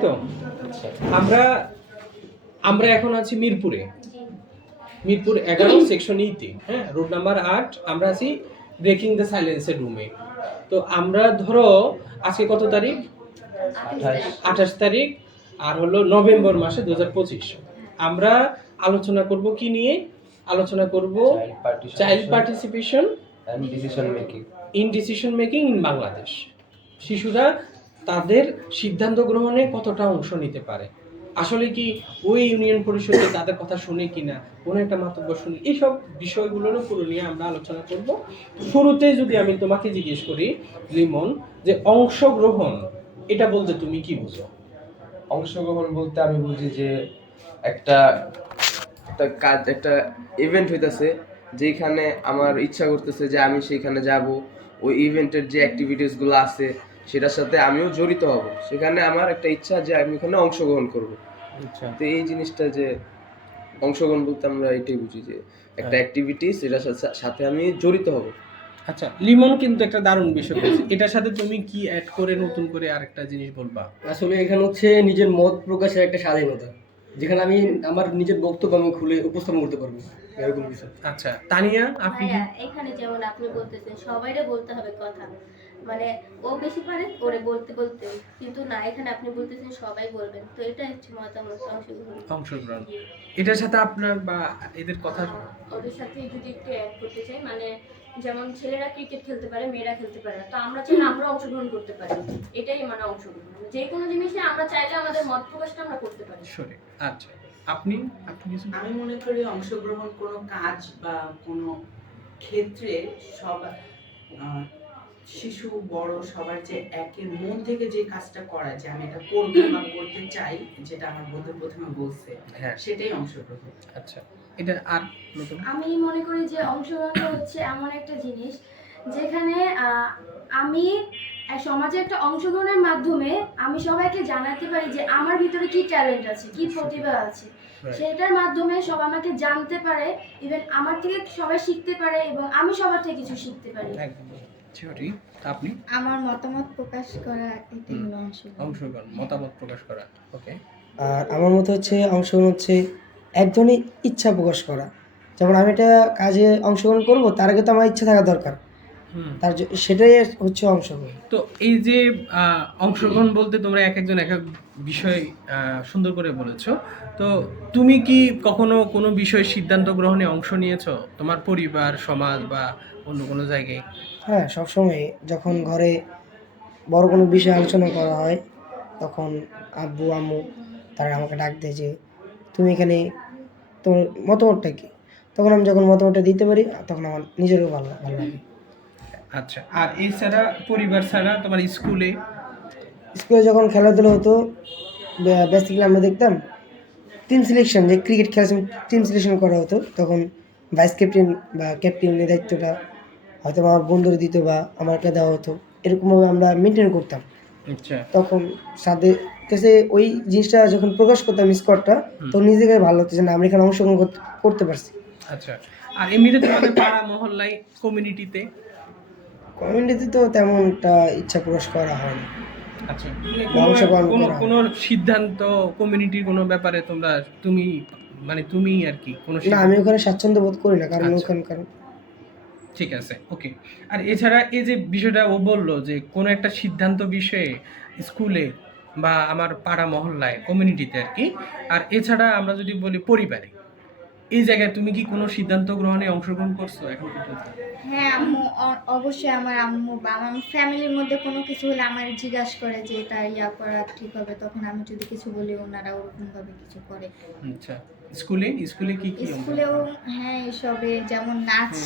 তো আমরা আমরা এখন আছি মিরপুরে, মিরপুর 11 সেকশন ইতে, হ্যাঁ, রুট নাম্বার 8। আমরা আছি ব্রেকিং দ্য সাইলেন্সের রুমে। তো আমরা ধরো আজকে কত তারিখ? 28 তারিখ, আর হলো নভেম্বর মাসে 2025। আমরা আলোচনা করব কি নিয়ে? আলোচনা করব child participation and decision making in decision making in Bangladesh. শিশুরা তাদের সিদ্ধান্ত গ্রহণে কতটা অংশ নিতে পারে, আসলে কি ওই ইউনিয়ন পরিষদে তাদের কথা শুনে কিনা, কোনো একটা মাতব্য শুনে, এইসব বিষয়গুলোর পুরো নিয়ে আমরা আলোচনা করব। শুরুতে যদি আমি তোমাকে জিজ্ঞেস করি লিমন, যে অংশগ্রহণ এটা বলতে তুমি কি বুঝো? অংশগ্রহণ বলতে আমি বুঝি যে একটা একটা কাজ, একটা ইভেন্ট হইতাছে, যেখানে আমার ইচ্ছা করতেছে যে আমি সেখানে যাব, ওই ইভেন্টের যে অ্যাক্টিভিটিস গুলো আছে সেটার সাথে আমিও জড়িত হব, সেখানে আমার একটা ইচ্ছা যে আমি ওখানে অংশগ্রহণ করব। আচ্ছা, তো এই জিনিসটা যে অংশগ্রহণ বলতে আমরা এটাই বুঝি যে একটা অ্যাক্টিভিটিস, এটার সাথে আমি জড়িত হব। আচ্ছা, লিমন কিন্তু একটা দারুণ বিষয় বলছে, এটার সাথে তুমি কি অ্যাড করে নতুন করে আরেকটা জিনিস বলবা? আসলে এখানে হচ্ছে নিজের মত প্রকাশের একটা স্বাধীনতা, যেখানে আমি আমার নিজের বক্তব্য আমি খুলে উপস্থাপন করতে পারবো, এরকম কিছু। আচ্ছা, তানিয়া আপনি কি? ভাইয়া এখানে যেমন আপনি বলতেছেন সবাইরে বলতে হবে কথা, মানে ও বেশি পারে ওরে বলতে বলতে, কিন্তু না, এখানে আপনি বলতেছেন সবাই বলবেন, তো এটা হচ্ছে মতামত অংশগ্রহণ, এটার সাথে আপনার বা এদের কথা ওদের সাথে যদি একটু অ্যাড করতে চাই, মানে যেমন ছেলেরা ক্রিকেট খেলতে পারে, মেয়েরা খেলতে পারে না, তো আমরা চাইলে আমরা অংশগ্রহণ করতে পারি, এটাই মানে অংশগ্রহণ। যে কোনো জিনিসে আমরা চাইলে আমাদের মত প্রকাশটা আমরা করতে পারি। সরে। আচ্ছা, আপনি কিছু? আমি মনে করি অংশগ্রহণ কোনো কাজ বা কোনো ক্ষেত্রে সব শিশু বড় সবার যে একের মন থেকে যে কাজটা করা, যে আমি এটা করবো বা করতে চাই, যেটা আমার বন্ধু প্রথমে বলছে, হ্যাঁ, সেটাই অংশগ্রহণ। আচ্ছা, এটা আর নতুন? আমি মনে করি যে অংশগ্রহণ হচ্ছে এমন একটা জিনিস যেখানে আমি সমাজে একটা অংশগ্রহণের মাধ্যমে আমি সবাইকে জানাতে পারি যে আমার ভিতরে কি ট্যালেন্ট আছে, কি প্রতিভা আছে, সেটার মাধ্যমে সবাই আমাকে জানতে পারে, ইভেন আমার থেকে সবাই শিখতে পারে এবং আমি সবার থেকে কিছু শিখতে পারি। একদম সরি। আপনি? আমার মতামত প্রকাশ করা, এটাই হলো অংশগ্রহণ, মতামত প্রকাশ করা। ওকে। আর আমার মতে হচ্ছে অংশগ্রহণ হচ্ছে একজনই ইচ্ছা প্রকাশ করা। যেমন আমি একটা কাজে অংশগ্রহণ করব, তার আগে তো আমার ইচ্ছা থাকা দরকার, সেটাই হচ্ছে অংশগ্রহণ। তো এই যে অংশগ্রহণ বলতে তোমরা এক একজন এক এক বিষয় সুন্দর করে বলেছো। তো তুমি কি কখনো কোনো বিষয়ে সিদ্ধান্ত গ্রহণে অংশ নিয়েছো, তোমার পরিবার, সমাজ বা অন্য কোনো জায়গায়? হ্যাঁ, সবসময় যখন ঘরে বড় কোনো বিষয় আলোচনা করা হয়, তখন আব্বু আম্মু তারা আমাকে ডাক দেয় যে তুমি এখানে তোমার মতামতটা কি। তখন আমি যখন মতামতটা দিতে পারি, তখন আমার নিজেরও ভালো ভালো লাগে। আচ্ছা, আর এছাড়া পরিবার ছাড়া তোমার স্কুলে? স্কুলে যখন খেলাধুলা হতো, বেসিক্যালি আমরা দেখতাম টিম সিলেকশন, যে ক্রিকেট খেলার সময় টিম সিলেকশন করা হতো, তখন ভাইস ক্যাপ্টেন বা ক্যাপ্টেনের দায়িত্বটা হয়তো আমার বন্ধুরা দিত বা আমাকে দেওয়া হতো, এরকমভাবে আমরা মেনটেন করতাম। আচ্ছা, তখন সাথে কাছে ওই জিনিসটা যখন প্রকাশ করতাম স্কোরটা, তখন নিজেকে ভালো লাগতো যে না, আমরা এখানে অংশগ্রহণ করতে পারছি। আচ্ছা, আর এমনিতে তোমাদের পাড়া মহল্লায় কমিউনিটিতে? কমিউনিটিতে তো তেমনটা ইচ্ছা প্রকাশ করা হয় না। আচ্ছা, অংশগ্রহণ কোনো সিদ্ধান্ত কমিউনিটির কোনো ব্যাপারে তুমি আর কি কোনো না, আমি ওখানে স্বাচ্ছন্দ্য বোধ করি না, কারণ আচ্ছা, ওখানকার। ঠিক আছে, ওকে। আর এছাড়া এই যে বিষয়টা ও বললো যে কোনো একটা সিদ্ধান্ত বিষয়ে স্কুলে বা আমার পাড়া মহল্লায় কমিউনিটিতে আর কি, আর এছাড়া আমরা যদি বলি পরিবারে, এই জায়গায় তুমি কি কোনো সিদ্ধান্ত গ্রহণে অংশগ্রহণ করছো এখন পর্যন্ত? হ্যাঁ, আম্মু অবশ্যই, আমার আম্মু বা আমার ফ্যামিলির মধ্যে কোনো কিছু হলে আমার জিজ্ঞাসা করে যে এটা করা ঠিক হবে, তখন আমি যদি কিছু বলি ওনারা ওরকম ভাবে কিছু করে। আচ্ছা, স্কুলে কি কি স্কুলেও হ্যাঁ, এসবে যেমন নাচ,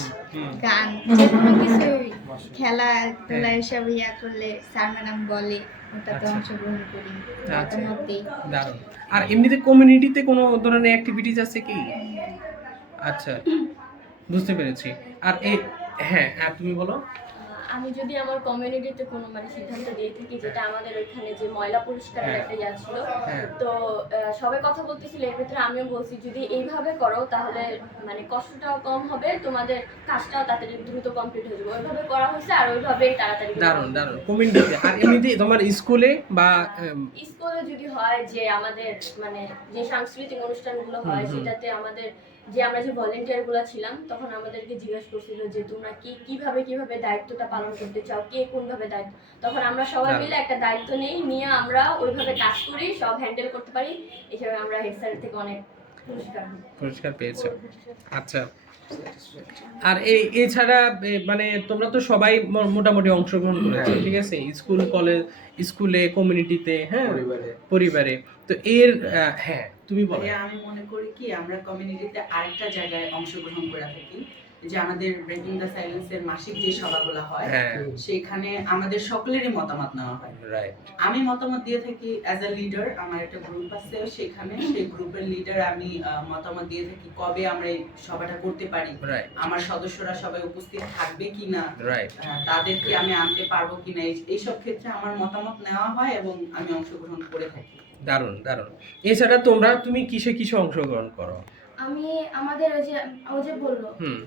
গান, হুম। যে কোনো কিছুই, খেলাধুলা এসব করলে স্যার ম্যাডাম বলে, ওটাতে আচ্ছা, অংশগ্রহণ করি, আচ্ছা, মতামত দিই। দারুণ। আর এমনিতে কমিউনিটিতে কোনো ধরনের অ্যাক্টিভিটিস আছে কি? আচ্ছা, বুঝতে পেরেছি। আর এই, হ্যাঁ, তুমি বলো। আমি যদি আমার কমিউনিটিতে কোনো মানে সিদ্ধান্ত দিয়ে থাকি, যেটা আমাদের ওইখানে যে ময়লা পরিষ্কারের হ্যাঁ। একটা ইয়া ছিল, হ্যাঁ। তো সবাই কথা বলতেছিল, এর ভিতরে আমিও বলছি যদি এইভাবে করো তাহলে মানে কষ্টটাও কম হবে, তোমাদের কাজটাও তাড়াতাড়ি দ্রুত কমপ্লিট হয়ে যাবে। ওইভাবে করা হয়েছে আর ওইভাবেই তাড়াতাড়ি দারুণ দারুণ কমিউনিটিতে। আর এমনিতে তোমার স্কুলে বা স্কুলে যদি হয় যে আমাদের মানে যে সাংস্কৃতিক অনুষ্ঠানগুলো হয় সেটাতে আমাদের যে আমরা যে ভলেন্টিয়ার গুলো ছিলাম, তখন আমাদেরকে জিজ্ঞাসা করছিল যে তোমরা কিভাবে দায়িত্বটা পালন করতে চাও, কে কোনভাবে দায়িত্ব, তখন আমরা সবাই মিলে একটা দায়িত্ব নিয়ে আমরা ওইভাবে কাজ করি, সব হ্যান্ডেল করতে পারি। হিসেবে আমরা হেড স্যারের থেকে অনেক পুরস্কার পেয়েছো। আচ্ছা, আর এছাড়া মানে তোমরা তো সবাই মোটামুটি অংশগ্রহণ করেছো, ঠিক আছে, স্কুল কলেজ, স্কুলে, কমিউনিটিতে, হ্যাঁ, পরিবারে। তো এর হ্যাঁ তুমি বলো। আমি মনে করি কি আমরা কমিউনিটিতে আরেকটা জায়গায় অংশগ্রহণ করে থাকি, যে আমাদের ব্রেকিং দ্য সাইলেন্সের মাসিক যে সভাগুলো হয় হ্যাঁ। সেখানে আমাদের সকলেরই মতামত নেওয়া হয়। রাইট। আমি মতামত দিয়ে থাকি অ্যাজ আ লিডার, আমার একটা গ্রুপ আছে সেখানে, সেই গ্রুপের লিডার আমি মতামত দিয়ে থাকি কবে আমরা এই সভাটা করতে পারি, রাইট। আমার সদস্যরা সবাই উপস্থিত থাকবে কিনা, রাইট। তাদেরকে আমি আনতে পারবো কিনা, এইসব ক্ষেত্রে আমার মতামত নেওয়া হয় এবং আমি অংশগ্রহণ করে থাকি। দারুণ দারুণ। এছাড়া তুমি কিসে অংশগ্রহণ করো? আমি আমাদের ও যে বললো, হুম।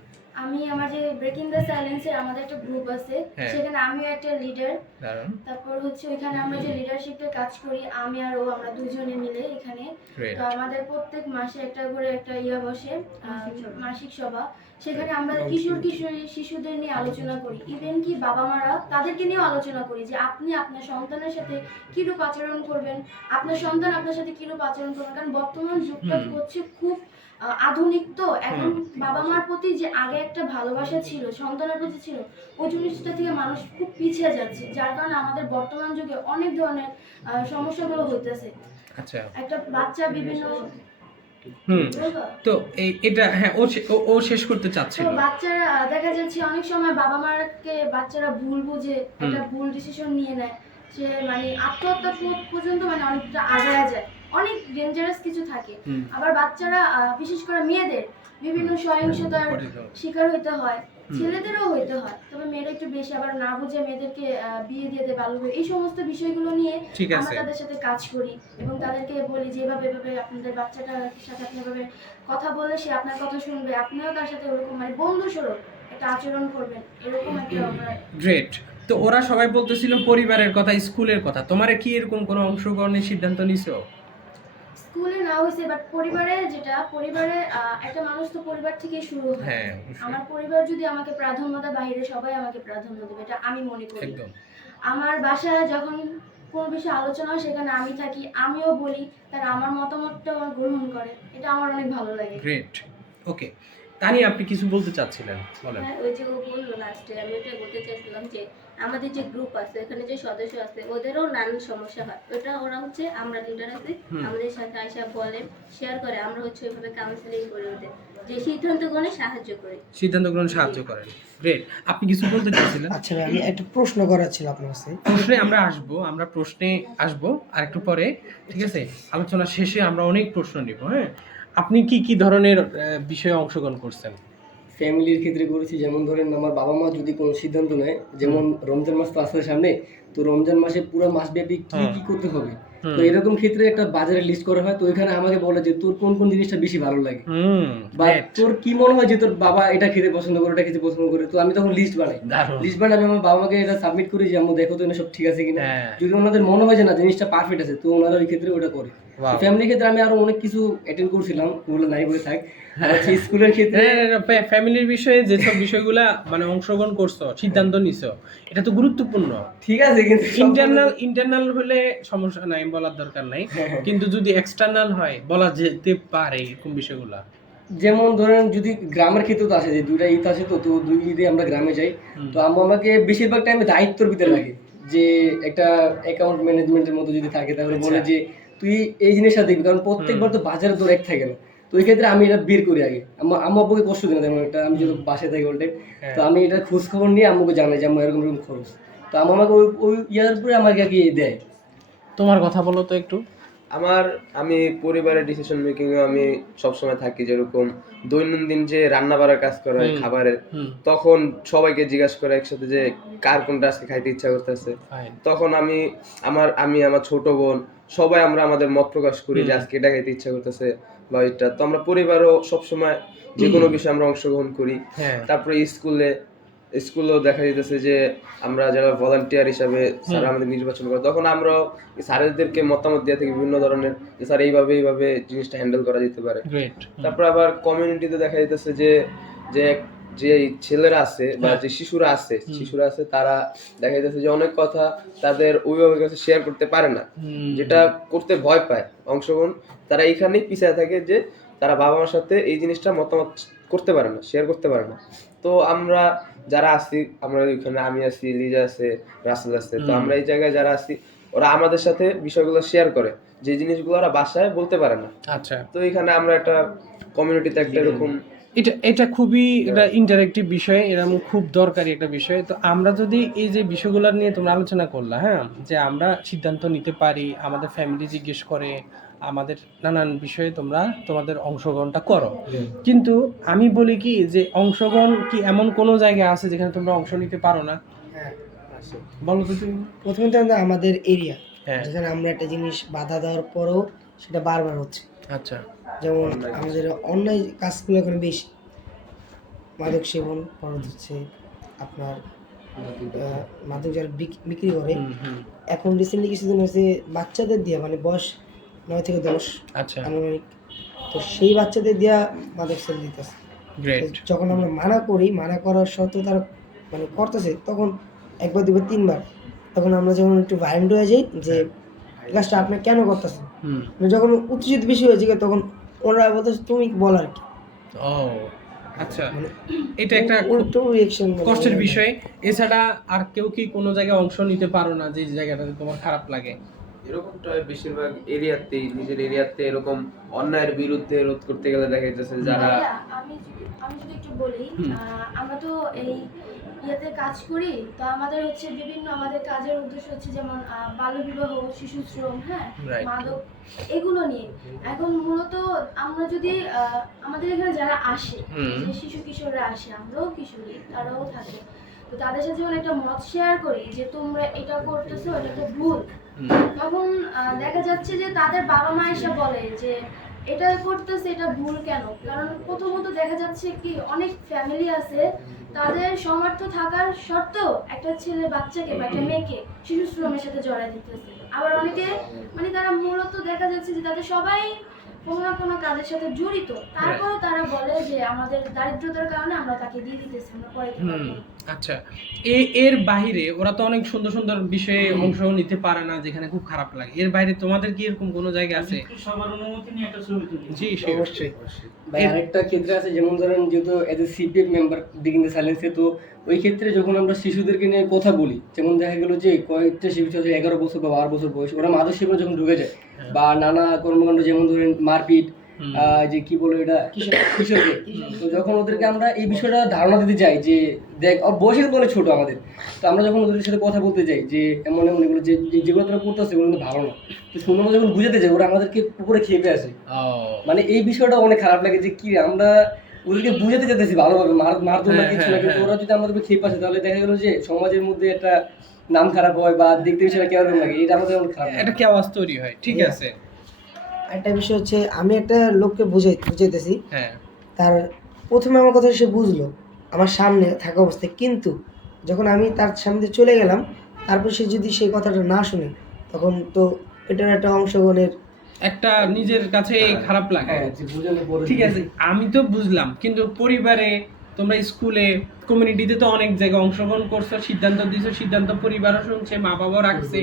আমি আমার যে ব্রেকিং দ্য সাইলেন্সের আমাদের একটা গ্রুপ আছে, হ্যাঁ। সেখানে আমিও একটা লিডার। দারুণ। তারপর হচ্ছে ওইখানে আমরা যে লিডারশিপের কাজ করি, আমি আর ও, আমরা দুজনে মিলে এখানে। Great. তো আমাদের প্রত্যেক মাসে একটা করে একটা বসে, মাসিক সভা। সেখানে আমরা কিশোরী শিশুদের নিয়ে আলোচনা করি, ইভেন কি বাবা মারা তাদেরকে নিয়েও আলোচনা করি যে আপনি আপনার সন্তানের সাথে কিরূপ আচরণ করবেন, আপনার সন্তান আপনার সাথে কিরূপ আচরণ করবেন। কারণ বর্তমান যুগটা হচ্ছে খুব আধুনিক, তো এখন বাবা মার প্রতি যে আগে একটা ভালোবাসা ছিল, সন্তানের প্রতি ছিল, ওই জিনিসটা থেকে মানুষ খুব পিছিয়ে যাচ্ছে, যার কারণে আমাদের বর্তমান যুগে অনেক ধরনের সমস্যাগুলো হইতেছে। আচ্ছা। একটা বাচ্চা বিভিন্ন তো এটা হ্যাঁ ও শেষ করতে চাচ্ছিল। তো বাচ্চারা দেখা যাচ্ছে অনেক সময় বাবা মাকে বাচ্চারা ভুল বুঝে একটা ভুল ডিসিশন নিয়ে নেয়, সে মানে আত্মহত্যা পর্যন্ত মানে অনেকটা আগায়া যায়, অনেক ডেঞ্জারাস কিছু থাকে। আবার বাচ্চারা বিশেষ করে মেয়েদের বিভিন্ন সহিংসতার শিকার হইতে হয়, ছেলেদেরও হইতে হয়, তবে মেয়েরা একটু বেশি, আবার না বুঝে মেয়েদেরকে বিয়ে দিয়ে দেয়, বাল্য বিয়ে, এই সমস্ত বিষয়গুলো নিয়ে আমরা তাদের সাথে কাজ করি এবং তাদেরকে বলি যে এভাবে আপনাদের বাচ্চাটার সাথে আপনি এভাবে কথা বলে সে আপনার কথা শুনবে, আপনিও তার সাথে ওরকম মানে বন্ধুস্বরূপ একটা আচরণ করবেন, এরকম একটা আমরা। গ্রেট। তো ওরা সবাই বলতেছিল পরিবারের কথা, স্কুলের কথা, তোমারে কি এরকম কোনো অংশগ্রহণের সিদ্ধান্ত নিছো? স্কুলে না হয়েছে, বাট পরিবারে একটা মানুষ তো পরিবার থেকেই শুরু হয়। হ্যাঁ, আমার পরিবার যদি আমাকে প্রাধান্য দেয়, বাইরে সবাই আমাকে প্রাধান্য দেবে, এটা আমি মনে করি। একদম। আমার বাসায় যখন কোনো বিষয়ে আলোচনা হয় সেখানে আমি থাকি, আমিও বলি, তারা আমার মতামতটা গ্রহণ করে, এটা আমার অনেক ভালো লাগে। গ্রেট। ওকে, তানি আপনি কিছু বলতে চাচ্ছিলেন, বলেন। হ্যাঁ, ওই যে ও বললো লাস্টে, আমি ওটা বলতে চাইছিলাম যে আমাদের যে গ্রুপ আছে, এখানে যে সদস্য আছে, ওদেরও নানান সমস্যা হয়। ওরা হচ্ছে আমরা লিডার আছে, আমাদের সাথে আইসা বলে, শেয়ার করে, আমরা হচ্ছে ওইভাবে কাউন্সিলিং করে ওদের যে সিদ্ধান্ত গ্রহণে সাহায্য করেন। গ্রেট। আপনি কিছু বলতে চাচ্ছিলেন? আচ্ছা ভাই, আমি একটা প্রশ্ন করার ছিল আপনার কাছে। আমরা প্রশ্নে আসবো আর একটু পরে, ঠিক আছে? আলোচনা শেষে আমরা অনেক প্রশ্ন নিব। হ্যাঁ, আপনি কি ধরনের বিষয়ে অংশগ্রহণ করছেন? ফ্যামিলির ক্ষেত্রে করেছি, যেমন ধরেন আমার বাবা মা যদি কোনো সিদ্ধান্ত নেয়, যেমন রমজান মাস তো আসছে সামনে, তো রমজান মাসে পুরো মাসব্যাপী কি করতে হবে, তো এরকম ক্ষেত্রে একটা বাজারে লিস্ট করা হয়। তো ওইখানে আমাকে বলে যে তোর কোন জিনিসটা বেশি ভালো লাগে, বা তোর কি মনে হয় যে তোর বাবা এটা খেতে পছন্দ করে, ওটা খেতে পছন্দ করে। তো আমি তখন লিস্ট বানাই, আমি আমার বাবা মাকে এটা সাবমিট করি যে আমি দেখো তো এটা সব ঠিক আছে কিনা। যদি ওনাদের মনে হয় যে না জিনিসটা পারফেক্ট আছে, তো ওনারা ওই ক্ষেত্রে ওটা করে। ফ্যামিলির ক্ষেত্রে আমি আরো অনেক কিছু অ্যাটেন্ড করছিলাম, ওগুলো নাই বলে থাক। স্কুলের ক্ষেত্রে ফ্যামিলির বিষয়ে যেসব বিষয়গুলা মানে অংশগ্রহণ করছো, সিদ্ধান্ত নিছো, এটা তো গুরুত্বপূর্ণ, ঠিক আছে, কিন্তু ইন্টারনাল হলে সমস্যা নাই, বলার দরকার নাই, কিন্তু যদি এক্সটার্নাল হয় বলা যেতে পারে এরকম বিষয়গুলা। যেমন ধরেন যদি গ্রামের ক্ষেত্রে তো আসে যে দুইটা ঈদ আসে, তো দুই ঈদে আমরা গ্রামে যাই, তো আম্মু আমাকে বেশিরভাগ টাইমে দায়িত্বর ভিতরে লাগে, যে একটা অ্যাকাউন্ট ম্যানেজমেন্টের মতো যদি থাকে তাহলে বলে যে তুই এই জিনিসটা দেখবি, কারণ প্রত্যেকবার তো বাজারে তোর এক থাকে না। তো ওই ক্ষেত্রে আমি এটা বের করি আগে, আম্মু আব্বুকে কষ্ট দিই না তেমন একটা, আমি যদি বাসায় থাকি বলতে, তো আমি এটা খোঁজ খবর নিয়ে আম্মুকে জানাই যে আম্মু এরকম খরচ, তো আম্মু আমাকে ওই ইয়ার উপরে আমাকে আগে দেয়। তোমার কথা বলো তো একটু। আমি পরিবারের ডিসিশন মেকিং এ আমি সবসময় থাকি, যেরকম দৈনন্দিন যে রান্না বাড়ার কাজ করা হয় খাবারের, তখন সবাইকে জিজ্ঞাসা করে একসাথে যে কার কোনটা আজকে খাইতে ইচ্ছা করতেছে, তখন আমি আমার ছোট বোন সবাই আমরা আমাদের মত প্রকাশ করি যে আজকে এটা খাইতে ইচ্ছা করতেছে বা এটা। তো আমরা পরিবারও সবসময় যে কোনো বিষয়ে আমরা অংশগ্রহণ করি। তারপরে স্কুলেও দেখা যেতেছে যে আমরা যারা ভলান্টিয়ার হিসাবে স্যার আমাদের নির্বাচন করে, তখন আমরা স্যারদেরকে মতামত দিয়ে থাকি বিভিন্ন ধরনের, যে স্যার এইভাবে জিনিসটা হ্যান্ডেল করা যেতে পারে। তারপর আবার কমিউনিটিতে দেখা যেতেছে যে যে যে ছেলেরা আছে বা যে শিশুরা আছে তারা দেখা যাচ্ছে যে অনেক কথা তাদের অভিভাবকের কাছে শেয়ার করতে পারে না, যেটা করতে ভয় পায় অংশগ্রহণ। তারা এইখানেই পিছিয়ে থাকে যে তারা বাবা মার সাথে এই জিনিসটা মতামত করতে পারে না, শেয়ার করতে পারে না। তো আমরা যারা আছি, আমরা ওইখানে আমি আছি, লিজা আছে, রাসেল আছে, তো আমরা এই জায়গায় যারা আছি ওরা আমাদের সাথে বিষয়গুলো শেয়ার করে, যে জিনিসগুলো ওরা বাসায় বলতে পারে না। আচ্ছা, তো এখানে আমরা একটা কমিউনিটিতে একটা এরকম এটা খুবই একটা ইন্টারেক্টিভ বিষয়, এরকম খুব দরকারি একটা বিষয়। তো আমরা যদি এই যে বিষয়গুলো নিয়ে তোমরা আলোচনা করলা, হ্যাঁ, যে আমরা সিদ্ধান্ত নিতে পারি, আমাদের ফ্যামিলি জিজ্ঞেস করে, আমাদের নানান বিষয়ে তোমরা তোমাদের অংশগ্রহণটা করো, কিন্তু আমি বলি কি যে অংশগ্রহণ কি এমন কোনো জায়গা আছে যেখানে তোমরা অংশ নিতে পারো না? বলো তো তুমি। প্রথমত আমাদের এরিয়া, যেখানে আমরা একটা জিনিস বাধা দেওয়ার পরেও সেটা বারবার হচ্ছে। আচ্ছা, যেমন আমাদের অন্যায় কাজগুলো এখন বেশি, মাদক সেবন, খরচ হচ্ছে আপনার মাদক যারা বিক্রি করে। এখন রিসেন্টলি কিছুদিন হয়েছে বাচ্চাদের দিয়ে, মানে বয়স 9 থেকে 10 আনুমানিক, তো সেই বাচ্চাদের দিয়া মাদক সেল দিতেছে। যখন আমরা মানা করার সত্ত্বেও তারা মানে করতেছে, তখন একবার দুবার তিনবার, তখন আমরা যখন একটু ভাইলেন্ট হয়ে যাই যে কাজটা আপনি কেন করতেছেন, যখন উত্তেজিত বেশি হয়ে যায় তখন ওরা বলতেছে তুমি বল আর কি। আচ্ছা, এটা একটা কষ্টের বিষয়। এছাড়া আর কেউ কি কোনো জায়গায় অংশ নিতে পারো না যে জায়গাটাতে তোমার খারাপ লাগে? এরকমটা বেশিরভাগ এরিয়াতেই, নিজের এরিয়াতে এরকম অন্যায়ের বিরুদ্ধে রোধ করতে গেলে দেখা যাচ্ছে যারা আমি যদি একটু বলি, আমরা তো এই ইয়েতে কাজ করি, তো আমাদের হচ্ছে বিভিন্ন আমাদের কাজের উদ্দেশ্য হচ্ছে যেমন বাল্যবিবাহ, শিশু শ্রম, হ্যাঁ, মাদক, এগুলো নিয়ে। এখন মূলত আমরা যদি আমাদের এখানে যারা আসে, যে শিশু কিশোররা আসে, আমরাও কিশোরী, তারাও থাকে, তো তাদের সাথে যখন একটা মত শেয়ার করি যে তোমরা এটা করতেছো, এটা তো ভুল, তখন দেখা যাচ্ছে যে তাদের বাবা মা এসে বলে যে এটা করতেছে, এটা ভুল কেন? কারণ প্রথমত দেখা যাচ্ছে কি অনেক ফ্যামিলি আছে তাদের সামর্থ্য থাকার সত্ত্বেও একটা ছেলে বাচ্চাকে বা একটা মেয়েকে শিশু শ্রমের সাথে জড়ায় দিতেছে। আবার অনেকে মানে তারা মূলত দেখা যাচ্ছে যে তাদের সবাই কোনো না কোনো কাজের সাথে জড়িত, তারপরেও তারা বলে যে আমাদের দারিদ্রতার কারণে আমরা তাকে দিয়ে দিতেছি, আমরা পড়াইতে পারবো না। আচ্ছা, এর বাইরে ওরা তো অনেক সুন্দর সুন্দর বিষয়ে অংশ নিতে পারে না, যেখানে খুব খারাপ লাগে। এর বাইরে তোমাদের কি এরকম কোনো জায়গা আছে? সবার অনুমতি নিয়ে একটা ছবি তুলি। জি, অবশ্যই। ভাই আরেকটা ক্ষেত্রে আছে, যেমন ধরেন যেহেতু as a CPF member breaking the সাইলেন্সে, তো ওই ক্ষেত্রে যখন আমরা শিশুদেরকে নিয়ে কথা বলি, যেমন দেখা গেল যে কয়েকটা শিশু 11 বছর বা 12 বছর বয়স, ওরা মাদক সেবনে যখন ঢুকে যায় বা নানা কর্মকাণ্ড, যেমন ধরেন মারপিট, যে কি বলো এটা কিশোরকে, তো যখন ওদেরকে আমরা এই বিষয়টা ধারণা দিতে যাই যে দেখ বয়সে কিন্তু অনেক ছোট আমাদের, তো আমরা যখন ওদের সাথে কথা বলতে যাই যে এমন এমন এগুলো যেগুলো তারা করতেছে এগুলো কিন্তু ভালো না, তো সুন্দর যখন বুঝাতে যাই ওরা আমাদেরকে উপরে খেপে আসে। মানে এই বিষয়টা অনেক খারাপ লাগে যে কি আমরা ওদেরকে বুঝাতে যেতেছি ভালোভাবে, মারধর না কিছু না, কিন্তু ওরা যদি আমাদের খেপে আসে তাহলে দেখা গেল যে সমাজের মধ্যে একটা নাম খারাপ হয় বা দেখতে বিষয়টা কেমন লাগে, এটা আমাদের অনেক খারাপ, একটা কেওয়াজ তৈরি হয়। ঠিক আছে, একটা বিষয় হচ্ছে আমি একটা লোককে বুঝাইতেছি, হ্যাঁ, তার প্রথমে আমার কথা সে বুঝলো আমার সামনে থাকা অবস্থায়, কিন্তু যখন আমি তার সামনে চলে গেলাম তারপর সে যদি সেই কথাটা না শুনে, তখন তো এটার একটা অংশগ্রহণের একটা নিজের কাছে খারাপ লাগে। ঠিক আছে, আমি তো বুঝলাম, কিন্তু পরিবারে, তোমরা স্কুলে, কমিউনিটিতে তো অনেক জায়গায় অংশগ্রহণ করছো, সিদ্ধান্ত দিছো, সিদ্ধান্ত পরিবারও শুনছে, মা বাবাও রাখছে,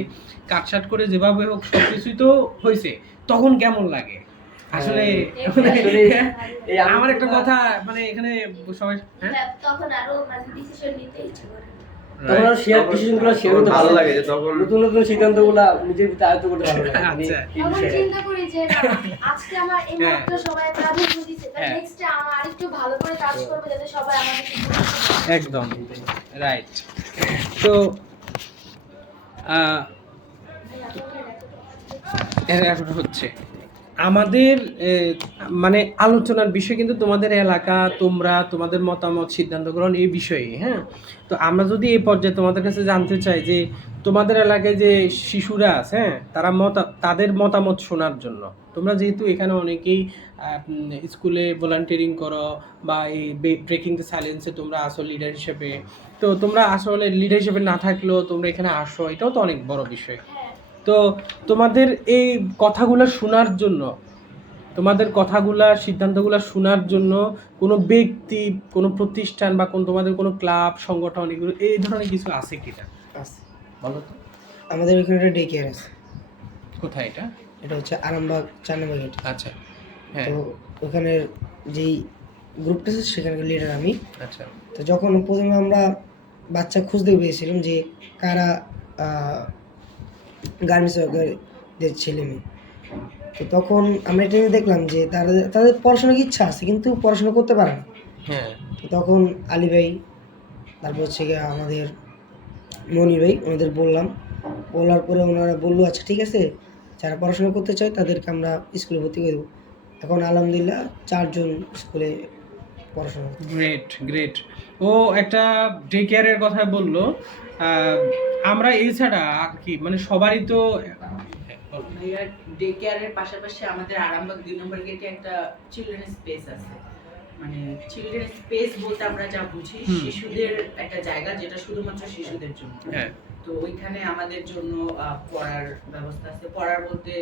কাটছাট করে যেভাবে হোক সবকিছুই তো হয়েছে, তখন কেমন লাগে আসলে? আমার একটা কথা, মানে এখানে সবাই তখন আরো মানে ডিসিশন নিতে ইচ্ছে করে, তখন আর শেয়ার ডিসিশনগুলো শেয়ার করতে ভালো লাগে, যে তখন নতুন নতুন সিদ্ধান্তগুলো নিজের ভিতরে আয়ত্ত করতে ভালো লাগে। আচ্ছা, তখন চিন্তা করি যে না, আজকে আমার এই মাত্র সবাই প্রাধান্য দিয়েছে, তাই নেক্সট আমরা আরেকটু ভালো করে কাজ করব যাতে সবাই আমাদের একদম রাইট। তো এখন হচ্ছে আমাদের মানে আলোচনার বিষয় কিন্তু তোমাদের এলাকা, তোমরা তোমাদের মতামত, সিদ্ধান্ত গ্রহণ এই বিষয়ে। হ্যাঁ, তো আমরা যদি এই পর্যায়ে তোমাদের কাছে জানতে চাই যে তোমাদের এলাকায় যে শিশুরা আছে, হ্যাঁ, তাদের মতামত শোনার জন্য তোমরা যেহেতু এখানে অনেকেই স্কুলে ভলান্টিয়ারিং করো বা এই ব্রেকিং দ্য সাইলেন্সে তোমরা আসো লিডার হিসেবে, তো তোমরা আসলে লিডার হিসেবে না থাকলেও তোমরা এখানে আসো, এটাও তো অনেক বড় বিষয়। তো তোমাদের এই কথাগুলো শোনার জন্য, তোমাদের কথাগুলা সিদ্ধান্তগুলো শোনার জন্য কোনো ব্যক্তি, কোনো প্রতিষ্ঠান বা তোমাদের কোনো ক্লাব, সংগঠন, এগুলো এই ধরনের কিছু আছে কিনা আছে। বলো তো। আমাদের ওখানে একটা ডে কেয়ার আছে। কোথায় এটা? এটা হচ্ছে আরামবাগ 4 নম্বর গেট। আচ্ছা, হ্যাঁ, তো ওখানের যেই গ্রুপটা আছে সেখানকার লিডার আমি। আচ্ছা, তো যখন প্রথমে আমরা বাচ্চা খুঁজতে পেয়েছিলাম যে কারা গার্মেন্টস ওয়ার্কারদের ছেলে মেয়ে, তো তখন আমরা এটা দেখলাম যে তাদের পড়াশোনার ইচ্ছা আছে কিন্তু পড়াশোনা করতে পারে না। হ্যাঁ, তো তখন আলী ভাই, তারপর হচ্ছে গিয়ে আমাদের মনির ভাই, ওনাদের বলার পরে ওনারা বললো আচ্ছা ঠিক আছে, যারা পড়াশোনা করতে চায় তাদেরকে আমরা স্কুলে ভর্তি করে দেবো। এখন আলহামদুলিল্লাহ 4 জন স্কুলে পড়াশোনা করছে। Great great. ও একটা ডে কেয়ারের কথা বললো। আমরা এছাড়া আর কি, মানে সবারই তো ভাইয়া ডে কেয়ারের পাশাপাশি আমাদের আরামবাগ 2 নম্বর গেটে একটা চিলড্রেন স্পেস আছে। মানে চিলড্রেন স্পেস বলতে আমরা যা বুঝি শিশুদের একটা জায়গা যেটা শুধুমাত্র শিশুদের জন্য। হ্যাঁ, তো ওইখানে আমাদের জন্য পড়ার ব্যবস্থা আছে। পড়ার বলতে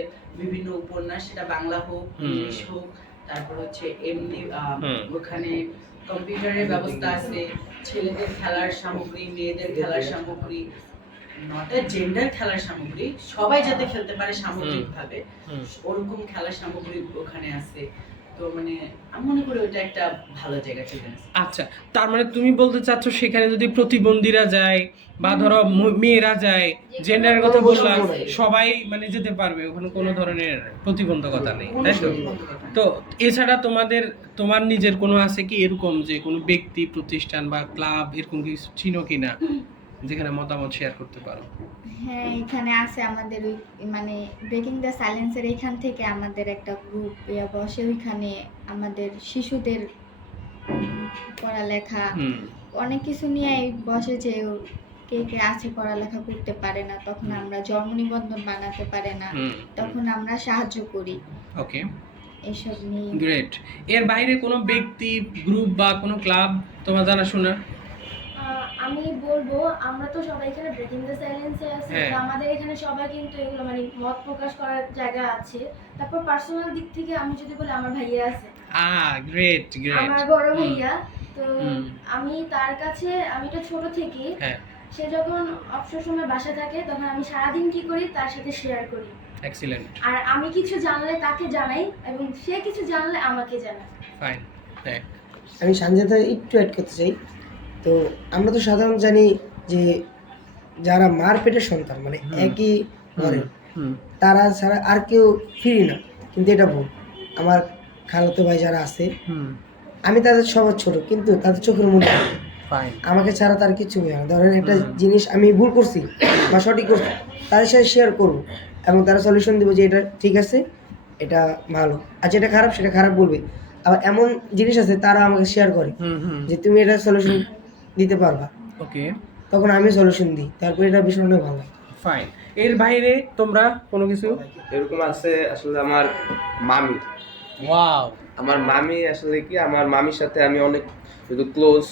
বিভিন্ন উপন্যাস, সেটা বাংলা হোক, ইংলিশ হোক, তারপর হচ্ছে এমনি ওখানে কম্পিউটারের ব্যবস্থা আছে, ছেলেদের খেলার সামগ্রী, মেয়েদের খেলার সামগ্রী, নট এ জেন্ডার খেলার সামগ্রী, সবাই যাতে খেলতে পারে সামগ্রিকভাবে ওরকম খেলার সামগ্রী ওখানে আছে। তো মানে আমি মনে করি ওটা একটা ভালো জায়গা চিলড্রেন্স। আচ্ছা, তার মানে তুমি বলতে চাচ্ছ সেখানে যদি প্রতিবন্ধীরা যায় বা ধরো মেয়েরা যায়, জেন্ডারের কথা বললাম, সবাই মানে যেতে পারবে, ওখানে কোনো ধরনের প্রতিবন্ধকতা নেই, তাই তো? তো এছাড়া তোমার নিজের কোনো আছে কি এরকম যে কোনো ব্যক্তি, প্রতিষ্ঠান বা ক্লাব এরকম কিছু চিনো কিনা যেখানে মতামত শেয়ার করতে পারো? হ্যাঁ, এখানে আছে আমাদের ওই মানে ব্রেকিং দ্য সাইলেন্সের এখান থেকে আমাদের একটা গ্রুপ বসে, ওইখানে আমাদের শিশুদের পড়ালেখা অনেক কিছু নিয়ে বসে, যে কে কে আছে পড়ালেখা করতে পারে না, তখন আমরা জন্ম নিবন্ধন বানাতে পারে না, তখন আমরা সাহায্য করি। ওকে, এসব নিয়ে। গ্রেট। এর বাইরে কোনো ব্যক্তি, গ্রুপ বা কোনো ক্লাব তোমার জানাশোনা? আমি বলবো আমরা তো সবাই এখানে ব্রেকিং দ্য সাইলেন্সে আছি, হ্যাঁ। তো আমাদের এখানে সবাই কিন্তু এগুলো মানে মত প্রকাশ করার জায়গা আছে। তারপর পার্সোনাল দিক থেকে আমি যদি বলি, আমার ভাইয়া আছে, গ্রেট গ্রেট, আমার বড় ভাইয়া। তো আমি তার কাছে, আমি তো ছোট থেকে, হ্যাঁ, সে যখন অবসর সময় বাসা থাকে তখন আমি সারাদিন কি করি তার সাথে শেয়ার করি। এক্সিলেন্ট। আর আমি কিছু জানলে তাকে জানাই এবং সে কিছু জানলে আমাকে জানায়। ফাইন। হ্যাঁ, আমি সানজাদা একটু অ্যাড করতে চাই। তো আমরা তো সাধারণত জানি যে যারা মার পেটের সন্তান, মানে একই ঘরের, তারা ছাড়া আর কেউ ফ্রি না, কিন্তু এটা ভুল। আমার খালাতো ভাই যারা আছে, আমি তাদের সবার ছোট, কিন্তু তাদের চোখের মধ্যে আমাকে ছাড়া তার কিছু হয় না। ধরেন একটা জিনিস আমি ভুল করছি বা সঠিক করছি, তাদের সাথে শেয়ার করবো এবং তারা সলিউশন দেবো যে এটা ঠিক আছে, এটা ভালো, আর যেটা খারাপ সেটা খারাপ বলবে। আবার এমন জিনিস আছে তারা আমাকে শেয়ার করে যে তুমি এটা সলিউশন দিতে পারবা, ওকে, তখন আমি সলিউশন দিই, তারপরে এটা ভীষণ অনেক ভালো। ফাইন। এর বাইরে তোমরা কোনো কিছু? এরকম আছে আসলে আমার মামি। ওয়াও। আমার মামি আসলে কি, আমার মামির সাথে আমি অনেক ক্লোজ,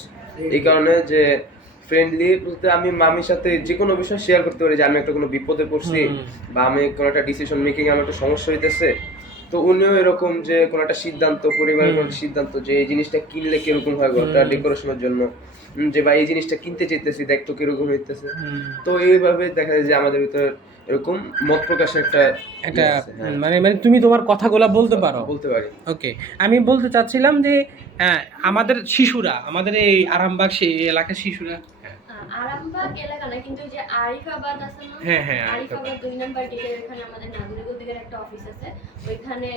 এই কারণে যে ফ্রেন্ডলি বলতে আমি মামির সাথে যে কোনো বিষয় শেয়ার করতে পারি, যে আমি একটা কোনো বিপদে পড়ছি বা আমি কোনো একটা ডিসিশন মেকিং আমার একটা সমস্যা হইতেছে, তো উনিও এরকম যে কোনো একটা সিদ্ধান্ত, পরিবারের কোনো সিদ্ধান্ত, যে এই জিনিসটা কিনলে কিরকম হয় ঘরটা ডেকোরেশনের জন্য, যে ভাই এই জিনিসটা কিনতে চাইতেছি, দেখ তো কিরকম হইতেছে। তো এইভাবে দেখা যায় যে আমাদের ভিতরে এরকম মত প্রকাশের একটা মানে তুমি তোমার কথাগুলো বলতে পারো? বলতে পারি। ওকে, আমি বলতে চাচ্ছিলাম যে আমাদের শিশুরা, আমাদের এই আরামবাগ এলাকার শিশুরা, আরামবাগ এলাকা না, কিন্তু যে আরিফাবাদ আছে না, হ্যাঁ হ্যাঁ, আরিফাবাদ 2 নম্বর গেটের এখানে আমাদের নাগরিক দিকের একটা অফিস আছে। ওইখানে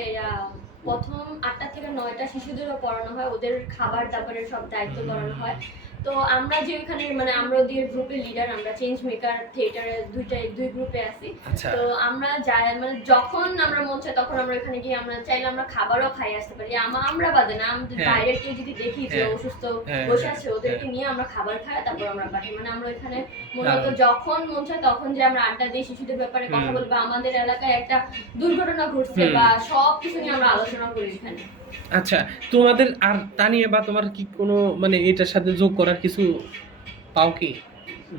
প্রথম 8টা থেকে 9টা শিশুদেরও পড়ানো হয়, ওদের খাবার দাবারের সব দায়িত্ব করানো হয়। তো আমরা যে এখানে মানে আমরা ওদের গ্রুপের লিডার, আমরা চেঞ্জ মেকার থিয়েটারের দুই গ্রুপে আছি। আচ্ছা। তো আমরা যাই মানে যখন আমরা মন চায় তখন আমরা এখানে গিয়ে আমরা চাইলে আমরা খাবারও খাই আসতে পারি। আমরা বাদে না, আমাদের হ্যাঁ। বাইরের কেউ যদি দেখি যে হ্যাঁ। অসুস্থ হ্যাঁ, বসে হ্যাঁ, আছে, ওদেরকে হ্যাঁ। নিয়ে আমরা খাবার খাই, তারপর আমরা পাঠাই। মানে আমরা এখানে মূলত দারুণ। যখন মন চায় তখন যে আমরা আড্ডা দিই, শিশুদের ব্যাপারে কথা হুম। বলি, বা আমাদের এলাকায় একটা দুর্ঘটনা ঘটছে হুম। বা সব কিছু নিয়ে আমরা আলোচনা করি এখানে। আচ্ছা, তোমাদের আর তানিয়া বা তোমার কি কোনো মানে এটার সাথে যোগ করার কিছু পাও কি?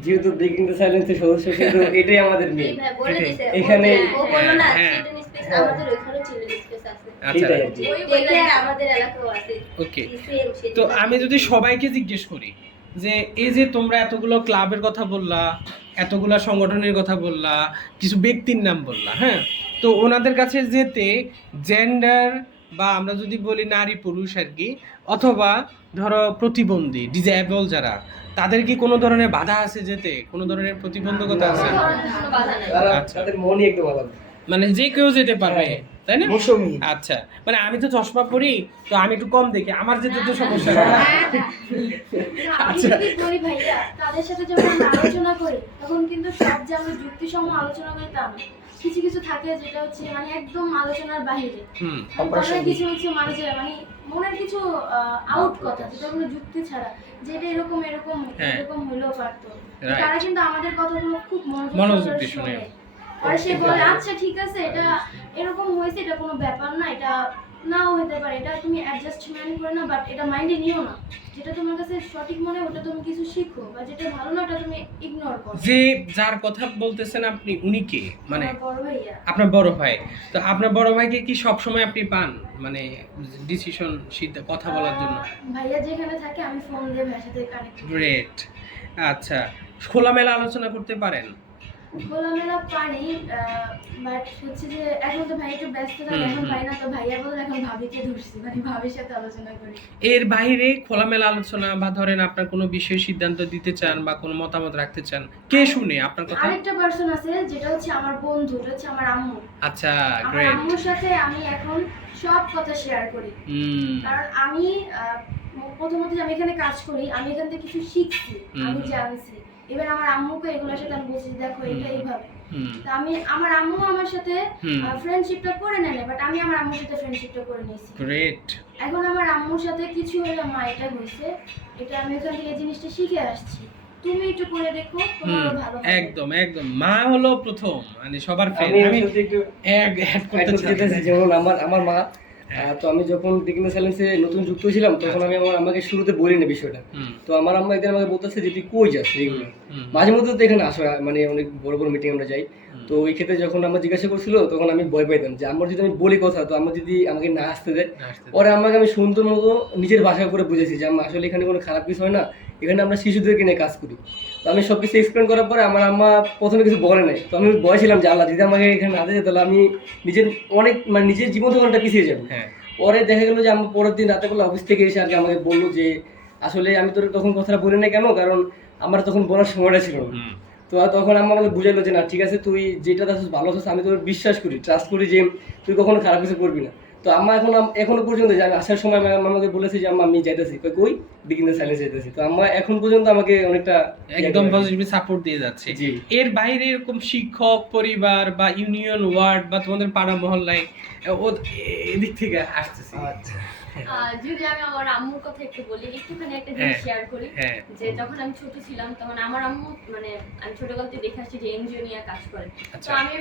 যেহেতু ব্রেকিং দ্য সাইলেন্সের সদস্য, কিন্তু এটাই আমাদের মেয়ে। বলে দিছে, এখানে ও বললো না হ্যাঁ। চিলড্রেন স্পেস, আমাদের ওইখানেও চিলড্রেন স্পেস আছে। আচ্ছা, এটাই আর কি। ওই বললে আমাদের এলাকাও আছে। ওকে। Same same. তো আমি যদি সবাইকে জিজ্ঞেস করি যে এই যে তোমরা এতগুলো ক্লাবের কথা বললা, এতগুলা সংগঠনের কথা বললা, কিছু ব্যক্তির নাম বললা, হ্যাঁ, তো ওনাদের কাছে যেতে জেন্ডার বা আমরা যদি বলি নারী পুরুষ আর কি, অথবা ধরো প্রতিবন্ধী ডিজেবল যারা, তাদের কি কোনো ধরনের বাধা আছে যেতে? কোনো ধরনের প্রতিবন্ধকতা আছে? কোনো ধরনের কোনো বাধা নাই। আচ্ছা। তাদের মনই একদম আলাদা। মানে যে কেউ যেতে পারবে, তাই না? মৌসুমী আচ্ছা, মানে আমি তো চশমা পরি, তো আমি একটু কম দেখি, আমার যেতে তো সমস্যা নেই। আমি যদি করি ভাইয়া, তাদের সাথে যখন আমরা আলোচনা করি তখন কিন্তু সব যে আমরা যুক্তিসহ আলোচনা করি তা না। কিছু কিছু থাকে যেটা হচ্ছে মানে একদম আলোচনার বাইরে, হুম। তারপরে কিছু হচ্ছে মানুষের মানে মনের কিছু আউট কথা, যেটা কোনো যুক্তি ছাড়া, যেটা এরকম এরকম হ্যাঁ। এরকম হইলেও পারতো। তো Right. তারা কিন্তু আমাদের কথাগুলো খুব মনোযোগ মনোযোগ দিয়ে শুনে। সহকারে শুনে। আর সে বলে আচ্ছা ঠিক আছে, এটা এরকম হয়েছে, এটা কোনো ব্যাপার না, এটা নাও হতে পারে, এটা তুমি অ্যাডজাস্টমেন্ট করে না, বাট এটা মাইন্ডে নিও না। যেটা তোমার কাছে সঠিক মনে হয় ওটা তুমি কিছু শিখো, বা যেটা ভালো না ওটা তুমি ইগনোর করো। যে যার কথা বলতেছেন আপনি, উনি কে? মানে আমার বড় ভাইয়া। আপনার বড় ভাই। তো আপনার বড় ভাইকে কি সব সময় আপনি পান মানে ডিসিশন কথা বলার জন্য? ভাইয়া যেখানে থাকে আমি ফোন দিয়ে ভাইয়ের সাথে কানেক্ট গ্রেট। আচ্ছা, খোলামেলা আলোচনা করতে পারেন? খোলামেলা পারি, বাট হচ্ছে যে এখন তো ভাই একটু ব্যস্ত থাকে, এখন পাই না, তো ভাইয়া বলে এখন ভাবিকে ধরছি, মানে ভাবির সাথে আলোচনা করি। এর বাইরে খোলামেলা আলোচনা বা ধরেন আপনার কোনো বিষয়ে সিদ্ধান্ত দিতে চান বা কোনো মতামত রাখতে চান, কে শুনে আপনার কথা? আরেকটা পার্সন আছে যেটা হচ্ছে আমার বন্ধু, এটা হচ্ছে আমার আম্মু। আচ্ছা, আমার গ্রেট। আম্মুর সাথে আমি এখন সব কথা শেয়ার করি, কারণ আমি প্রথমত যে আমি এখানে কাজ করি, আমি এখান থেকে কিছু শিখছি, আমি জানছি। এবার আমার আম্মুকে এগুলোর সাথে আমি বলছি দেখো এটা এইভাবে। তা আমি আমার আম্মু আমার সাথে ফ্রেন্ডশিপটা করে নেয়, বাট আমি আমার আম্মুর সাথে ফ্রেন্ডশিপটা করে নিয়েছি। গ্রেট। এখন আমার আম্মুর সাথে কিছু হলে মা এটা হয়েছে, এটা আমি ওখান থেকে এই জিনিসটা শিখে আসছি, তুমি একটু করে দেখো, তোমারও ভালো হবে। একদম একদম, মা হলো প্রথম মানে সবার ফ্রেন্ড। আমি আমি সাথে একটু অ্যাড করতে যেতেছি, চাই। যেমন আমার মা, তো আমি যখন ব্রেকিং দ্য সাইলেন্সে নতুন যুক্ত ছিলাম তখন আমি আমাকে শুরুতে বলি না বিষয়টা। তো আমার আম্মা একদিন আমাকে বলতেছে যে তুই কই যাস রেগুলার, মাঝে মধ্যে তো এখানে আসা মানে অনেক বড় বড় মিটিং আমরা যাই। তো ওই ক্ষেত্রে যখন আমার জিজ্ঞাসা করছিল তখন আমি ভয় পাইতাম যে আমার যদি আমি বলি কথা, তো আমার যদি আমাকে না আসতে দেয়। পরে আমাকে আমি সুন্দর মতো নিজের ভাষা করে বুঝেছি যে আমার আসলে এখানে কোনো খারাপ কিছু হয় না, এখানে আমরা শিশুদেরকে নিয়ে কাজ করি। তো আমি সব কিছু এক্সপ্লেন করার পরে আমার আম্মা প্রথমে কিছু বলে নাই। তো আমি ভয় ছিলাম যে আল্লাহ যদি আমাকে এখানে না দেয় তাহলে আমি নিজের অনেক মানে নিজের জীবন জীবনটা পিছিয়ে যাবো। পরে দেখা গেলো যে আমার পরের দিন রাতে বেলা অফিস থেকে এসে আর কি আমাকে বললো যে আসলে আমি তোর তখন কথাটা বলি না কেন, কারণ আমার তখন বলার সময়টা ছিল না। তো তখন আম্মা আমাকে বুঝাইলো যে না ঠিক আছে, তুই যেটা আছিস ভালো আছিস, আমি তোর বিশ্বাস করি, ট্রাস্ট করি যে তুই কখনো খারাপ কিছু করবি না। তো আম্মা এখনো পর্যন্ত যে আমি আসার সময় আমাকে বলেছি যে আম্মা আমি যাইতেছি, কই ব্রেকিং দ্য সাইলেন্স যাইতেছি। তো আম্মা এখন পর্যন্ত আমাকে অনেকটা একদম পজিটিভ সাপোর্ট দিয়ে যাচ্ছে। জি। এর বাইরে এরকম শিক্ষক পরিবার বা ইউনিয়ন ওয়ার্ড বা তোমাদের পাড়া মহল্লায় এদিক থেকে আসতেছি। আচ্ছা, যদি আমি আমার আম্মুর কথা একটু বলি, একটুখানি একটা জিনিস শেয়ার করি। যে যখন আমি ছোট ছিলাম তখন আমার আম্মু মানে আমি ছোটবেলা থেকে দেখে আসছি যে এনজিও নিয়ে কাজ করে। তো আমি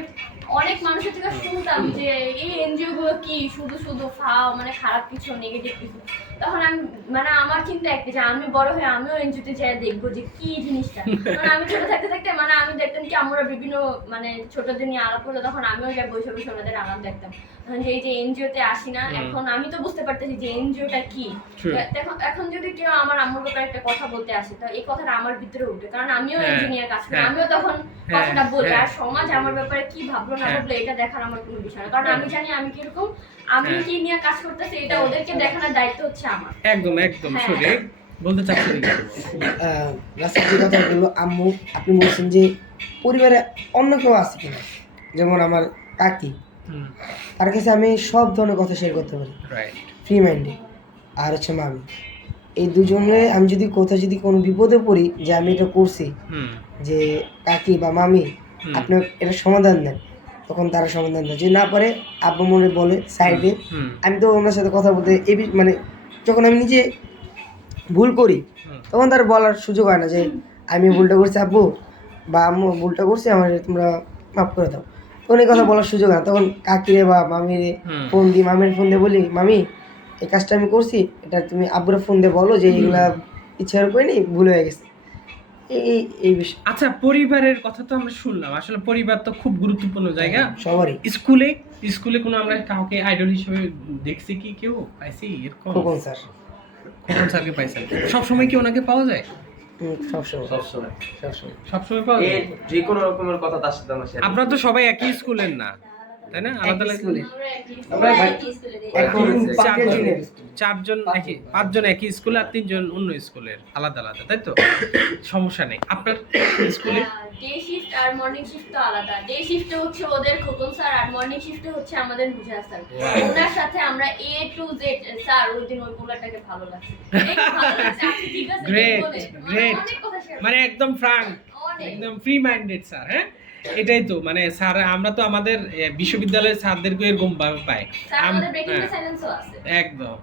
অনেক মানুষের থেকে শুনতাম যে এই এনজিও গুলো কি শুধু শুধু ফাও, মানে খারাপ কিছু নেগেটিভ কিছু। তখন আমি মানে আমার চিন্তা একটা যে আমি বড় হয়ে আমিও এনজিওতে যাই দেখবো যে কি জিনিসটা। মানে আমি ছোট থাকতে থাকতে মানে আমি দেখতাম কি আমরা বিভিন্ন মানে ছোটদের নিয়ে আলাপ করলো, তখন আমিও যাই বসে বসে ওনাদের আলাপ দেখতাম। যে এই যে এনজিওতে আসি না, এখন আমি তো বুঝতে পারতেছি যে এনজিওটা কি। এখন যদি কেউ আমার আম্মুর ব্যাপারে একটা কথা বলতে আসে, তো এই কথাটা আমার ভিতরে উঠে, কারণ আমিও ইঞ্জিনিয়ার কাজ করি, আমিও তখন কথাটা বলি। আর সমাজ আমার ব্যাপারে কি ভাবলো না ভাবলো এটা দেখার আমার কোনো বিষয় না, কারণ আমি জানি আমি কিরকম, আমি কি নিয়ে কাজ করতেছি এটা ওদেরকে দেখানোর দায়িত্ব হচ্ছে আমার। একদম একদম সঠিক বলতে চাচ্ছেন। রাস্তার যে কথা বললো আম্মু, আপনি বলছেন যে পরিবারে অন্য কেউ আছে কিনা, যেমন আমার কাকি, তার কাছে আমি সব ধরনের কথা শেয়ার করতে পারি ফ্রি মাইন্ডে। আর হচ্ছে মামি, এই দুজনে আমি যদি কোথাও যদি কোনো বিপদে পড়ি যে আমি এটা করছি, হুম যে কাকি বা মামি হুম। আপনার এটা সমাধান দেন, তখন তারা সমাধান দেয়। যদি না পারে আব্বু মনে বলে সাইডে, হুম আমি তো ওনার সাথে কথা বলতে মানে যখন আমি নিজে ভুল করি হুম। তখন তার বলার সুযোগ হয় না যে আমি ভুলটা করছি আব্বু বা আম্মু ভুলটা করছি, আমার তোমরা মাফ করে দাও। তখন এই কথা বলার সুযোগ হয় না, তখন কাকিরে বা মামিরে হুম। ফোন দিই, মামির ফোন দিয়ে বলি মামি এই কাজটা আমি করছি, এটা তুমি আব্বুরে ফোন দিয়ে বলো যে এগুলা ইচ্ছা করিনি, ভুল হয়ে গেছে। এই এই বিষয় আচ্ছা, পরিবারের কথা তো আমরা শুনলাম, আসলে পরিবার তো খুব গুরুত্বপূর্ণ জায়গা। সবারই। স্কুলে স্কুলে কোনো আমরা কাউকে আইডল হিসেবে দেখছি কি, কেউ পাইছি এরকম? খোকন স্যার খোকন স্যারকে পাইছেন? সবসময় কি ওনাকে পাওয়া যায়? সবসময় সবসময় সবসময় পাওয়া যায়? যে কোনো রকমের কথা তার সাথে আমার share করি। আপনারা তো সবাই একই স্কুলের না, তাই না? আলাদা আলাদা স্কুলে আমরা একই স্কুলে এখন চারজন একই, পাঁচজন একই স্কুলে আর তিনজন অন্য স্কুলের, আলাদা আলাদা, তাই তো? সমস্যা নেই। আপনার স্কুলে ডে শিফট আর মর্নিং শিফট তো আলাদা। ডে শিফটে হচ্ছে ওদের খোকন স্যার, আর মর্নিং শিফটে হচ্ছে আমাদের মুজাহ স্যার। ওনার সাথে আমরা A to Z স্যার ওই দিন ওই পোলাটাকে ভালো লাগছে। এই ভালো লাগছে, আচ্ছা ঠিক আছে Great, বলে। great. অনেক কথা শেয়ার মানে একদম ফ্রাঙ্ক, অনেক। একদম ফ্রি মাইন্ডেড স্যার। হ্যাঁ, এটাই তো মানে স্যার, আমরা তো আমাদের বিশ্ববিদ্যালয়ের স্যারদেরকে এরকম ভাবে পাই। স্যার আমাদের ব্রেকিং দ্য সাইলেন্সও আছে। একদম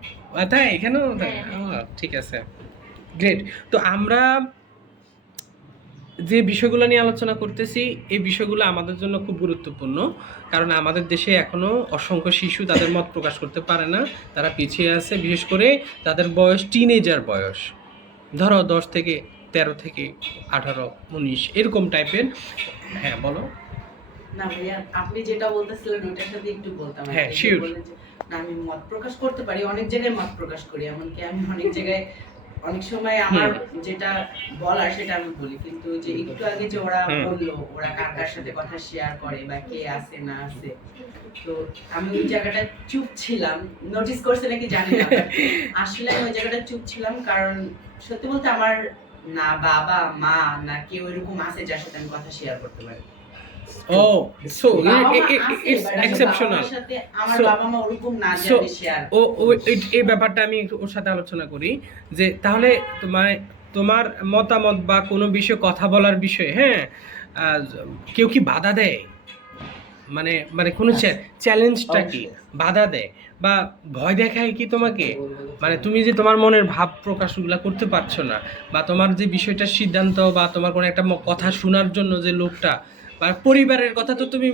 তাই, এখানেও তাই? ও, ঠিক আছে, গ্রেট। তো আমরা যে বিষয়গুলো নিয়ে আলোচনা করতেছি, এই বিষয়গুলো আমাদের জন্য খুব গুরুত্বপূর্ণ, কারণ আমাদের দেশে এখনো অসংখ্য শিশু তাদের মত প্রকাশ করতে পারে না, তারা পিছিয়ে আছে। বিশেষ করে তাদের বয়স টিনেজার বয়স, ধরো 10 থেকে 13 থেকে 18 19 এরকম টাইপের। হ্যাঁ বলো। না ভাইয়া, আপনি যেটা বলতেছিলেন ওটার সাথে একটু বলতাম। হ্যাঁ, আপনি যে sure. বললেন যে, না আমি মত প্রকাশ করতে পারি, অনেক জায়গায় মত প্রকাশ করি, এমনকি আমি অনেক জায়গায় অনেক সময় আমার যেটা বলার সেটা আমি বলি, কিন্তু যে একটু আগে যে ওরা বললো ওরা কার কার সাথে কথা শেয়ার করে বা কে আছে না আছে, তো আমি ওই জায়গাটা চুপ ছিলাম। নোটিস করছে নাকি জানি না, but আসলে আমি ওই জায়গাটা চুপ ছিলাম, কারণ সত্যি বলতে আমার না বাবা মা না কেউ এরকম আছে যার সাথে আমি কথা শেয়ার করতে পারি। ও সো বাবা মা আছে, ইটস but এক্সেপশনাল। আমার সাথে আমার So- বাবা মা ওরকম না যে So, আমি শেয়ার। এই ব্যাপারটা আমি একটু ওর সাথে আলোচনা করি, যে তাহলে তোমার মতামত বা কোনো বিষয়ে কথা বলার বিষয়ে, হ্যাঁ, কেউ কি বাধা দেয়? মানে মানে কোনো চ্যালেঞ্জটা কি বাধা দেয় বা ভয় দেখায় কি তোমাকে? মানে তুমি যে তোমার মনের ভাব প্রকাশগুলো করতে পারছো না, বা তোমার যে বিষয়টার সিদ্ধান্ত বা তোমার কোনো একটা কথা শোনার জন্য যে লোকটা, বা পরিবারের কথা তো তুমি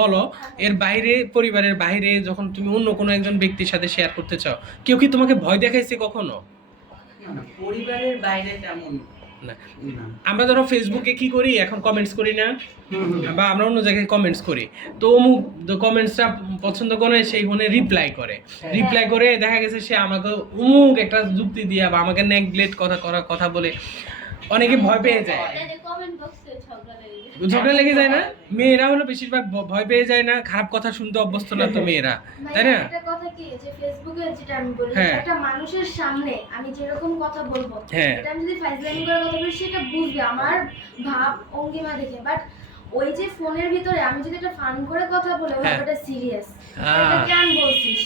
বলো, এর বাইরে, পরিবারের বাইরে যখন তুমি অন্য কোনো একজন ব্যক্তির সাথে শেয়ার করতে চাও, কেউ কি তোমাকে ভয় দেখাইছে কখনো? না, পরিবারের বাইরে তেমন না। না। আমরা ধরো ফেসবুকে কি করি এখন, কমেন্টস করি না, বা আমরা অন্য জায়গায় কমেন্টস করি, তো অমুক কমেন্টসটা পছন্দ করে সেই ফোনে রিপ্লাই করে দেখা গেছে সে আমাকে অমুক একটা যুক্তি দিয়া বা আমাকে নেগলেক্ট কথা বলে অনেকে ভয় পেয়ে যায়। কমেন্ট বক্সে ঝগড়া লেগে যায়। ঝগড়া লেগে যায় না? মেয়েরা হলো বেশিরভাগ ভয় পেয়ে যায় না, খারাপ কথা শুনতে অভ্যস্ত না তো মেয়েরা, তাই না? একটা কথা কি যে ফেসবুকে যেটা আমি বলি, হ্যাঁ। একটা মানুষের সামনে আমি যেরকম কথা বলবো, হ্যাঁ। এটা আমি যদি ফাইজলামি করে কথা বলি সেটা বুঝবে আমার ভাব অঙ্গিমা দেখে, বাট ওই যে ফোনের ভিতরে আমি যদি একটা ফান করে কথা বলে হ্যাঁ। ওটা সিরিয়াস, আহ। এটা কেন বলছিস?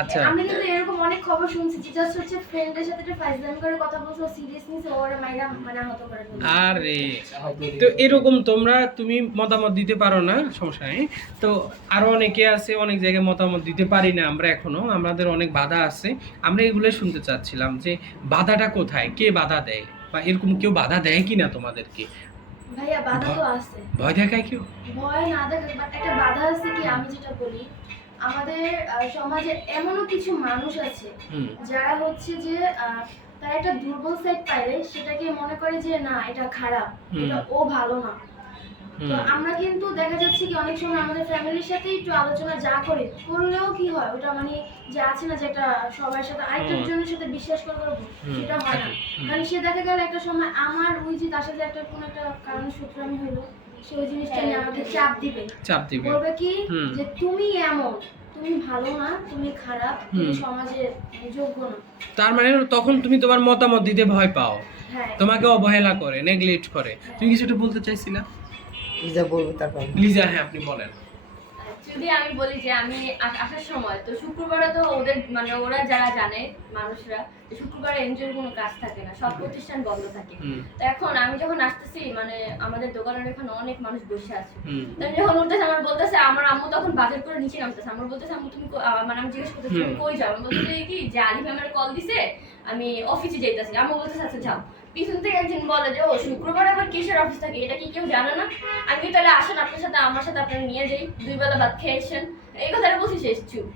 আচ্ছা, আমি কিন্তু এরকম অনেক খবর শুনছি যে জাস্ট হচ্ছে ফ্রেন্ডের সাথে একটা ফাইজলামি করে কথা বলছো, সিরিয়াস নিছে, ওরা মাইরা মানে আহত করে ফেলছে। আরে তো এরকম তুমি মতামত দিতে পারো না, সমস্যা নেই। তো আরো অনেকে আছে, অনেক জায়গায় মতামত দিতে পারি না আমরা এখনো, আমাদের অনেক বাধা আছে। আমরা এগুলো শুনতে চাচ্ছিলাম যে বাধাটা কোথায়, কে বাধা দেয়, বা এরকম কেউ বাধা দেয় কিনা তোমাদেরকে? ভাইয়া বাধা তো আছে, ভয় দেখায় কেউ? ভয় না দেখে, বাট একটা বাধা আছে কি, আমি যেটা বলি আমাদের সমাজে এমনও কিছু মানুষ আছে হুম যারা হচ্ছে যে তারা একটা দুর্বল সাইড পাইলে সেটাকে মনে করে যে না এটা খারাপ, এটা ও ভালো না। তো আমরা কিন্তু দেখা যাচ্ছে কি অনেক সময় আমাদের ফ্যামিলির সাথে একটু আলোচনা যা করি করলেও কি হয়, ওটা মানে যে আছে না যে একটা সবার সাথে আরেকজনের সাথে বিশ্বাস করে করবো, সেটা হয় না। কারণ সে দেখা গেল একটা সময় আমার ওই যে তার সাথে একটা কোনো একটা কারণে সূত্রামি হলো, সে ওই জিনিসটা নিয়ে আমাকে চাপ দিবে, বলবে কি যে তুমি এমন, তুমি ভালো না, তুমি খারাপ, তুমি সমাজের যোগ্য না। তার মানে তখন তুমি তোমার মতামত দিতে ভয় পাও, হ্যাঁ, তোমাকে অবহেলা করে, নেগলেক্ট করে। তুমি কিছুটা বলতে চাইছিলা লিজা বলবো তারপর। লিজা? হ্যাঁ, আপনি বলেন। যদি আমি বলি যে আমি আসার সময় তো শুক্রবারে তো ওদের মানে ওরা যারা জানে মানুষরা যে শুক্রবারে এনজিওর কোনো কাজ থাকে না, সব প্রতিষ্ঠান বন্ধ থাকে। তো এখন আমি যখন আসতেছি মানে আমাদের দোকানের এখানে অনেক মানুষ বসে আছে, তো আমি যখন উঠতেছি আমার বলতেছে, আমার আম্মু তখন বাজার করে নিচে নামতেছে, আমার বলতেছে আম্মু তুমি মানে আমি জিজ্ঞেস করতেছি তুমি কই যাও, আমি বলতেছি কি যে আলিফ আমার কল দিছে আমি অফিসে যাইতেছি। আম্মু বলতেছে আচ্ছা যাও। পিছন থেকে একজন বলে যে ও শুক্রবার আবার কিসের অফিস থাকে, এটা কি কেউ জানে না? আমি তাহলে আসেন আপনার সাথে, আমার সাথে আপনারা নিয়ে যাই, 2 বেলা ভাত খেয়ে এসেন, এই কথাটা বলছি শেষ, চুপ।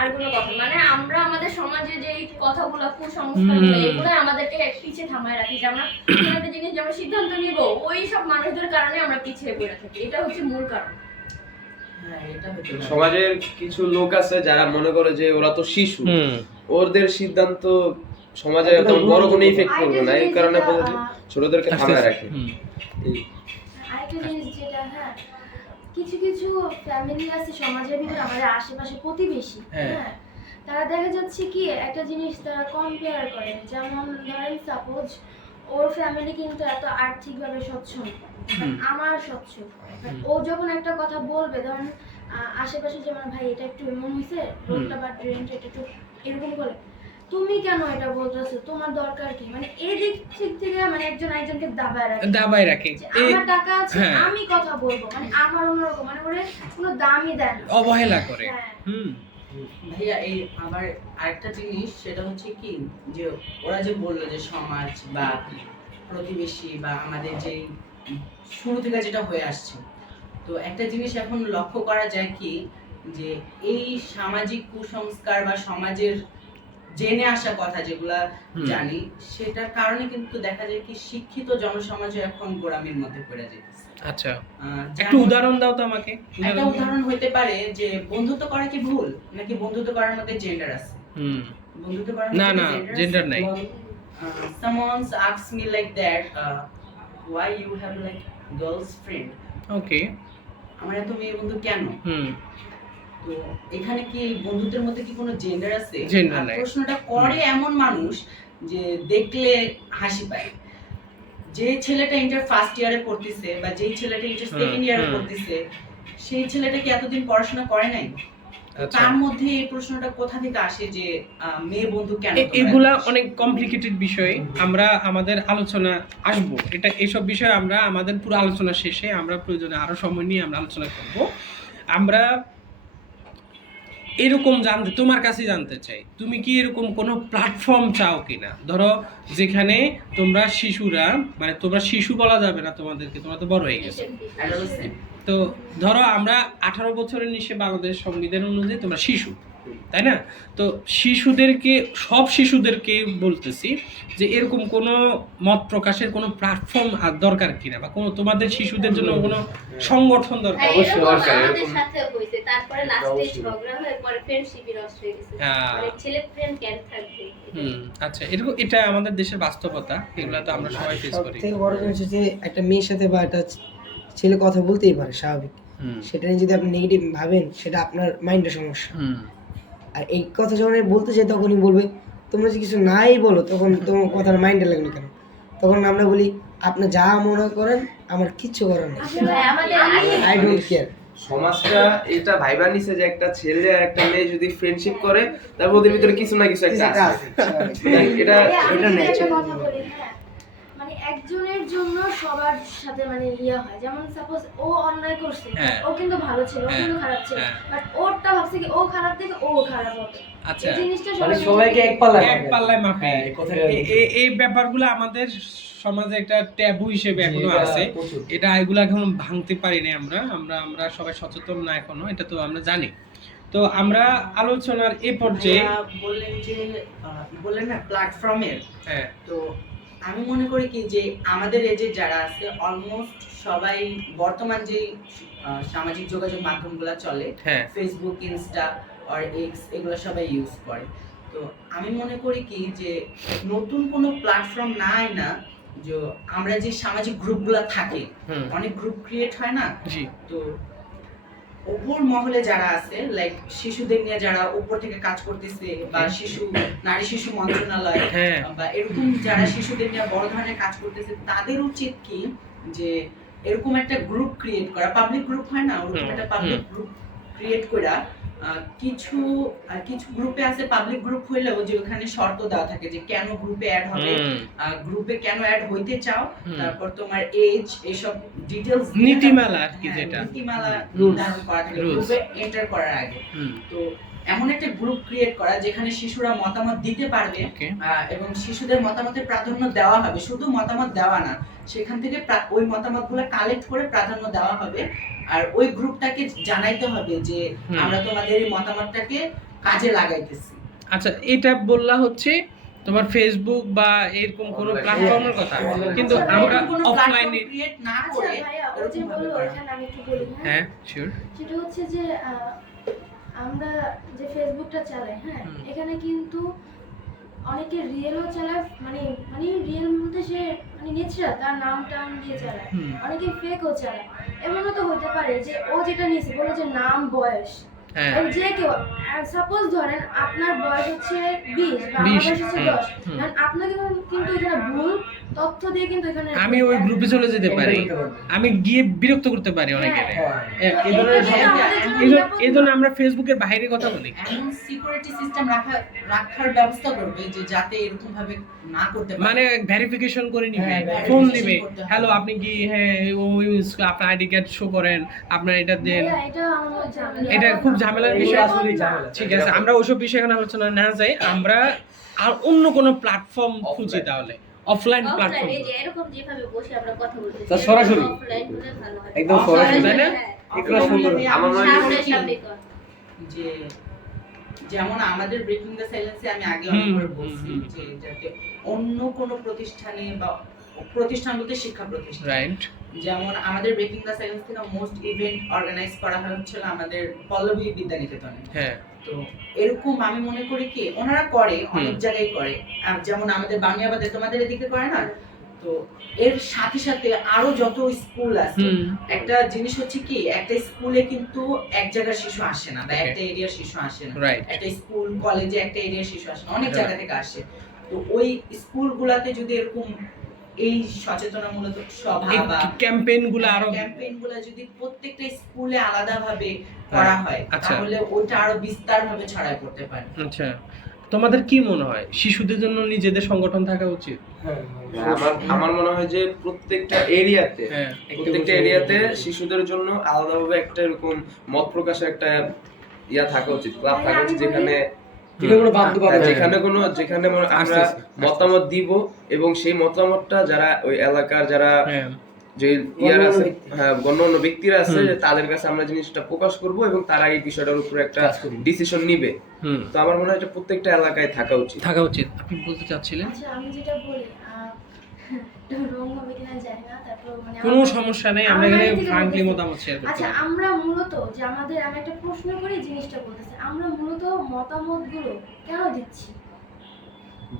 আর কোনো কথা মানে আমরা আমাদের সমাজে যে এই কথাগুলো কুসংস্কারগুলো এগুলো আমাদেরকে পিছিয়ে থামায় রাখি, যে আমরা কোনো একটা জিনিস যে আমরা সিদ্ধান্ত নিব ওই সব মানুষদের কারণে আমরা পিছিয়ে পড়ে থাকি, এটা হচ্ছে মূল কারণ। হ্যাঁ, এটা হতে পারে। সমাজের কিছু লোক আছে যারা মনে করে যে ওরা তো শিশু, ওদের সিদ্ধান্ত সমাজে তেমন বড় কোনো ইফেক্ট করবে না, এই কারণে বলে যে ছোটদেরকে থামায় রাখে। আরেকটা জিনিস যেটা, হ্যাঁ কিছু কিছু ফ্যামিলি আছে সমাজের ভিতরে আমাদের আশেপাশে প্রতিবেশী, হ্যাঁ তারা দেখা যাচ্ছে কি একটা জিনিস তারা কম্পেয়ার করে, যেমন ধরেন সাপোজ ওর ফ্যামিলি কিন্তু এত আর্থিকভাবে সচ্ছল, আমার সচ্ছল, ও যখন একটা কথা বলবে ধরেন আশেপাশে যেমন ভাই এটা একটু এমন হয়েছে, রোডটা বা ড্রেনটা একটু এরকম করে, তুমি কেন এটা বলতেছো, তোমার দরকার কি, মানে এই দিক থেকে মানে একজন একজনকে দাবায় রাখে যে আমার টাকা আছে আমি কথা বলবো, মানে আমার অন্যরকম, মানে ওরে কোনো দামই দেয় না, অবহেলা করে। ভাইয়া এই আবার আরেকটা জিনিস সেটা হচ্ছে কি যে ওরা যে বললো যে সমাজ বা প্রতিবেশী বা আমাদের যে শুরু থেকে যেটা হয়ে আসছে, তো একটা জিনিস এখন লক্ষ্য করা যায় কি যে এই সামাজিক কুসংস্কার বা সমাজের জেনে আসা কথা যেগুলা জানি সেটার কারণে কিন্তু দেখা যায় কি শিক্ষিত জনসমাজও এখন গোড়ামির মধ্যে পড়ে যাইতেছে। আচ্ছা, একটু উদাহরণ দাও তো আমাকে। একটা উদাহরণ হইতে পারে যে বন্ধুত্ব করা কি ভুল নাকি বন্ধুত্ব করার মধ্যে জেন্ডার আছে? বন্ধুত্ব করার মধ্যে না জেন্ডার নাই। Someone asks me like that, why you have like girls friend? ওকে, আমার এত মেয়ে বন্ধু কেন? তো এখানে কি বন্ধুদের মধ্যে কি কোনো জেন্ডার আছে? প্রশ্নটা করে এমন মানুষ যে দেখলে হাসি পায়। যে ছেলেটা ইন্টার ফার্স্ট ইয়ারে পড়তেছে বা যেই ছেলেটা ইন্টার সেকেন্ড ইয়ারে পড়তেছে সেই ছেলেটা কি এতদিন পড়াশোনা করে নাই? তার মধ্যে এই প্রশ্নটা কোথা থেকে আসে যে মেয়ে বন্ধু কেন? এগুলা অনেক কমপ্লিকেটেড বিষয়, আমরা আমাদের আলোচনা আসবো, এটা এইসব বিষয়ে আমরা আমাদের পুরো আলোচনা শেষে আমরা প্রয়োজনে আরো সময় নিয়ে আমরা আলোচনা করব। আমরা এরকম জানতে তোমার কাছে জানতে চাই, তুমি কি এরকম কোনো প্ল্যাটফর্ম চাও কিনা, ধরো যেখানে তোমরা শিশুরা, মানে তোমরা শিশু বলা যাবে না তোমাদেরকে, তোমরা তো বড় হয়ে গেছো, তো ধরো আমরা 18 বছরের নিচে বাংলাদেশ সংবিধান অনুযায়ী তোমরা শিশু, তাই না? তো শিশুদেরকে, সব শিশুদেরকে বলতেছি যে এরকম কোনো মত প্রকাশের কোনো প্ল্যাটফর্ম দরকার কিনা, বা কোনো তোমাদের শিশুদের জন্য কোনো সংগঠন দরকার। অবশ্যই দরকার। আমাদের সাথে হইছে, তারপরে লাস্টে ঝগড়া হয়ে পরে ফ্রেন্ডশিপই নষ্ট হয়ে গেছে, মানে ছেলে ফ্রেন্ড কেন থাকবে। আচ্ছা, এরকম এটা আমাদের দেশের বাস্তবতা, এগুলো তো আমরা সবাই ফেস করি। সবথেকে বড় জিনিস হচ্ছে একটা মেয়ের সাথে বা একটা ছেলে কথা বলতেই পারে স্বাভাবিক, সেটা নিয়ে যদি আপনি নেগেটিভ ভাবেন সেটা আপনার মাইন্ডের সমস্যা। আর এই কথা যখন বলতে চাই তখনই বলবে তোমরা যে কিছু নাই বলো, তখন তোমার কথার মাইন্ডে লাগলো কেন? তখন আমরা বলি আপনি যা মনে করেন, আমার কিচ্ছু করার নেই, আই ডোন্ট কেয়ার। সমাজটা এটা ভাইবা নিছে যে একটা ছেলে আর একটা মেয়ে যদি ফ্রেন্ডশিপ করে তারপর ওদের ভিতরে কিছু না কিছু একটা আছে। এটা কথা বলি, হ্যাঁ মানে একজনের জন্য সবার সাথে মানে ইয়া হয়, যেমন সাপোজ ও অন্যায় করছে, ও কিন্তু ভালো ছিল, ও কিন্তু খারাপ ছিল, বাট ওরটা ভাবছে কি ও খারাপ থেকে ও খারাপ হবে। আচ্ছা, এই জিনিসটা সবাইকে এক পাল্লায় মাপে। এই ব্যাপারগুলো আমাদের সমাজে একটা ট্যাবু হিসেবে এখনো আছে, এটা এগুলো এখন ভাঙতে পারি না আমরা আমরা সবাই সচেতন না এখনো, এটা তো আমরা জানি। তো আমরা আলোচনার এই পর্যায়ে বললেন যে বললেন না প্ল্যাটফর্মের, তো আমি মনে করি কি যে আমাদের এজে যারা আছে অলমোস্ট সবাই বর্তমান যে সামাজিক যোগাযোগ মাধ্যমগুলো চলে, ফেসবুক, ইনস্টা আর এক্স, এগুলো সবাই ইউজ করে। তো আমি মনে করি কি যে নতুন কোনো প্ল্যাটফর্ম নাই না, যে আমরা যে সামাজিক গ্রুপগুলো থাকে, অনেক গ্রুপ ক্রিয়েট হয় না, তো উপর মহলে যারা আছে লাইক শিশুদের নিয়ে যারা উপর থেকে কাজ করতেছে বা নারী শিশু মন্ত্রণালয় বা এরকম যারা শিশুদের নিয়ে বড় ধরনের কাজ করতেছে, তাদের উচিত কি যে এরকম একটা গ্রুপ ক্রিয়েট করা, পাবলিক গ্রুপ হয় না, ওরকম একটা পাবলিক গ্রুপ ক্রিয়েট করা কিছু কিছু গ্রুপে আছে পাবলিক গ্রুপ হইলেও যে ওখানে শর্ত দেওয়া থাকে যে কেন গ্রুপে অ্যাড হবে, গ্রুপে কেন অ্যাড হইতে চাও, তারপর তোমার এজ, এইসব ডিটেইলস নীতিমালা আর কি, যেটা নীতিমালা নির্ধারণ করা থাকে গ্রুপে এন্টার করার আগে। তো এমন একটা গ্রুপ ক্রিয়েট করা যেখানে শিশুরা মতামত দিতে পারবে এবং শিশুদের মতামতের প্রাধান্য দেওয়া হবে, শুধু মতামত দেওয়া না, সেখান থেকে ওই মতামতগুলো কালেক্ট করে প্রাধান্য দেওয়া হবে, আর ওই গ্রুপটাকে জানাইতে হবে যে আমরা তোমাদের এই মতামতটাকে কাজে লাগাইতেছি। আচ্ছা, এটা বললা হচ্ছে তোমার ফেসবুক বা এরকম কোনো প্ল্যাটফর্মের কথা, কিন্তু আমরা অফলাইনে ক্রিয়েট না আচ্ছা করে ভাইয়া, ও যে বললো এখানে আমি একটু বলি, হ্যাঁ শিওর, সেটা হচ্ছে যে আমরা যে ফেসবুকটা চালাই, হ্যাঁ, এখানে কিন্তু অনেকে রিয়েলও চালায়, মানে মানে রিয়েল বলতে সে মানে নেচরা তার নাম টাম দিয়ে চালায়, অনেকে ফেকও চালায়। এমনও তো হতে পারে যে ও যেটা নিয়েছে বলে যে নাম বয়স, যে কেউ সাপোজ ধরেন আপনার বয়স হচ্ছে 20 বা আমার বয়স হচ্ছে 10, কারণ আপনাকে কিন্তু এখানে ভুল তথ্য দিয়ে কিন্তু এখানে আমি ওই গ্রুপে চলে যেতে পারি, আমি গিয়ে বিরক্ত করতে পারি অনেকে। এই জন্য আমরা ফেসবুকের বাইরে কথা বলি, এমন সিকিউরিটি সিস্টেম রাখার ব্যবস্থা করবে যে যাতে এরকম ভাবে না করতে পারে, মানে ভেরিফিকেশন করে নিবে, ফোন দিবে, হ্যালো আপনি কি হ্যাঁ ওই আপনার আইডি কার্ড শো করেন, আপনার এটা দেন। এটা খুব ঝামেলার বিষয়। ঠিক আছে, আমরা ওইসব বিষয়ে এখন আলোচনা না যাই, আমরা আর অন্য কোনো প্ল্যাটফর্ম খুঁজি, তাহলে অফলাইন প্ল্যাটফর্ম, এই যে এরকম যেভাবে বসে আমরা কথা বলতেছি, তা সরাসরি অফলাইন হলে ভালো হয়, একদম সরাসরি, তাই না? একদম সুন্দর। আমার মনে হয় সামনে সামনে কর। যে যেমন আমাদের ব্রেকিং দ্য সাইলেন্সে আমি আগে অনেকবার বলছি যে এটাকে অন্য কোনো প্রতিষ্ঠানে বা প্রতিষ্ঠান বলতে শিক্ষা প্রতিষ্ঠান, রাইট, যেমন আমাদের ব্রেকিং দ্য সাইলেন্স থেকে মোস্ট ইভেন্ট অর্গানাইজ করা হচ্ছিল আমাদের পল্লবী বিদ্যানিকেতনে। হ্যাঁ, তো এরকম আমি মনে করি কি ওনারা করে, অনেক জায়গায় করে, যেমন আমাদের বানিয়াবাদে তোমাদের এদিকে করে না। তো এর সাথে সাথে আরো যত স্কুল আছে, একটা জিনিস হচ্ছে কি একটা স্কুলে কিন্তু এক জায়গার শিশু আসে না বা একটা এরিয়ার শিশু আসে না, একটা স্কুল কলেজে একটা এরিয়ার শিশু আসে না, অনেক জায়গা থেকে আসে। তো ওই স্কুলগুলোতে যদি এরকম এই সচেতনামূলক সভা বা ক্যাম্পেইনগুলো যদি প্রত্যেকটা স্কুলে আলাদাভাবে করা হয় তাহলে ওইটা আরো বিস্তারভাবে ছড়ায় পড়তে পারে। আচ্ছা, তোমাদের কি মনে হয় শিশুদের জন্য নিজেদের সংগঠন থাকা উচিত? আমার মনে হয় যে প্রত্যেকটা এরিয়াতে শিশুদের জন্য আলাদাভাবে একটা এরকম মত প্রকাশের একটা ইয়া থাকা উচিত, ক্লাব থাকা উচিত, যেখানে আমরা মতামত দিব এবং সেই মতামতটা যারা ওই এলাকার যারা যে আছে গণ্যমান্য ব্যক্তিরা আছে তাদের কাছে আমরা জিনিসটা প্রকাশ করব এবং তারা এই বিষয়টার উপর একটা ডিসিশন নিবে। তো আমার মনে হয় এটা প্রত্যেকটা এলাকায় থাকা উচিত। আপনি বলতে চাচ্ছিলেন? আচ্ছা, আমি যেটা বলি রং হবে কিনা জানি না, তারপর মানে কোনো সমস্যা নেই, আমরা এখানে ফ্র্যাঙ্কলি মতামত শেয়ার করতে। আচ্ছা, আমরা মূলত যে আমি একটা প্রশ্ন করি জিনিসটা বলতেছি, আমরা মূলত মতামতগুলো কেন দিচ্ছি?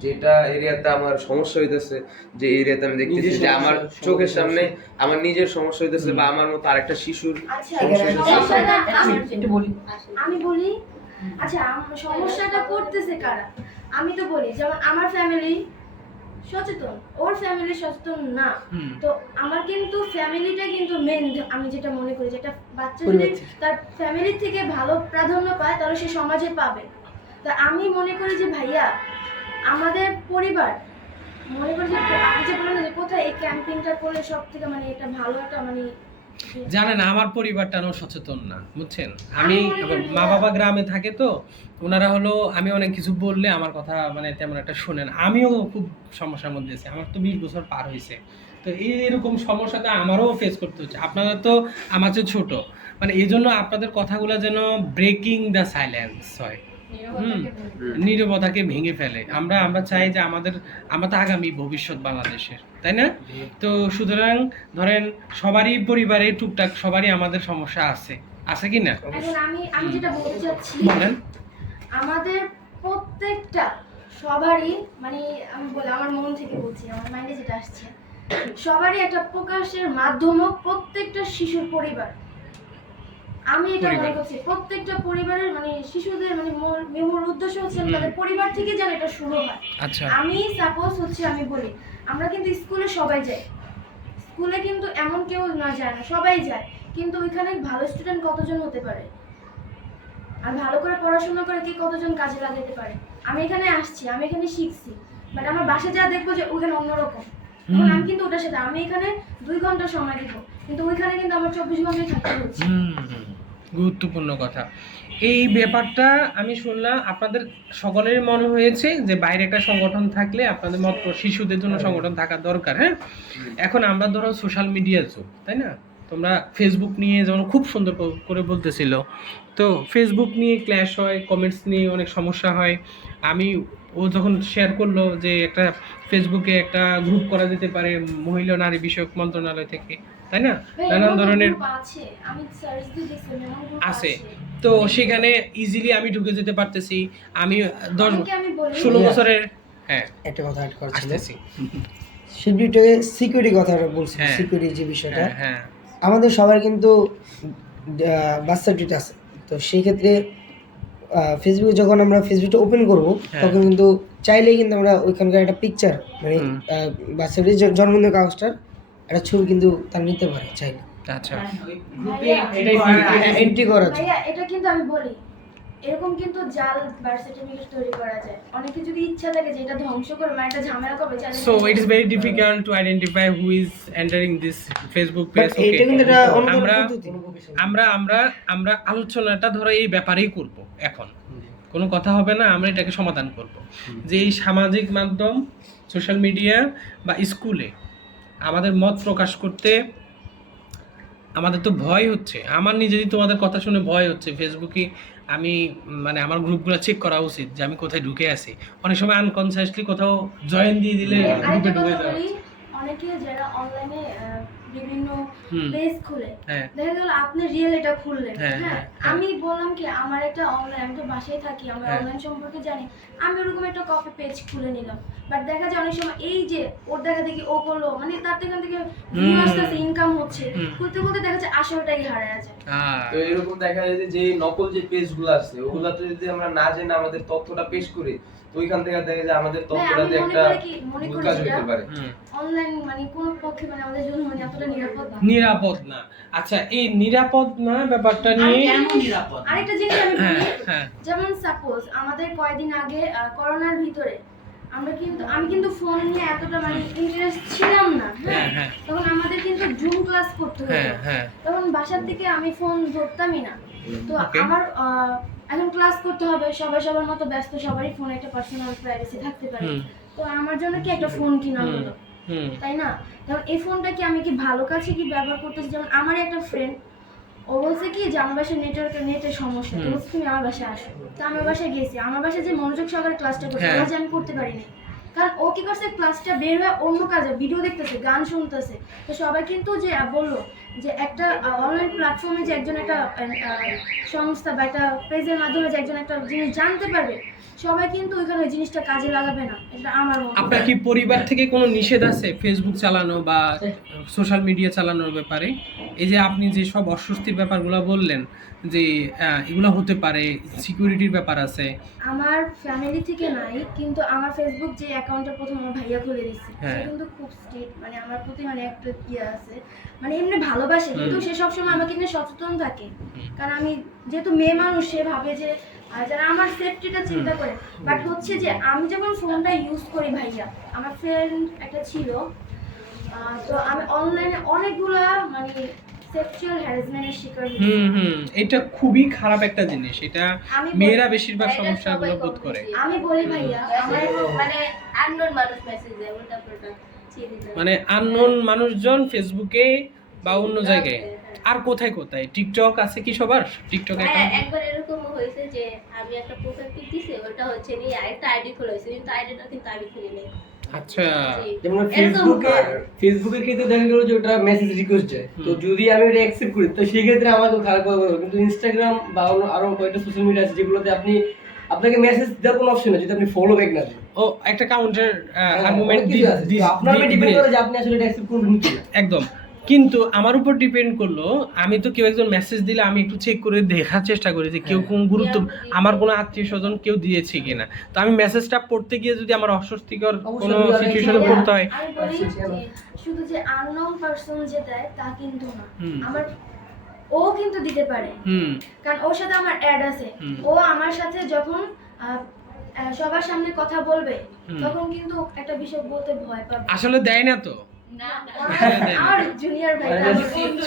যেটা এরিয়াতে আমার সমস্যা হইতেছে, যে এরিয়াতে আমি দেখতেছি যে আমার চোখের সামনে আমার নিজের সমস্যা হইতেছে বা আমার মতো আরেকটা শিশুর সমস্যাটা আমি বলি। আচ্ছা, সমস্যাটা করতেছে কারা? আমি তো বলি যেমন আমার ফ্যামিলি সচেতন, ওর ফ্যামিলি সচেতন না, তো আমার কিন্তু ফ্যামিলিটা কিন্তু মেন। আমি যেটা মনে করি যে একটা বাচ্চা যদি তার ফ্যামিলি থেকে ভালো প্রাধান্য পায় তাহলে সে সমাজে পাবে। তা আমি মনে করি যে ভাইয়া আমাদের পরিবার মনে করি যে আপনি যে বললেন যে কোথায় এই ক্যাম্পিংটা করলে সব থেকে মানে এটা ভালো একটা মানে জানেন আমার পরিবারটা সচেতন না, বুঝছেন? আমি মা বাবা গ্রামে থাকে, তো ওনারা হলো আমি অনেক কিছু বললে আমার কথা মানে তেমন একটা শোনেন। আমিও খুব সমস্যার মধ্যে আছি, আমার তো 20 বছর পার হয়েছে, তো এরকম সমস্যাটা আমারও ফেস করতে হচ্ছে। আপনারা তো আমার চেয়ে ছোট, মানে এই জন্য আপনাদের কথাগুলো যেন ব্রেকিং দ্য সাইলেন্স হয়, নীরবতাকে ভেঙে ফেলে। আমরা চাই যে আমরা তো আগামী ভবিষ্যৎ বাংলাদেশের, তাই না? তো সুতরাং ধরেন সবারই পরিবারে টুকটাক সবারই আমাদের সমস্যা আছে কি না? এখন আমি যেটা বলতে চাচ্ছি, বলেন, আমাদের প্রত্যেকটা সবারই মানে আমি বলি আমার মন থেকে বলছি, আমার মাইন্ডে যেটা আসছে, সবারই একটা প্রকাশের মাধ্যম প্রত্যেকটা শিশুর পরিবার। আমি এটা মনে করছি প্রত্যেকটা পরিবারের মানে শিশুদের মানে মূল উদ্দেশ্য হচ্ছে তাদের পরিবার থেকে যেন এটা শুরু হয়। আমি সাপোজ হচ্ছে আমি বলি আমরা কিন্তু স্কুলে সবাই যাই, স্কুলে কিন্তু এমন কেউ না যায় না, সবাই যায়, কিন্তু ওইখানে ভালো স্টুডেন্ট কতজন হতে পারে? আর ভালো করে পড়াশোনা করে কে কতজন কাজে লাগাতে পারে। আমি এখানে আসছি, আমি এখানে শিখছি, বাট আমার বাসায় যা দেখবো যে ওখানে অন্যরকম। এখন আমি কিন্তু ওটার সাথে আমি এখানে 2 ঘন্টা সময় দিব, কিন্তু ওইখানে কিন্তু আমার 24 ঘন্টাই থাকতে হচ্ছে। গুরুত্বপূর্ণ কথা। এই ব্যাপারটা আমি শুনলাম আপনাদের সকলের মনে হয়েছে যে বাইরে একটা সংগঠন থাকলে আপনাদের মত শিশুদের জন্য সংগঠন থাকা দরকার। হ্যাঁ, এখন আমরা ধরো সোশ্যাল মিডিয়ার যুগ, তাই না? তোমরা ফেসবুক নিয়ে যেমন খুব সুন্দর করে বলতেছিল, তো ফেসবুক নিয়ে ক্ল্যাশ হয়, কমেন্টস নিয়ে অনেক সমস্যা হয়। ও যখন শেয়ার করলো যে একটা ফেসবুকে একটা গ্রুপ করা যেতে পারে মহিলা নারী বিষয়ক মন্ত্রণালয় থেকে, তাই না? নানান ধরনের আছে, আমি সার্চ দিয়ে দেখছি এমন গ্রুপ আছে, তো সেখানে ইজিলি আমি ঢুকে যেতে পারতেছি। আমি 16 বছরের হ্যাঁ একটা কথা অ্যাড করছি, আসতেছি। শিল্পীটাকে সিকিউরিটি কথাটা বলছি, হ্যাঁ। সিকিউরিটি যে বিষয়টা, হ্যাঁ আমাদের সবার কিন্তু বার্থ সার্টিফিকেট আছে। তো সেই ক্ষেত্রে ফেসবুকে যখন আমরা ফেসবুকটা ওপেন করব তখন কিন্তু চাইলেই কিন্তু আমরা ওইখানকার একটা পিকচার মানে বার্থ সার্টিফিকেট জন্মদিনের কাগজটার একটা ছবি কিন্তু তারা নিতে পারে চাইলে। আচ্ছা, এন্ট্রি করা যায়। ভাইয়া এটা কিন্তু আমি বলি, এরকম কিন্তু জাল বার্থ সার্টিফিকেট তৈরি করা যায়। অনেকে যদি ইচ্ছা থাকে যে এটা ধ্বংস করে মানে এটা ঝামেলা করবে, so it is very difficult to identify who is entering this Facebook but page. Okay, এটা কিন্তু একটা অন্য আমরা পদ্ধতি। আমরা আমরা আমরা আলোচনাটা ধরো এই ব্যাপারেই করব। এখন কোনো কথা হবে না, আমরা এটাকে সমাধান করব যে এই সামাজিক মাধ্যম, সোশ্যাল মিডিয়া বা স্কুলে আমাদের মত প্রকাশ করতে আমাদের তো ভয় হচ্ছে। আমার নিজেরই তোমাদের কথা শুনে ভয় হচ্ছে। ফেসবুকে আমি মানে আমার গ্রুপগুলো চেক করা উচিত যে আমি কোথায় ঢুকে আছি। অনেক সময় আনকনসিয়াসলি কোথাও জয়েন দিয়ে দিলে গ্রুপে ঢুকে যাওয়া। অনেকে যারা অনলাইনে বিভিন্ন পেজ খুলে, হ্যাঁ। দেখা গেল আপনি রিয়েল এটা খুললেন, হ্যাঁ, হ্যাঁ, হ্যাঁ। আমি বললাম কি আমার একটা অনলাইন, আমি তো বাসায় থাকি, আমরা হ্যাঁ। অনলাইন সম্পর্কে জানি, আমি ওরকম একটা কপি পেজ খুলে নিলাম। বাট দেখা যায় অনেক সময় এই যে ওর দেখা দেখি ও করলো, মানে তার থেকে ভিউ আসতেছে, ইনকাম হচ্ছে, খুলতে খুলতে দেখা যায় আসলটাই হারায় যায়। তো এরকম দেখা যায় যে নকল যে পেজগুলো আছে ওগুলাতে যদি আমরা না জেনে আমাদের তথ্যটা পেশ করি, তো ওইখান থেকে দেখা যায় আমাদের তথ্যটা যে একটা ভুল কাজ হতে পারে। অনলাইন মানে কোন পক্ষে মানে আমাদের জন্য মানে এতটা নিরাপদ না। নিরাপদ না। আচ্ছা, এই নিরাপদ না ব্যাপারটা নিয়ে আরেকটা জিনিস আমি হ্যাঁ, বলি, হ্যাঁ। যেমন সাপোজ আমাদের কয়েকদিন আগে করোনার ভিতরে আমি কিন্তু ফোন নিয়ে এতটা মানে ইন্টারেস্ট ছিলাম না, হ্যাঁ, হ্যাঁ। তখন আমাদের কিন্তু জুম ক্লাস করতে হতো, হ্যাঁ, হ্যাঁ। তখন বাসার থেকে আমি ফোন ধরতামই না। তো Okay. আমার এখন ক্লাস করতে হবে, সবাই সবার মতো ব্যস্ত, সবারই ফোনে একটা পার্সোনাল প্রাইভেসি থাকতে পারে। তো আমার জন্য কি একটা ফোন কিনা হলো, তাই না? তখন এই ফোনটা কি আমি কি ভালো কাছে কি ব্যবহার করতেছি? যেমন আমার একটা ফ্রেন্ড, ও বলছে কি যে আমার বাসায় নেটের সমস্যা, তো বলছে তুমি আমার বাসায় আসো। তো আমার বাসায় গেছি, আমার বাসায় যে মনোযোগ সহকারে ক্লাসটা করতে হ্যাঁ। যে আমি করতে পারিনি, কারণ ও কি করছে, ক্লাসটা বের হয়ে অন্য কাজে ভিডিও দেখতেছে, গান শুনতেছে। তো সবাই কিন্তু যে বললো যে একটা অনলাইন প্ল্যাটফর্মে যে একজন একটা সংস্থা বা একটা পেজের মাধ্যমে যে একজন একটা জিনিস জানতে পারবে, সবাই কিন্তু ওইখানে ওই জিনিসটা কাজে লাগাবে না, এটা আমার মত। আপনার কি পরিবার থেকে কোনো নিষেধ আছে ফেসবুক চালানো বা সোশ্যাল মিডিয়া চালানোর ব্যাপারে? এই যে আপনি যে সব অস্বস্তির ব্যাপারগুলো বললেন যে এগুলো হতে পারে, সিকিউরিটির ব্যাপার আছে। আমার ফ্যামিলি থেকে নাই, কিন্তু আমার ফেসবুক যে অ্যাকাউন্টটা প্রথম আমার ভাইয়া খুলে দিচ্ছে, হ্যাঁ। সে কিন্তু খুব স্ট্রিক্ট, মানে আমার প্রতি মানে একটা ইয়ে আছে, মানে এমনি ভালোবাসে, কিন্তু সে সবসময় আমাকে নিয়ে সচেতন থাকে। কারণ আমি যেহেতু মেয়ে মানুষ, সে ভাবে যে যারা আমার সেফটিটা চিন্তা করে। বাট হচ্ছে যে আমি যখন ফোনটা ইউজ করি, ভাইয়া আমার ফ্রেন্ড একটা ছিল, তো আমি অনলাইনে অনেকগুলা মানে সেক্সুয়াল হ্যারাসমেন্টের শিকার হয়েছি। এটা খুবই খারাপ একটা জিনিস। এটা আমি মেয়েরা বেশিরভাগ সমস্যাগুলো বোধ করে। আমি বলি ভাইয়া, আমার মানে আননোন মানুষ মেসেজ দেয়, উল্টা পাল্টা চিনি না। মানে আননোন মানুষজন ফেসবুকে বা অন্য জায়গায়, আর কোথায় কোথায় টিকটক আছে কি সবার? টিকটক হ্যাঁ, অ্যাকাউন্ট একবার এরকম হয়েছে যে আমি একটা প্রোফাইল পিক দিছি, ওটা হচ্ছে নি আরেকটা আইডি খোলা হয়েছে, কিন্তু আইডিটা কিন্তু আমি খুলি নাই। আচ্ছা, যেমন ফেসবুকের ক্ষেত্রে দেখা গেল যে ওটা মেসেজ রিকোয়েস্ট যায়, তো যদি আমি ওটা অ্যাকসেপ্ট করি তো সেই ক্ষেত্রে আমাকে খারাপ হবে। কিন্তু ইনস্টাগ্রাম বা আরো কয়েকটা সোশ্যাল মিডিয়া আছে যেগুলোতে আপনাকে মেসেজ দেওয়ার কোনো অপশন নেই যদি আপনি ফলো ব্যাক না দেন। ও একটা কাউন্টার আর্গুমেন্ট আপনার ডিপেন্ড করে যে আপনি আসলে এটা অ্যাকসেপ্ট করবেন কি না। একদম। কিন্তু আমার উপর ডিপেন্ড করলো, আমি তো কেউ একজন মেসেজ দিলে আমি একটু চেক করে দেখার চেষ্টা করি যে কেউ কোন গুরুত্ব, আমার কোনো আত্মীয় স্বজন কেউ দিয়েছে কিনা। তো আমি মেসেজটা পড়তে গিয়ে যদি আমার অস্বস্তিকর কোনো সিচুয়েশনে পড়তে হয়, আমি বলি যে শুধু যে আননোন পারসন যে দেয় তা কিন্তু না। আমার ও কিন্তু দিতে পারে, কারণ ওর সাথে আমার অ্যাড আছে। ও আমার সাথে যখন সবার সামনে কথা বলবে তখন কিন্তু একটা বিষয় বলতে ভয় পাবে। আসলে দেয় না তো, আমার জুনিয়র ভাই,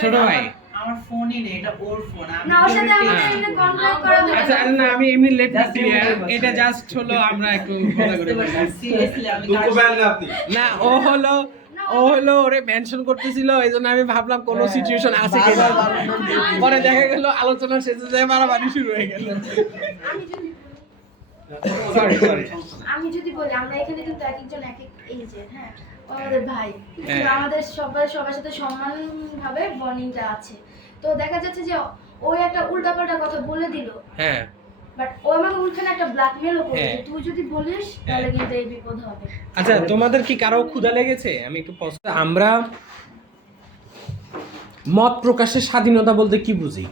ছোট ভাই। আমার ফোনই নেই, এটা ওর ফোন। না, ওর সাথে আমাদের এমনি কন্ট্যাক্ট করা হয়। আচ্ছা না, আমি এমনি লেট ক্লিয়ার, এটা জাস্ট হলো আমরা একটু কথা করে বলছি। সিরিয়াসলি আমি না, ও হলো ওরে মেনশন করতেছিল, এইজন্য আমি ভাবলাম কোন সিচুয়েশন আছে কিনা। পরে দেখা গেল আলোচনা শেষে যায় মারামারি শুরু হয়ে গেল। আমি যদি বলি আমরা এখানে কিন্তু এক একজন এক এক এইজের, হ্যাঁ, ও আমাদের ভাই, কিন্তু আমাদের সবার সাথে সমান ভাবে বন্ডিংটা আছে। তো দেখা যাচ্ছে যে ওই একটা উল্টাপাল্টা কথা বলে দিল, হ্যাঁ, বাট ও আমাকে উল্টানে একটা ব্ল্যাকমেলও করে যে তুই যদি বলিস তাহলে কিন্তু এই বিপদ হবে। আচ্ছা, তোমাদের কি কারো ক্ষুধা লেগেছে? আমি একটু আমরা মত প্রকাশের স্বাধীনতা বলতে কি বুঝি?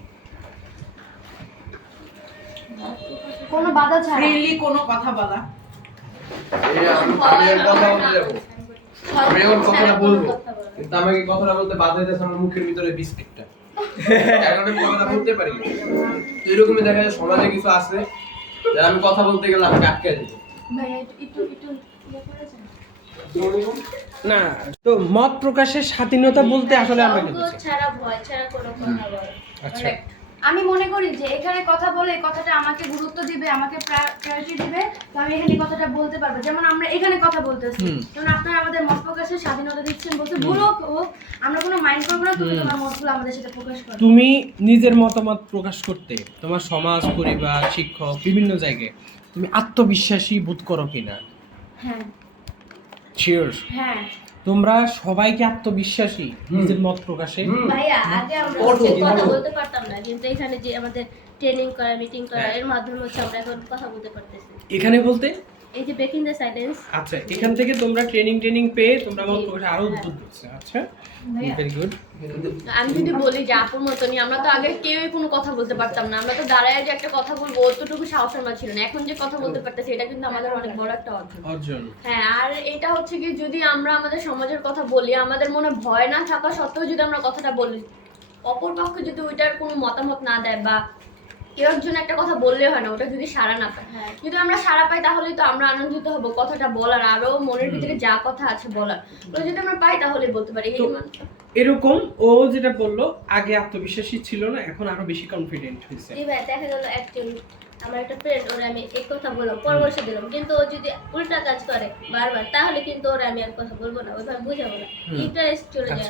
কোনো বাধা ছাড়া ফ্রিলি কোনো কথা বলা। আমি কথা বলতে যাবো, আমি এখন কথাটা বলবো, কিন্তু আমাকে কথাটা বলতে বাধা দিতেছে আমার মুখের ভিতরে বিস্কিটটা। এখন আমি কথাটা বলতে পারি না। তো এরকমই দেখা যায় সমাজে কিছু আছে যারা আমি কথা বলতে গেলে আমাকে আটকে দিবে। ভাই একটু ইয়ে করে যান। না, তো মত প্রকাশের স্বাধীনতা বলতে আসলে আমরা কি বুঝি? ছাড়া ভয় ছাড়া কোনো কথা বলে। আচ্ছা, আমি মনে করি যে এখানে কথা বলে কথাটা আমাকে গুরুত্ব দিবে, আমাকে প্রায়োরিটি দিবে, তো আমি এখানে কথাটা বলতে পারবো। যেমন আমরা এখানে কথা বলতেছি, যেমন আপনারা আমাদের মত প্রকাশের স্বাধীনতা দিচ্ছেন, বলতে ভুল হোক, আমরা কোনো মাইন্ড করবো না, তুমি তোমার মতগুলো আমাদের সাথে প্রকাশ করো। তুমি নিজের মতামত প্রকাশ করতে তোমার সমাজ, পরিবার, শিক্ষক, বিভিন্ন জায়গায় তুমি আত্মবিশ্বাসী বোধ করো কিনা? হ্যাঁ, শিওর? হ্যাঁ। তোমরা সবাইকে আত্মবিশ্বাসী নিজের মত প্রকাশে? ভাইয়া আগে আমরা হচ্ছে কথা বলতে পারতাম না, কিন্তু এখানে যে আমাদের ট্রেনিং করা, মিটিং করা, এর মাধ্যমে হচ্ছে আমরা এখন কথা বলতে পারতেছি। এখানে বলতে এই যে ব্রেকিং দ্য সাইলেন্স। আচ্ছা, এখান থেকে তোমরা ট্রেনিং পেয়ে তোমরা মত প্রকাশে আরো উদ্বুদ্ধ হচ্ছে। আচ্ছা, ভেরি গুড। আমি যদি বলি যে আপুর মতনই, আমরা তো আগে কেউই কোনো কথা বলতে পারতাম না, আমরা তো দাঁড়ায় যে একটা কথা বলবো অতটুকু সাহস আমার ছিল না। এখন যে কথা বলতে পারতেছি এটা কিন্তু আমাদের অনেক বড় একটা অর্জন। হ্যাঁ, আর এটা হচ্ছে কি, যদি আমরা আমাদের সমাজের কথা বলি, আমাদের মনে ভয় না থাকা সত্ত্বেও যদি আমরা কথাটা বলি, অপর পক্ষ যদি ওইটার কোনো মতামত না দেয় বা কেউ একজন একটা কথা বললে হয় না, ওটা যদি সাড়া না পায়, যদি আমরা সাড়া পাই তাহলে তো আমরা আনন্দিত হব কথাটা বলার, আরো মনের ভিতরে যা কথা আছে বলার, ওটা যদি আমরা পাই তাহলে বলতে পারি। এরকম ও যেটা বললো, আগে আত্মবিশ্বাসী ছিল না, এখন আরো বেশি কনফিডেন্ট হয়েছে। ভাই দেখা গেল অ্যাকচুয়ালি আমার একটা ফ্রেন্ড, ওরা আমি এই কথা বললাম, পরামর্শ দিলাম, কিন্তু ও যদি উল্টা কাজ করে বারবার, তাহলে কিন্তু ওরা আমি আর কথা বলবো না, ওইভাবে বুঝাবো না, ইন্টারেস্ট চলে যায়।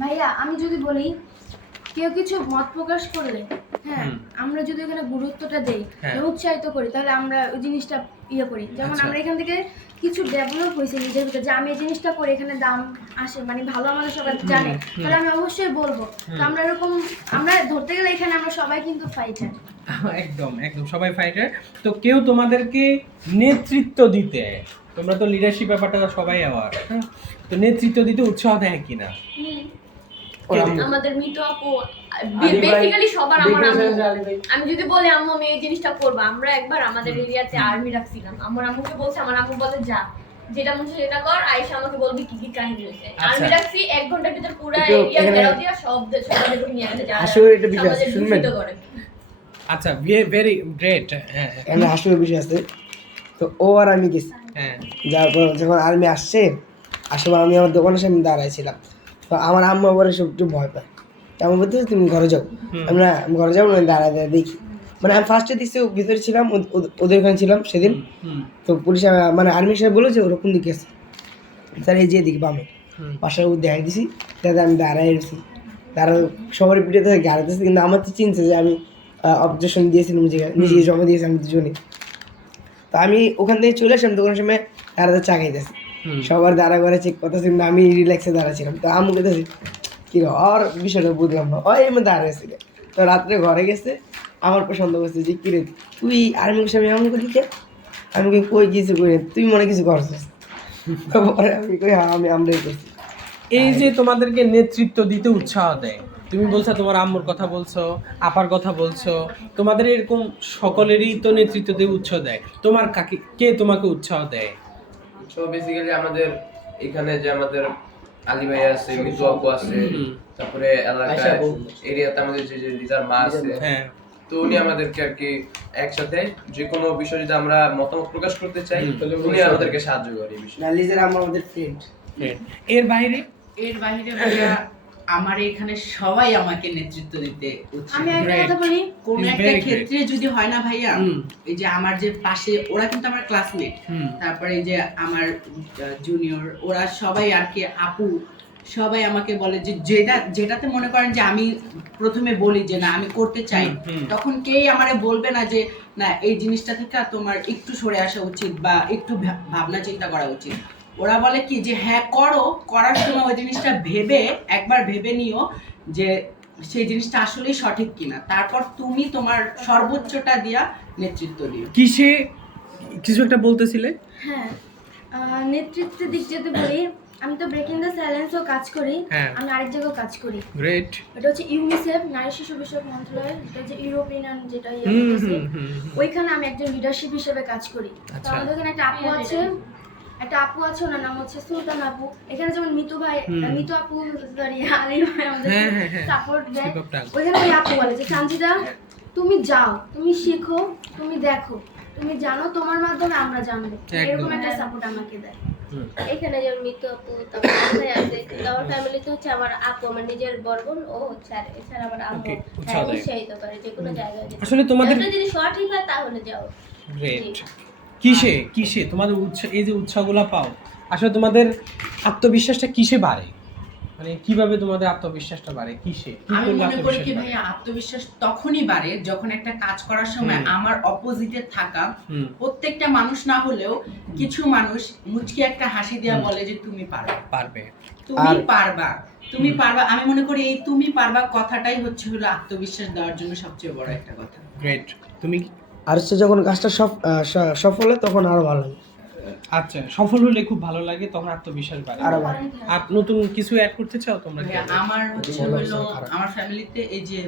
ভাইয়া আমি যদি বলি, কেউ কিছু মত প্রকাশ করলে, হ্যাঁ, আমরা যদি এখানে গুরুত্বটা দেই, উৎসাহিত করি, তাহলে আমরা ওই জিনিসটা ইয়ে করি। যেমন আমরা এখান থেকে কিছু ডেভেলপ হয়েছে নিজের ভিতরে, যে আমি এই জিনিসটা করি, এখানে দাম আসে, মানে ভালো আমাদের সবাই জানে, তাহলে আমি অবশ্যই বলবো। তো আমরা এরকম, আমরা ধরতে গেলে এখানে আমরা সবাই কিন্তু ফাইটার। একদম সবাই ফাইটার। তো কেউ তোমাদেরকে নেতৃত্ব দিতে, তোমরা তো লিডারশিপ ব্যাপারটা সবাই অ্যাওয়ার, হ্যাঁ, তো নেতৃত্ব দিতে উৎসাহ দেয় কিনা? আমাদের মিতু আপু বেসিক্যালি সবার আমার আম্মু। আমি যদি বলি আম্মু আমি এই জিনিসটা করবো, আমরা একবার আমাদের এরিয়াতে আর্মি রাখছিলাম, আমার আম্মুকে বলছে, আমার আম্মু বলে যা যেটা মনে হচ্ছে সেটা কর, আয়েশা আমাকে বলবি কি কি কাহিনী হয়েছে। আর্মি রাখছি 1 ঘন্টার ভিতর পুরো এরিয়া ঘেরাও দিয়া সব সবাইকে নিয়ে আসে, যা সমাজের দূষিত করে। আচ্ছা, ভেরি গ্রেট। হ্যাঁ, এখানে আসলে বিষয় আছে। তো ও আর আমি গেছি, হ্যাঁ, যার পর যখন আর্মি আসছে, আসলে আমি আমার দোকানের সামনে দাঁড়াইছিলাম, তো আমার আম্মু আবার সব একটু ভয় পায়, তেমন বলতে তুমি ঘরে যাও। আমরা ঘরে যাবো না, দাঁড়ায় দেখি, মানে আমি ফার্স্টে দিচ্ছি ভিতরে ছিলাম, ওদের ওখানে ছিলাম সেদিন। তো পুলিশ মানে আর্মি সাহেব বলেছে ওরকম দিকে আছে, স্যার এই যে দিকে বামে পাশে দেখাই দিছি, তাতে আমি দাঁড়াই রয়েছি, সবার পিঠে থেকে গাড়াতেছি, কিন্তু আমার তো চিনছে যে আমি অবজেকশন দিয়েছিলাম, নিজে জমা দিয়েছি আমি দুজনে। তো আমি ওখান থেকে চলে আসলাম, দোকানের সময় দাঁড়াতে চা খাইতেছি, সবার দাঁড়া করে চেক করতেছি, কিন্তু আমি রিল্যাক্সে দাঁড়াচ্ছিলাম। তো আমি কেতেছি কি আর বিষয়টা বুঝলাম না, ওই এমন দাঁড়াইছিল। তো রাত্রে ঘরে গেছে, আমার পছন্দ করছে যে কিরে তুই আর্মির সামনে এমন করি কে? আমি কই কিছু করি, তুই মনে কিছু করছিস? পরে আমি কই হ্যাঁ আমরাই করছি। এই যে তোমাদেরকে নেতৃত্ব দিতে উৎসাহ দেয়, তুমি বলছো তোমার আম্মুর কথা বলছো, আপার কথা বলছো, তোমাদের এরকম সকলেরই তো নেতৃত্ব দিয়ে উৎসাহ দেয়, তোমার কে তোমাকে উৎসাহ দেয়? সো বেসিক্যালি আমাদের এখানে যে আমাদের আলী ভাই আছে, মিতু আপু আছে, তারপরে এলাকায় আয়শা আপু। এরিয়াতে আমাদের যে লিজার মা আছে, হ্যাঁ তো উনি আমাদেরকে আর কি একসাথে যে কোনো বিষয় যদি আমরা মতামত প্রকাশ করতে চাই উনি আমাদেরকে সাহায্য করে এই বিষয়ে। না লিজার আমাদের ফ্রেন্ড। এর বাইরে এর বাইরে ভাইয়া আমার এখানে সবাই আমাকে নেতৃত্ব দিতে উৎসাহ। আমি একটা Great. কথা বলি, কোন He's একটা very great. ক্ষেত্রে যদি হয় না ভাইয়া, হুম। এই যে আমার যে পাশে ওরা কিন্তু আমার ক্লাসমেট, হুম। তারপরে এই যে আমার জুনিয়র, ওরা সবাই আর কি আপু সবাই আমাকে বলে যে যেটাতে মনে করেন যে আমি প্রথমে বলি যে না আমি করতে চাই, তখন কেই আমারে বলবে না যে না এই জিনিসটা থেকে তোমার একটু সরে আসা উচিত বা একটু ভাবনা চিন্তা করা উচিত। ওরা বলে কি যে হ্যাঁ করো, করার সময় ওই জিনিসটা একবার ভেবে নিও যে সেই জিনিসটা আসলেই সঠিক কিনা, তারপর তুমি তোমার সর্বোচ্চটা দিয়া নেতৃত্ব দিও। কিসে কিছু একটা বলতেছিলে? হ্যাঁ নেতৃত্বের দিক যদি বলি, আমি তো ব্রেকিং দ্য সাইলেন্সও কাজ করি, হ্যাঁ। আমি আরেক জায়গায় কাজ করি। গ্রেট। এটা হচ্ছে ইউনিসেফ, নারী শিশু বিষয়ক মন্ত্রণালয়, এটা হচ্ছে ইউরোপিয়ান যেটা ওইখানে আমি একজন লিডারশিপ হিসেবে কাজ করি। তো আচ্ছা। আমাদের এখানে একটা আপু আছে, ওনার নাম হচ্ছে সুলতান আপু। এখানে যেমন মিতু আপু সরি আলী ভাই আমাদের সাপোর্ট দেয়। ওইখানে ওই আপু বলে যে সানজিদা তুমি যাও, তুমি শিখো, তুমি দেখো, তুমি জানো, তোমার মাধ্যমে আমরা জানবো, এরকম একটা সাপোর্ট আমাকে দেয়। এখানে যেমন মিতু আপু, তারপর ভাই আছে, কিন্তু আমার ফ্যামিলিতে হচ্ছে আমার আপু, আমার নিজের বড় বোন, ও হচ্ছে আর এছাড়া আমার আম্মু Okay, উৎসাহ দেয়। উৎসাহিত করে যে কোনো জায়গায় যেতে। আসলে তোমাদের একটা যদি সঠিক হয় তাহলে যাও। গ্রেট। কিসে তোমাদের এই যে উৎসাহগুলো পাও, আসলে তোমাদের আত্মবিশ্বাসটা কিসে বাড়ে? মানে কিভাবে তোমাদের আত্মবিশ্বাসটা বাড়ে? কিসে কি আমি করলে মনে করি আত্মবিশ্বাস কি বাড়ে? ভাইয়া আত্মবিশ্বাস তখনই বাড়ে যখন একটা কাজ করার সময় আমার অপোজিটে থাকা হুম। প্রত্যেকটা মানুষ না হলেও কিছু মানুষ মুচকি একটা হাসি দিয়া বলে যে তুমি পারবে, পারবে। তুমি পারবা। আমি মনে করি এই তুমি পারবা কথাটাই হচ্ছে হলো আত্মবিশ্বাস দেওয়ার জন্য সবচেয়ে বড় একটা কথা। গ্রেট। তুমি আর হচ্ছে যখন কাজটা সফল হয় তখন আরো ভালো লাগে। আচ্ছা, সফল হলে খুব ভালো লাগে, তখন আত্মবিশ্বাস বাড়ে। আরো ভালো। আর নতুন কিছু অ্যাড করতে চাও তোমরা? ভাইয়া, আমার হচ্ছে হলো আমার ফ্যামিলিতে এই যে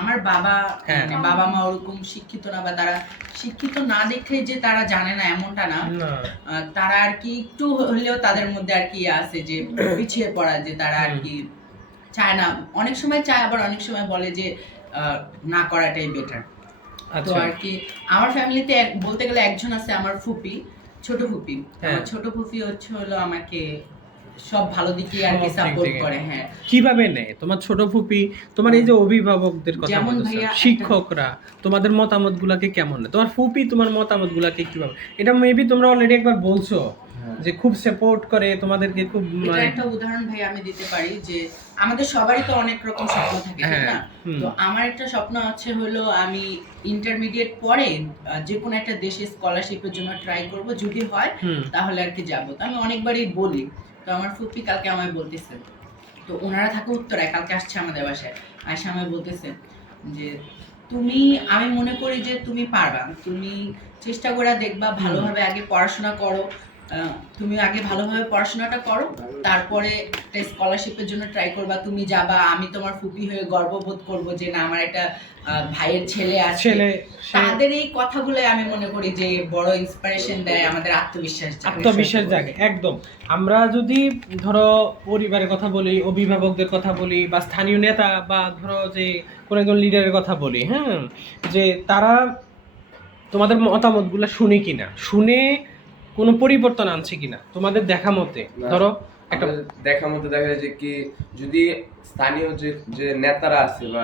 আমার বাবা হ্যাঁ। মানে বাবা মা ওরকম শিক্ষিত না, বা তারা শিক্ষিত না দেখে যে তারা জানে না এমনটা না। তারা আর কি একটু হলেও তাদের মধ্যে আর কি আছে যে পিছিয়ে পড়া, যে তারা আর কি চায় না, অনেক সময় চায় আবার অনেক সময় বলে যে না করাটাই বেটার। তো আচ্ছা। আর কি আমার ফ্যামিলিতে বলতে গেলে একজন আছে, আমার ফুপি, ছোট ফুপি। আমার ছোট ফুপি হচ্ছে হলো আমাকে সব ভালো দিকে আর কি সাপোর্ট করে। হ্যাঁ, কিভাবে নেয় তোমার ছোট ফুপি? তোমার এই যে অভিভাবকদের কথা যেমন বলছো, ভাইয়া শিক্ষকরা তোমাদের মতামতগুলোকে কেমন নেয়? তোমার ফুপি তোমার মতামতগুলোকে কিভাবে? এটা মেবি তোমরা অলরেডি একবার বলছো যে খুব সাপোর্ট করে তোমাদেরকে, খুব এটা একটা উদাহরণ ভাই আমি দিতে পারি যে আমাদের সবারই তো অনেক রকম স্বপ্ন থাকে, ঠিক না? তো আমার একটা স্বপ্ন আছে হলো আমি ইন্টারমিডিয়েট পরে যে কোনো একটা দেশে স্কলারশিপের জন্য ট্রাই করব, যদি হয় তাহলে আর কি যাবো। তো আমি অনেকবারই বলি। তো আমার ফুপি কালকে আমায় বলতেছে, তো ওনারা থাকে উত্তরায়, কালকে আসছে আমাদের বাসায়, আসে আমায় বলতেছে যে আমি মনে করি যে তুমি পারবা, তুমি চেষ্টা করে দেখবা, ভালোভাবে আগে পড়াশোনা করো, তুমি আগে ভালোভাবে পড়াশোনাটা করো, তারপরে একটা স্কলারশিপের জন্য ট্রাই করবা, তুমি যাবা, আমি তোমার ফুপি হয়ে গর্ববোধ করবো যে না আমার একটা ভাইয়ের ছেলে আছে। তাদের এই কথাগুলো আমি মনে করি যে বড় ইন্সপিরেশন দেয়, আমাদের আত্মবিশ্বাস জাগে। একদম। আমরা যদি ধরো পরিবারের কথা বলি, অভিভাবকদের কথা বলি, বা স্থানীয় নেতা, বা ধরো যে কোনো একজন লিডারের কথা বলি, হ্যাঁ, যে তারা তোমাদের মতামতগুলো শুনে কিনা, শুনে কোনো পরিবর্তন আনছে কিনা তোমাদের দেখা মতে? ধরো একটা দেখা মতো দেখা যায় যে কি যদি স্থানীয় যে নেতারা আছে বা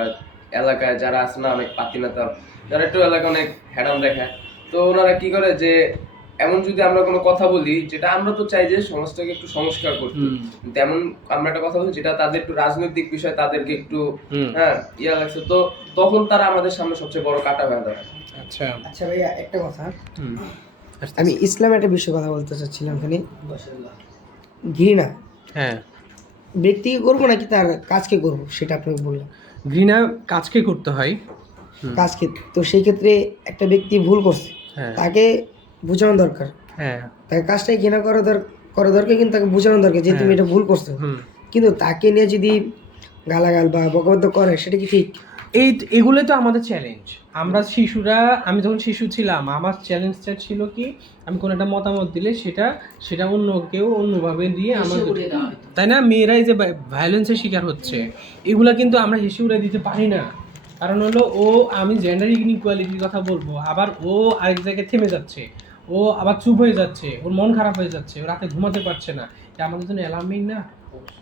এলাকায় যারা আছে না, অনেক পাতি নেতা যারা একটু এলাকায় অনেক হ্যাডাম দেখায়, তো ওনারা কি করে যে এমন যদি আমরা কোনো কথা বলি যেটা আমরা তো চাই যে সমাজটাকে একটু সংস্কার করতে, তেমন আমরা একটা কথা বলি যেটা তাদের একটু রাজনৈতিক বিষয় তাদেরকে একটু ইয়া লাগছে, তো তখন তারা আমাদের সামনে সবচেয়ে বড় কাটা হয়ে দাঁড়ায়। আচ্ছা আচ্ছা ভাইয়া একটা কথা, আমি ইসলামের একটা বিষয়ে কথা বলতে চাচ্ছিলাম। খালি ঘৃণা ব্যক্তিকে করবো নাকি তার কাজকে করবো, সেটা আপনাকে বললাম। ঘৃণা কাজকে করতে হয়, কাজকে। তো সেই ক্ষেত্রে একটা ব্যক্তি ভুল করছে, তাকে বোঝানো দরকার, তাকে কাজটাই ঘৃণা করা দরকার, কিন্তু তাকে বোঝানো দরকার যে তুমি এটা ভুল করছো। কিন্তু তাকে নিয়ে যদি গালাগাল বা বকাবদ্ধ করে, সেটা কি ঠিক? এগুলো তো আমাদের চ্যালেঞ্জ। আমরা শিশুরা, আমি যখন শিশু ছিলাম আমার চ্যালেঞ্জটা ছিল কি, আমি কোনো একটা মতামত দিলে সেটা অন্য কেউ অন্যভাবে দিয়ে আমাদের, উড়িয়ে দেওয়া হতো। তাই না? মেয়েরাই যে ভায়োলেন্সের শিকার হচ্ছে, এগুলা কিন্তু আমরা হেসে উড়ে দিতে পারি না। কারণ হলো আমি জেন্ডার ইনইকুয়ালিটির কথা বলবো, আবার ও আরেক জায়গায় থেমে যাচ্ছে, ও আবার চুপ হয়ে যাচ্ছে, ওর মন খারাপ হয়ে যাচ্ছে, ও রাতে ঘুমাতে পারছে না, এটা আমাদের জন্য অ্যালার্মিং না?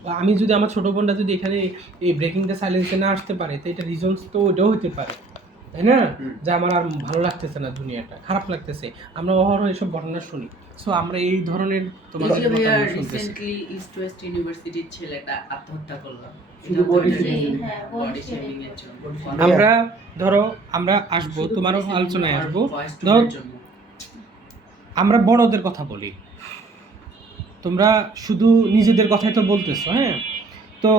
বা আমি যদি আমার ছোটো বোনটা যদি এখানে এই ব্রেকিং দ্য সাইলেন্সে না আসতে পারে, তো এটা রিজনস তো ওইটাও হতে পারে, তাই না? যে আমার আর ভালো লাগতেছে না, দুনিয়াটা খারাপ লাগতেছে, আমরা অহরহ এসব ঘটনা শুনি। সো আমরা এই ধরনের তোমাদের মতামত শুনতেছি। রিসেন্টলি ইস্ট ওয়েস্ট ইউনিভার্সিটির ছেলেটা আত্মহত্যা করলো শুধু body হ্যাঁ, body বডি শেমিং এর জন্য, আমরা আমরা আসবো, তোমারও আলোচনায় আসবো। ভয়েস ধরো টোনের জন্য। আমরা বড়দের কথা বলি, তোমরা শুধু নিজেদের কথাই তো বলতেছো, হ্যাঁ? তো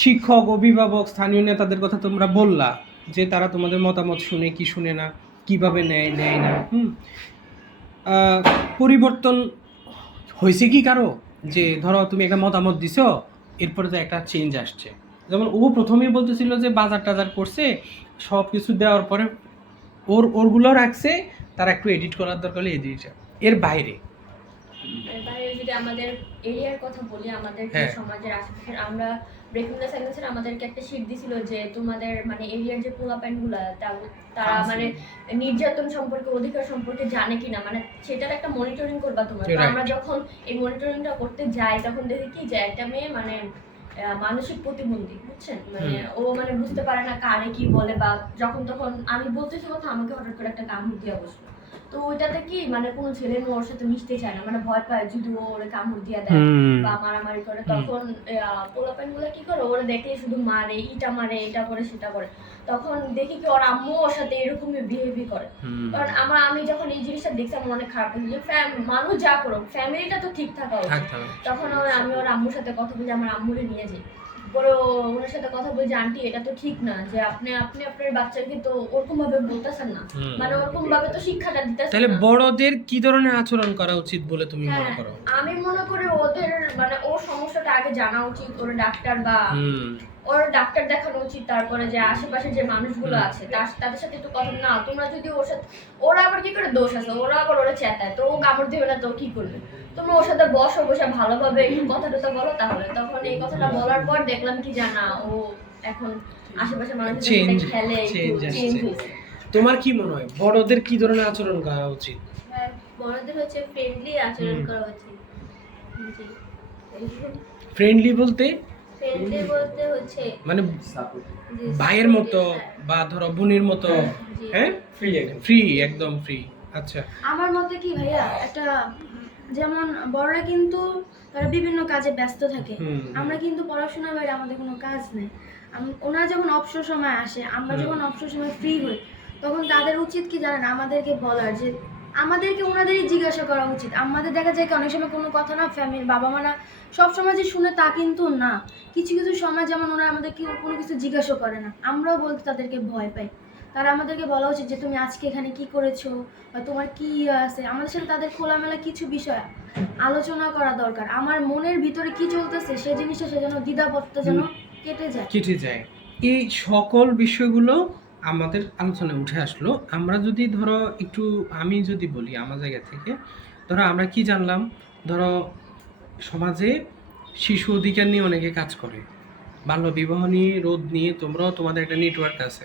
শিক্ষক, অভিভাবক, স্থানীয় নেতাদের কথা তোমরা বললা যে তারা তোমাদের মতামত শুনে কি শুনে না, কিভাবে নেয় না। পরিবর্তন হয়েছে কি কারো? যে ধরো তুমি একটা মতামত দিছো, এরপরে তো একটা চেঞ্জ আসছে। যেমন ও প্রথমেই বলতেছিল যে বাজার টাজার করছে, সব কিছু দেওয়ার পরে ওরগুলো রাখছে, তারা একটু এডিট করার দরকার হলে এডিট। এর বাইরে বাইরে যদি আমাদের এরিয়ার কথা বলি, আমাদের যে হ্যাঁ। সমাজের আশেপাশের, আমরা ব্রেকিং দ্য সাইলেন্সের আমাদেরকে একটা শিট দিছিল যে তোমাদের মানে এরিয়ার যে পোলাপ্যান্টগুলো তারা মানে নির্যাতন সম্পর্কে, অধিকার সম্পর্কে জানে কিনা, মানে সেটার একটা মনিটরিং করবা তোমরা। তো Right. আমরা যখন এই মনিটরিংটা করতে যাই তখন দেখি কি যে একটা মেয়ে মানে মানসিক প্রতিবন্ধী, বুঝছেন? মানে ও মানে বুঝতে পারে না কারে কি বলে, বা যখন তখন আমি বলতেছি কথা আমাকে হঠাৎ করে একটা কামড় দিয়ে বসলো। তো ওইটাতে কি মানে কোনো ছেলে মেয়ে ওর সাথে মিশতে চায় না, মানে ভয় পায় যদি ও ওরে কামড় দিয়ে দেয় বা মারামারি করে, তখন পোলাপাইন গুলো কি করে, ওরা দেখলে শুধু মারে, ইটা মারে, এটা করে সেটা করে। তখন দেখি কি ওর আম্মু ওর সাথে এরকমই বিহেভি করে। কারণ আমি যখন এই জিনিসটা দেখছি আমার অনেক খারাপ লাগছে যে মানুষ যা করো ফ্যামিলিটা তো ঠিক থাকা উচিত। তখন আমি ওর আম্মুর সাথে কথা বলি, আমার আম্মুরে নিয়ে যাই, পরে ওনার সাথে কথা বলি যে আন্টি এটা তো ঠিক না যে আপনি আপনার বাচ্চাকে তো ওরকম ভাবে বলতেছেন না, মানে ওরকম ভাবে তো শিক্ষাটা দিতেছেন তাহলে না। বড়দের কি ধরনের আচরণ করা উচিত বলে তুমি মনে হ্যাঁ, করো? আমি মনে করি ওদের মানে ওর সমস্যাটা আগে জানা উচিত, ওর ডাক্তার বা ওর ডাক্তার দেখানো উচিত। তারপরে যে আশেপাশে যে মানুষগুলো আছে তাদের সাথে একটু কথা না, তোমরা যদি ওর সাথে, ওরা আবার কি করে দোষ আছে, ওরা আবার ওরা চেতায়, তো ও কামড় দেবে না তো কি করবে? তোমরা ওর সাথে বসে ভালোভাবে একটু কথা টথা বলো, তাহলে তখন এই কথাটা বলার পর দেখলাম কি জানা ও এখন আশেপাশে মানুষের সাথে খেলে, চেঞ্জ হয়েছে। তোমার কি মনে হয় বড়দের কি ধরনের আচরণ করা উচিত? বড়দের হচ্ছে ফ্রেন্ডলি আচরণ করা উচিত। ফ্রেন্ডলি বলতে ফ্রেন্ডলি বলতে হচ্ছে মানে যে ভাইয়ের মতো বা ধরো বোনের মতো, জি। হ্যাঁ? ফ্রি, একদম ফ্রি। আচ্ছা, আমার মতে কি ভাইয়া, একটা যেমন বড়রা কিন্তু তারা বিভিন্ন কাজে ব্যস্ত থাকে, আমরা কিন্তু পড়াশোনার বাইরে আমাদের কোনো কাজ নেই। ওনারা যখন অবসর সময় আসে, আমরা যখন অবসর সময় ফ্রি হই, তখন তাদের উচিত কি জানেন, আমাদেরকে বলার যে আমাদেরকে ওনাদেরই জিজ্ঞাসা করা উচিত। আমাদের দেখা যায় কি অনেক সময় কোনো কথা না ফ্যামিলির বাবা মারা সব সময় যে শুনে তা কিন্তু না, কিছু কিছু সময় যেমন ওনারা আমাদেরকে কোনো কিছু জিজ্ঞাসা করে না, আমরাও বলতে তাদেরকে ভয় পাই। তারা আমাদেরকে বলা উচিত যে তুমি আজকে এখানে কি করেছো বা তোমার কি আছে, আমাদের সাথে তাদের খোলামেলা কিছু বিষয় আলোচনা করা দরকার। আমার মনের ভিতরে কি চলতেছে সেই জিনিসটা সে যেন দ্বিধাবোধটা যেন কেটে যায়। এই সকল বিষয়গুলো আমাদের আলোচনায় উঠে আসলো। আমরা যদি ধরো একটু, আমি যদি বলি আমার জায়গা থেকে, ধরো আমরা কি জানলাম, ধরো সমাজে শিশু অধিকার নিয়ে অনেকে কাজ করে, বাল্য বিবাহ নিয়ে, রোধ নিয়ে, তোমরাও তোমাদের একটা নেটওয়ার্ক আছে,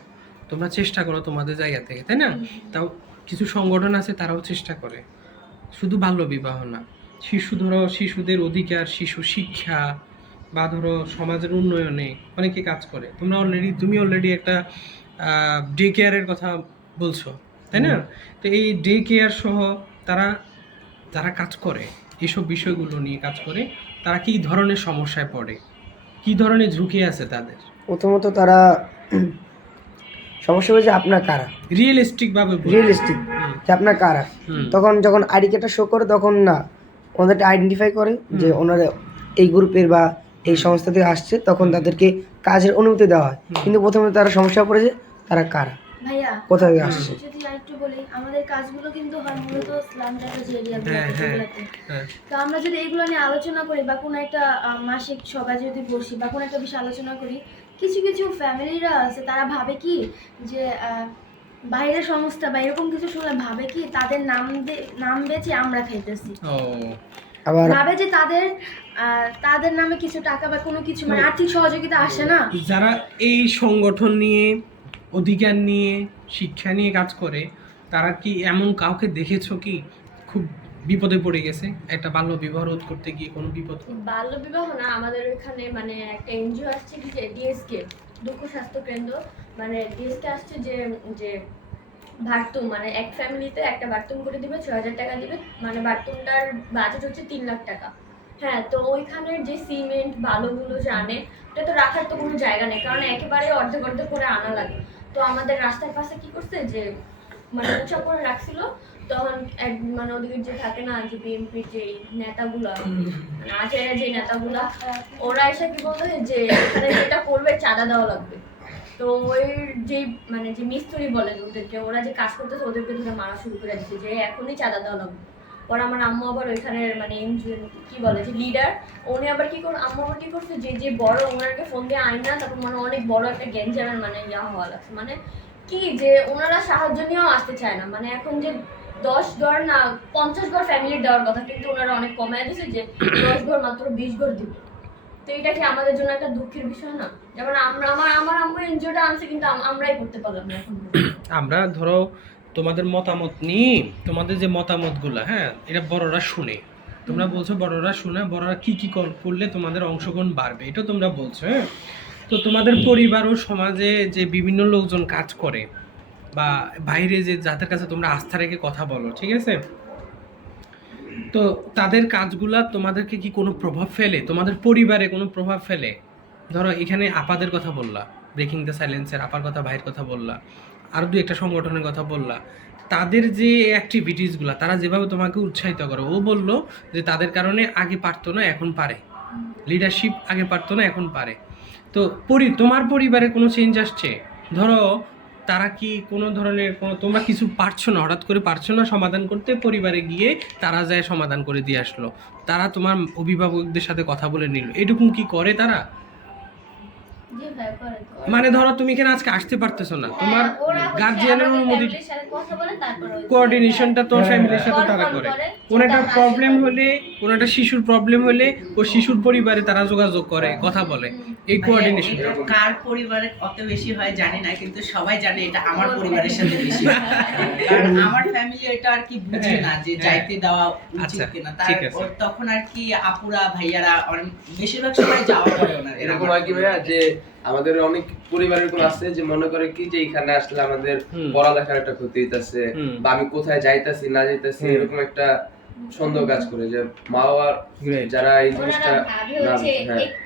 তোমরা চেষ্টা করো তোমাদের জায়গা থেকে, তাই না? তাও কিছু সংগঠন আছে তারাও চেষ্টা করে, শুধু বাল্য বিবাহ না, শিশুদের অধিকার, শিশু শিক্ষা বা ধরো সমাজের উন্নয়নে অনেকে কাজ করে। তুমি অলরেডি একটা ডে কেয়ারের কথা বলছো, তাই না? তো এই ডে কেয়ার সহ যারা কাজ করে এইসব বিষয়গুলো নিয়ে কাজ করে, তারা কি ধরনের সমস্যায় পড়ে, কি ধরনের ঝুঁকি আছে তাদের? প্রথমত তারা সমস্যা হয়েছে আপনার কারা, রিয়েলিস্টিক যে আপনার কারা। তখন যখন আইডি কার্ডটা শো করে, তখন না ওনাদেরকে আইডেন্টিফাই করে যে ওনারা এই গ্রুপের বা এই সংস্থা থেকে আসছে, তখন তাদেরকে কাজের অনুমতি দেওয়া হয়। কিন্তু প্রথমে তারা সমস্যা পড়েছে তারা কারা, ভাইয়া কোথা থেকে আসছে। যদি আরেকটু বলি, আমাদের কাজগুলো কিন্তু হয় মূলত স্লাম টাইপের যে এরিয়াগুলোতে। তো আমরা যদি এগুলো নিয়ে আলোচনা করি বা কোনো একটা মাসিক সভায় যদি বসি বা কোনো একটা বিষয়ে আলোচনা করি, কিছু কিছু ফ্যামিলিরা আছে তারা ভাবে কি যে বাইরের সংস্থা বা এরকম কিছু শুনলে ভাবে কি তাদের নাম বেচে আমরা খাইতেছি, ও আবার ভাবে যে তাদের নামে কিছু টাকা বা কোনো কিছু মানে আর্থিক সহযোগিতা আসে না। যারা এই সংগঠন নিয়ে, অধিকার নিয়ে, শিক্ষা নিয়ে কাজ করে, তারা কি এমন কাউকে দেখেছো কি খুব বিপদে পড়ে গেছে একটা বাল্য বিবাহ রোধ করতে গিয়ে কোনো বিপদ? বাল্য বিবাহ না, আমাদের এখানে মানে একটা এনজিও আসছে কি যে ডিএসকে, দুঃখ স্বাস্থ্য কেন্দ্র, মানে ডিএসকে আসছে যে যে বাথরুম মানে এক ফ্যামিলিতে একটা বাথরুম করে দিবে, 6,000 টাকা দিবে, মানে বাথরুমটার বাজেট হচ্ছে 3 লাখ টাকা। হ্যাঁ, তো ওইখানের যে সিমেন্ট বালুগুলো যে আনে, ওটা তো রাখার তো কোনো জায়গা নেই, কারণ একেবারে অর্ধেক অর্ধেক করে আনা লাগে। তো আমাদের রাস্তার পাশে কি করছে যে মানে উঁচা করে রাখছিল, তখন এক মানে ওদিকে যে থাকে না যে বিএনপির যে নেতাগুলা, মানে আচার্য যে নেতাগুলা, ওরা এসে কি বলতেছে যে এখানে যেটা করবে চাঁদা দেওয়া লাগবে। তো ওই যে মানে যে মিস্ত্রি বলে ওদেরকে, ওরা যে কাজ করতেছে ওদেরকে ধরে মারা শুরু করে দিচ্ছে যে এখনই চাঁদা দেওয়া লাগবে। ওরা আমার আম্মু আবার ওইখানের মানে কি বলে যে লিডার, উনি আবার কি করে আম্মু আবার কি করছে যে যে বড় ওনাকে ফোন দিয়ে আইন না, তারপর মানে অনেক বড় একটা গ্যাঞ্জামের মানে হওয়া লাগছে, মানে কি যে ওনারা সাহায্য নিয়েও আসতে চায় না। মানে এখন যে 10 ঘর না 50 ঘর ফ্যামিলির দেওয়ার কথা, কিন্তু ওনারা অনেক কমায় দিয়েছে যে 10 ঘর মাত্র 20 ঘর দিবে। তো এটা কি আমাদের জন্য একটা দুঃখের বিষয় না? যেমন আমার আম্মু এনজিওটা আনছে, কিন্তু আমরাই করতে পারলাম না এখন। আমরা ধরো তোমাদের মতামত নিই, তোমাদের যে মতামতগুলো, হ্যাঁ, এটা বড়রা শুনে, তোমরা বলছো বড়রা শুনে, বড়রা কি কি করলে তোমাদের অংশগ্রহণ বাড়বে, এটা তোমরা বলছো। হ্যাঁ, তো তোমাদের পরিবার ও সমাজে যে বিভিন্ন লোকজন কাজ করে বা বাইরে যে যাদের কাছে তোমরা আস্থা রেখে কথা বলো, ঠিক আছে, তো তাদের কাজগুলা তোমাদেরকে কি কোনো প্রভাব ফেলে, তোমাদের পরিবারে কোনো প্রভাব ফেলে? ধরো এখানে আপাদের কথা বললা, ব্রেকিং দ্য সাইলেন্সের আপার কথা, ভাইয়ের কথা বললা, আরও দু একটা সংগঠনের কথা বললা, তাদের যে অ্যাক্টিভিটিসগুলো, তারা যেভাবে তোমাকে উৎসাহিত করে, ও বললো যে তাদের কারণে আগে পারতো না এখন পারে, লিডারশিপ আগে পারতো না এখন পারে। তো তোমার পরিবারে কোনো চেঞ্জ আসছে? ধরো তারা কি কোনো ধরনের তোমরা কিছু পারছো না, হঠাৎ করে পারছো না সমাধান করতে, পরিবারে গিয়ে তারা যায় সমাধান করে দিয়ে আসলো, তারা তোমার অভিভাবকদের সাথে কথা বলে নিল, এরকম কি করে তারা? মানে ধরো তুমি এখানে আজকে আসতে পারতেছো না, তোমার গার্জিয়ানের অনুমতি, কোঅর্ডিনেশনটা তোর ফ্যামিলির সাথে তারা করে। কোনো একটা প্রবলেম হলে, কোনো একটা শিশুর প্রবলেম হলে ও শিশুর পরিবারে তারা যোগাযোগ করে, কথা বলে, এই কোঅর্ডিনেশন। কার পরিবারে অত বেশি হয় জানি না, কিন্তু সবাই জানে এটা আমার পরিবারের সাথে বেশি হয়। কারণ আমার ফ্যামিলি এটা আর কি বুঝে না যে যাইতে দেওয়া উচিত কিনা, তখন আর কি আপুরা ভাইয়ারা বেশিরভাগ সময় যাওয়া করে না। এরকম হয় কি ভাইয়া যে আমাদের অনেক পরিবারের কোন আছে যে মনে করে কি যে এখানে আসলে আমাদের পড়ালেখার একটা ক্ষতি হইতাছে বা আমি কোথায় যাইতাছি না যাইতাছি, এরকম একটা সন্দেহ কাজ করে যে মা বাবা যারা এই জিনিসটা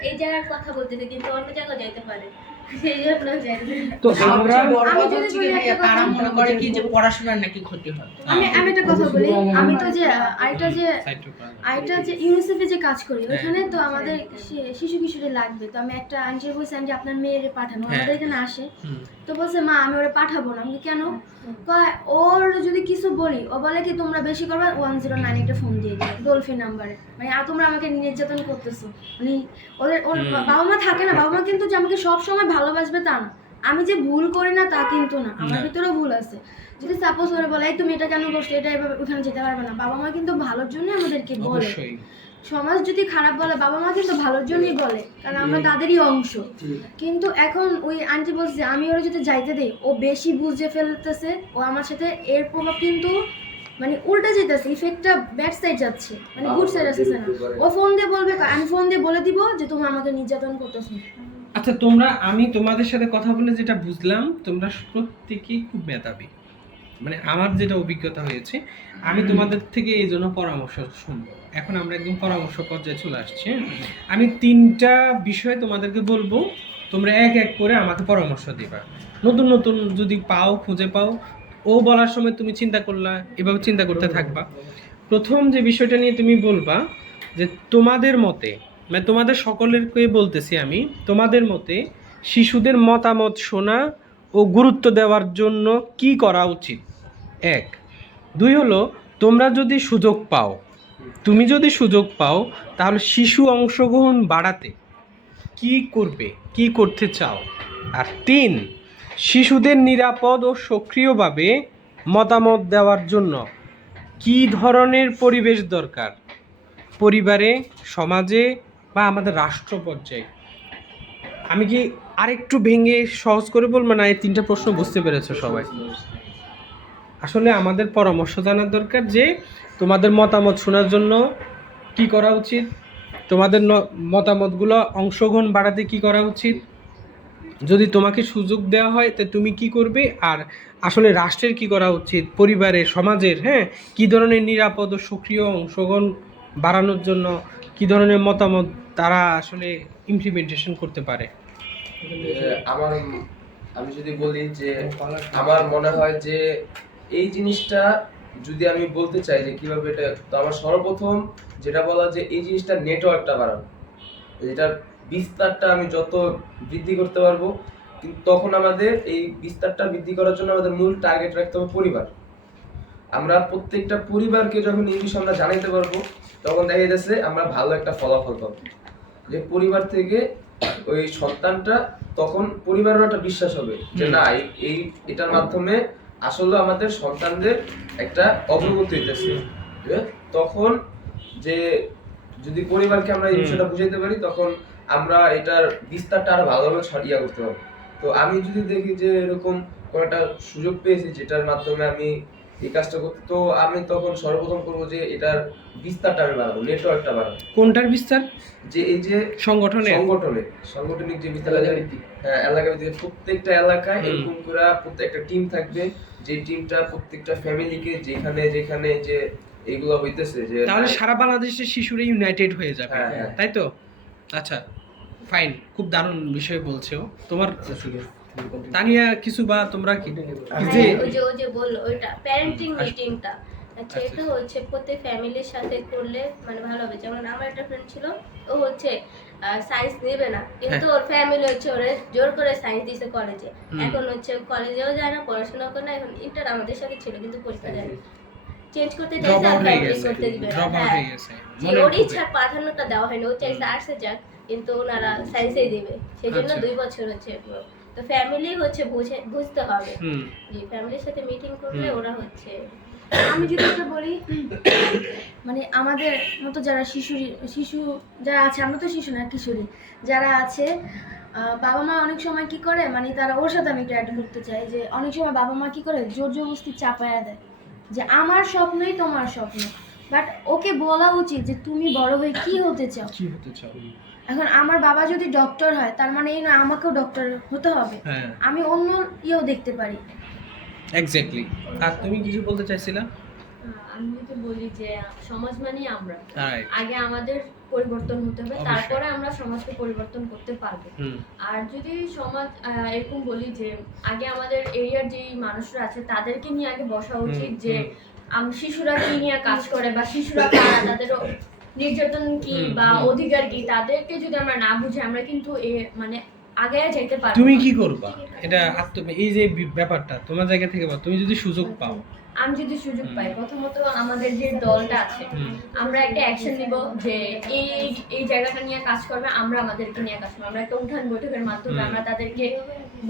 এই জায়গার কথা বলতেছে কিন্তু অন্য জায়গায় যাইতে পারে। তো আমরা তারা মনে করে কি যে পড়াশোনার নাকি ক্ষতি হয়। আমি একটা কথা বলি, আমি তো যে আরেকটা যে ইউনিসেফে যে কাজ করি, ওখানে তো আমাদের শিশু কিশোরী লাগবে। তো আমি একটা আন্টি বলছি যে আপনার মেয়েরে পাঠানো, আমাদের এখানে আসে, তো বলছে মা আমি ওরা পাঠাবো না। আমি কেন? ওর যদি কিছু বলি, ও বলে কি তোমরা বেশি করবা 109 একটা ফোন দিয়ে দিবে ডলফিন নাম্বারে, মানে তোমরা আমাকে নির্যাতন করতেছো। মানে ওর বাবা মা থাকে না, বাবা মা কিন্তু যে আমাকে সব সময় ভালোবাসবে তা না, আমি যে ভুল করি না তা কিন্তু না, আমার ভিতরেও ভুল আছে। যদি সাপোজ ওরা বলে তুমি এটা কেন করছো, এটা এভাবে ওখানে যেতে পারবে না, বাবা মা কিন্তু ভালোর জন্য আমাদেরকে বলে। সমাজ যদি খারাপ বলে, বাবা মা কিন্তু ভালোর জন্যই বলে, কারণ আমরা তাদেরই অংশ। কিন্তু এখন ওই আন্টি বলছে আমি ওরা যদি যাইতে দেই, ও বেশি বুঝে ফেলতেছে, ও আমার সাথে এর প্রভাব কিন্তু মানে উল্টা যেতেছে, ইফেক্টটা ব্যাড সাইড যাচ্ছে, মানে গুড সাইড আসছে না। ও ফোন দিয়ে বলবে, আমি ফোন দিয়ে বলে দিব যে তুমি আমাকে নির্যাতন করতেছো। আচ্ছা, আমি তোমাদের সাথে কথা বলে যেটা বুঝলাম, তোমরা প্রত্যেকেই খুব মেধাবী। মানে আমার যেটা অভিজ্ঞতা হয়েছে, আমি তোমাদের থেকে এই জন্য পরামর্শ শুনবো। এখন আমরা একদম পরামর্শ পর্যায়ে চলে আসছি। আমি 3টা বিষয় তোমাদেরকে বলবো, তোমরা এক এক করে আমাকে পরামর্শ দিবা। নতুন নতুন যদি খুঁজে পাও, ও বলার সময় তুমি চিন্তা করলা, এভাবে চিন্তা করতে থাকবা। প্রথম যে বিষয়টা নিয়ে তুমি বলবা যে তোমাদের মতে, মানে তোমাদের সকলেরকে বলতেছি আমি, তোমাদের মতে শিশুদের মতামত শোনা ও গুরুত্ব দেওয়ার জন্য কি করা উচিত? 1। 2 হলো তোমরা যদি সুযোগ পাও, তুমি যদি সুযোগ পাও, তাহলে শিশু অংশগ্রহণ বাড়াতে কি করবে, কি করতে চাও। আর 3, শিশুদের নিরাপদ ও সক্রিয়ভাবে মতামত দেওয়ার জন্য কি ধরনের পরিবেশ দরকার, পরিবারে, সমাজে বা আমাদের রাষ্ট্র পর্যায়ে। আমি কি আরেকটু ভেঙে সহজ করে বলবো না? এই 3টা প্রশ্ন বুঝতে পেরেছো সবাই? আসলে আমাদের পরামর্শ জানার দরকার যে তোমাদের মতামত শোনার জন্য কি করা উচিত, তোমাদের মতামতগুলো অংশগ্রহণ বাড়াতে কি করা উচিত, যদি তোমাকে সুযোগ দেওয়া হয় তা তুমি কি করবে, আর আসলে রাষ্ট্রের কি করা উচিত, পরিবারের, সমাজের, হ্যাঁ, কি ধরনের নিরাপদ ও সক্রিয় অংশগ্রহণ বাড়ানোর জন্য কি ধরনের মতামত তারা আসলে ইমপ্লিমেন্টেশন করতে পারে। আমি যদি বলি যে আমার মনে হয় যে এই জিনিসটা যদি আমি বলতে চাই যে কিভাবে এটা, তো আমার সর্বপ্রথম যেটা বলা যে এই জিনিসটা নেটওয়ার্কটা বাড়ানো, যেটার বিস্তারটা আমি যত বৃদ্ধি করতে পারবো, কিন্তু তখন আমাদের এই বিস্তারটা বৃদ্ধি করার জন্য আমাদের মূল টার্গেট রাখতে হবে পরিবার। আমরা প্রত্যেকটা পরিবারকে যখন ইংলিশ আমরা জানাইতে পারবো, তখন দেখা যাচ্ছে আমরা ভালো একটা ফলাফল পাবো। যে পরিবার থেকে ওই সন্তানটা, তখন পরিবারের একটা বিশ্বাস হবে যে না, এই এটার মাধ্যমে আসলে আমাদের সন্তানদের একটা অগ্রগতি হইতেছে। তখন যে যদি পরিবারকে আমরা এই বিষয়টা বুঝাইতে পারি, তখন আমরা এটার বিস্তারটা আরো ভালোভাবে ছড়িয়ে করতে পারবো। তো আমি যদি দেখি যে এরকম কোনো একটা সুযোগ পেয়েছি যেটার মাধ্যমে আমি এই কাজটা করতে, তো আমি তখন সর্বপ্রথম করবো যে এটার বিস্তারটা আমি বাড়াবো, নেটওয়ার্কটা বাড়াবো। কোনটার বিস্তার? যে এই যে সাংগঠনিক যে বিস্তার, হ্যাঁ, এলাকা ভিত্তিক প্রত্যেকটা এলাকায় এরকম করে প্রত্যেকটা টিম থাকবে, যে টিমটা প্রত্যেকটা ফ্যামিলিকে যেখানে যেখানে যে এইগুলো হইতেছে, যে তাহলে সারা বাংলাদেশের শিশুরা ইউনাইটেড হয়ে যাবে, হ্যাঁ। তাই তো? আচ্ছা, ফাইন, খুব দারুণ বিষয় বলছো তোমার। তানিয়া কিছু বা তোমরা কি যে ওই যে বললো ওইটা প্যারেন্টিং মিটিংটা, আচ্ছা এটা হচ্ছে প্রত্যেক ফ্যামিলির সাথে করলে মানে ভালো হবে। যেমন আমার একটা ফ্রেন্ড ছিল, ও হচ্ছে সায়েন্স নেবে না, কিন্তু ওর ফ্যামিলি হচ্ছে ওরে জোর করে সায়েন্স দিয়েছে কলেজে। এখন হচ্ছে কলেজেও যায় না, পড়াশোনা করে না, এখন ইন্টার আমাদের সাথে ছিল কিন্তু পরীক্ষা দেয় না, চেঞ্জ করতে চাইছে আর প্যারেন্টিং করতে দিবে না। হ্যাঁ, ওর ইচ্ছার প্রাধান্যটা দেওয়া হয়নি, ও চাইছে আর্টসে যাক, কিন্তু ওনারা সায়েন্সেই দিবে, সেই জন্য 2 বছর হচ্ছে পুরো। তো ফ্যামিলি হচ্ছে বুঝতে হবে যে ফ্যামিলির সাথে মিটিং করলে ওরা হচ্ছে। আমি যদি এটা বলি, মানে আমাদের মতো যারা শিশু যারা আছে, আমরা তো শিশু না, কিশোরী যারা আছে, বাবা মা অনেক সময় কি করে, মানে তারা, ওর সাথে আমি একটু অ্যাড করতে চাই যে অনেক সময় বাবা মা কি করে জোর জবরদস্তি চাপায়া দেয় যে আমার স্বপ্নই তোমার স্বপ্ন, বাট ওকে বলা উচিত যে তুমি বড় হয়ে কি হতে চাও। এখন আমার বাবা যদি ডক্টর হয়, তার মানে এই না আমাকেও ডক্টর হতে হবে, আমি অন্য ইয়েও দেখতে পারি। এক্স্যাক্টলি। আর তুমি কিছু বলতে চাইছিলা? আমি যদি বলি যে সমাজ মানে আমরা, আগে আমাদের পরিবর্তন হতে হবে, তারপরে আমরা সমাজকে পরিবর্তন করতে পারবো। আর যদি সমাজ এরকম বলি যে আগে আমাদের এরিয়ার যে মানুষরা আছে তাদেরকে নিয়ে আগে বসা উচিত, যে শিশুরা কি নিয়ে কাজ করে বা শিশুরা কারা, তাদের নির্যাতন কি বা অধিকার কি, তাদেরকে যদি আমরা না বুঝি, আমরা কিন্তু মানে আগে যেতে পারবো। তুমি কি করবা এটা এই যে ব্যাপারটা তোমার জায়গা থেকে বল, তুমি যদি সুযোগ পাও? আমি যদি সুযোগ পাই, প্রথমত আমাদের যে দলটা আছে আমরা একটা অ্যাকশন নিব যে এই জায়গাটা নিয়ে কাজ করবে, আমরা আমাদেরকে নিয়ে কাজ করবো। আমরা একটা উঠান বৈঠকের মাধ্যমে আমরা তাদেরকে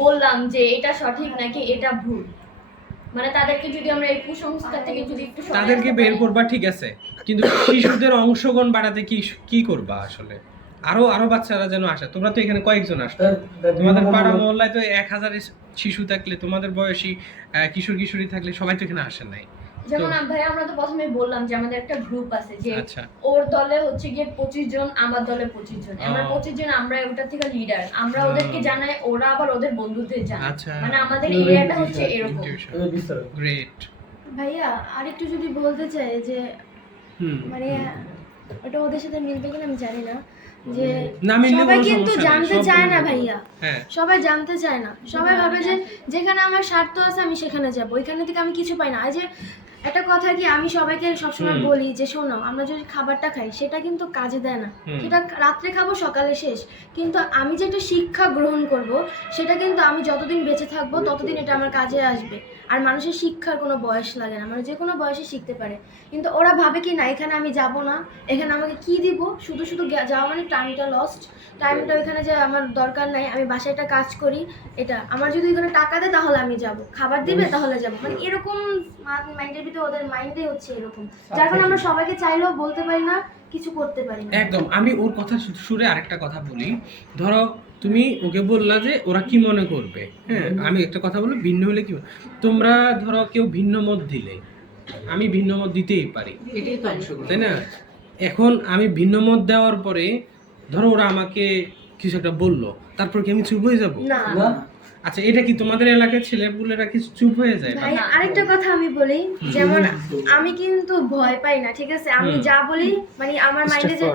বললাম যে এটা সঠিক নাকি এটা ভুল, মানে তাদেরকে যদি আমরা এই কুসংস্কার থেকে যদি একটু তাদেরকে বের করবা, ঠিক আছে, কিন্তু শিশুদের অংশগ্রহণ বাড়াতে কি করবা আসলে? আরো বাচ্চারা যেন আসে। তোমরা তো এখানে কয়েকজন আসছো, তোমাদের পাড়া মহল্লায় তো 1000 শিশু থাকলে, তোমাদের বয়সী কিশোর কিশোরী থাকলে সবাই তো এখানে আসে নাই। যেমন ভাই আমরা তো প্রথমে বললাম যে আমাদের একটা গ্রুপ আছে, যে ওর দলে হচ্ছে গিয়ে 25 জন, আমার দলে 25 জন, আমরা 25 জন, আমরা ওটার থেকে লিডার, আমরা ওদেরকে জানাই, ওরা আবার ওদের বন্ধুদের জানায়, মানে আমাদের এরিয়াটা হচ্ছে এরকম। গ্রেট ভাইয়া আরেকটু যদি বলতে চাই যে মানে ওটা ওদের সাথে মিলবে কিনা আমি জানি না, যে সবাই কিন্তু জানতে চায় না ভাইয়া, সবাই জানতে চায় না, সবাই ভাবে যে যেখানে আমার স্বার্থ আছে আমি সেখানে যাব, ওইখানে থেকে আমি কিছু পাই না। এই যে একটা কথা কি আমি সবাইকে সবসময় বলি যে শোনো, আমরা যদি খাবারটা খাই সেটা কিন্তু কাজে দেয় না, সেটা রাত্রে খাবো সকালে শেষ, কিন্তু আমি যেটা শিক্ষা গ্রহণ করব সেটা কিন্তু আমি যতদিন বেঁচে থাকবো ততদিন এটা আমার কাজে আসবে। আর মানুষের শিক্ষার কোনো বয়স লাগে না, মানে যে কোনো বয়সে শিখতে পারে। কিন্তু ওরা ভাবে কি না এখানে আমি যাব না, এখানে আমাকে কি দিব, শুধু শুধু যাওয়া মানে টাইমটা লস্ট, টাইমটা ওইখানে যে আমার দরকার নাই, আমি বাসায় একটা কাজ করি, এটা আমার যদি ওইখানে টাকা দেয় তাহলে আমি যাব, খাবার দিবে তাহলে যাব, মানে এরকম মাইন্ডের ভিতরে ওদের মাইন্ডে হচ্ছে এরকম, যার কারণে আমরা সবাইকে চাইলেও বলতে পারি না, কিছু করতে পারি না। একদম। আমি ওর কথা শুনে আরেকটা কথা বলি। ধরো তুমি ওকে বললা যে ওরা কি মনে করবে, হ্যাঁ আমি একটা কথা বলি, ভিন্ন হলে কি, তোমরা ধরো কেউ ভিন্ন মত দিলে, আমি ভিন্ন মত দিতেই পারি, এটাই তো অংশগ্রহণ, তাই না? এখন আমি ভিন্ন মত দেওয়ার পরে ধরো ওরা আমাকে কিছু একটা বললো, তারপর কি আমি চুপ হয়ে যাবো? না। আচ্ছা, এটা কি তোমাদের এলাকায় ছেলেপুলেরা কি চুপ হয়ে যায়? ভাই আরেকটা কথা আমি বলি, যেমন আমি কিন্তু ভয় পাই না, ঠিক আছে? আমি যা বলি মানে আমার মাইন্ডে যে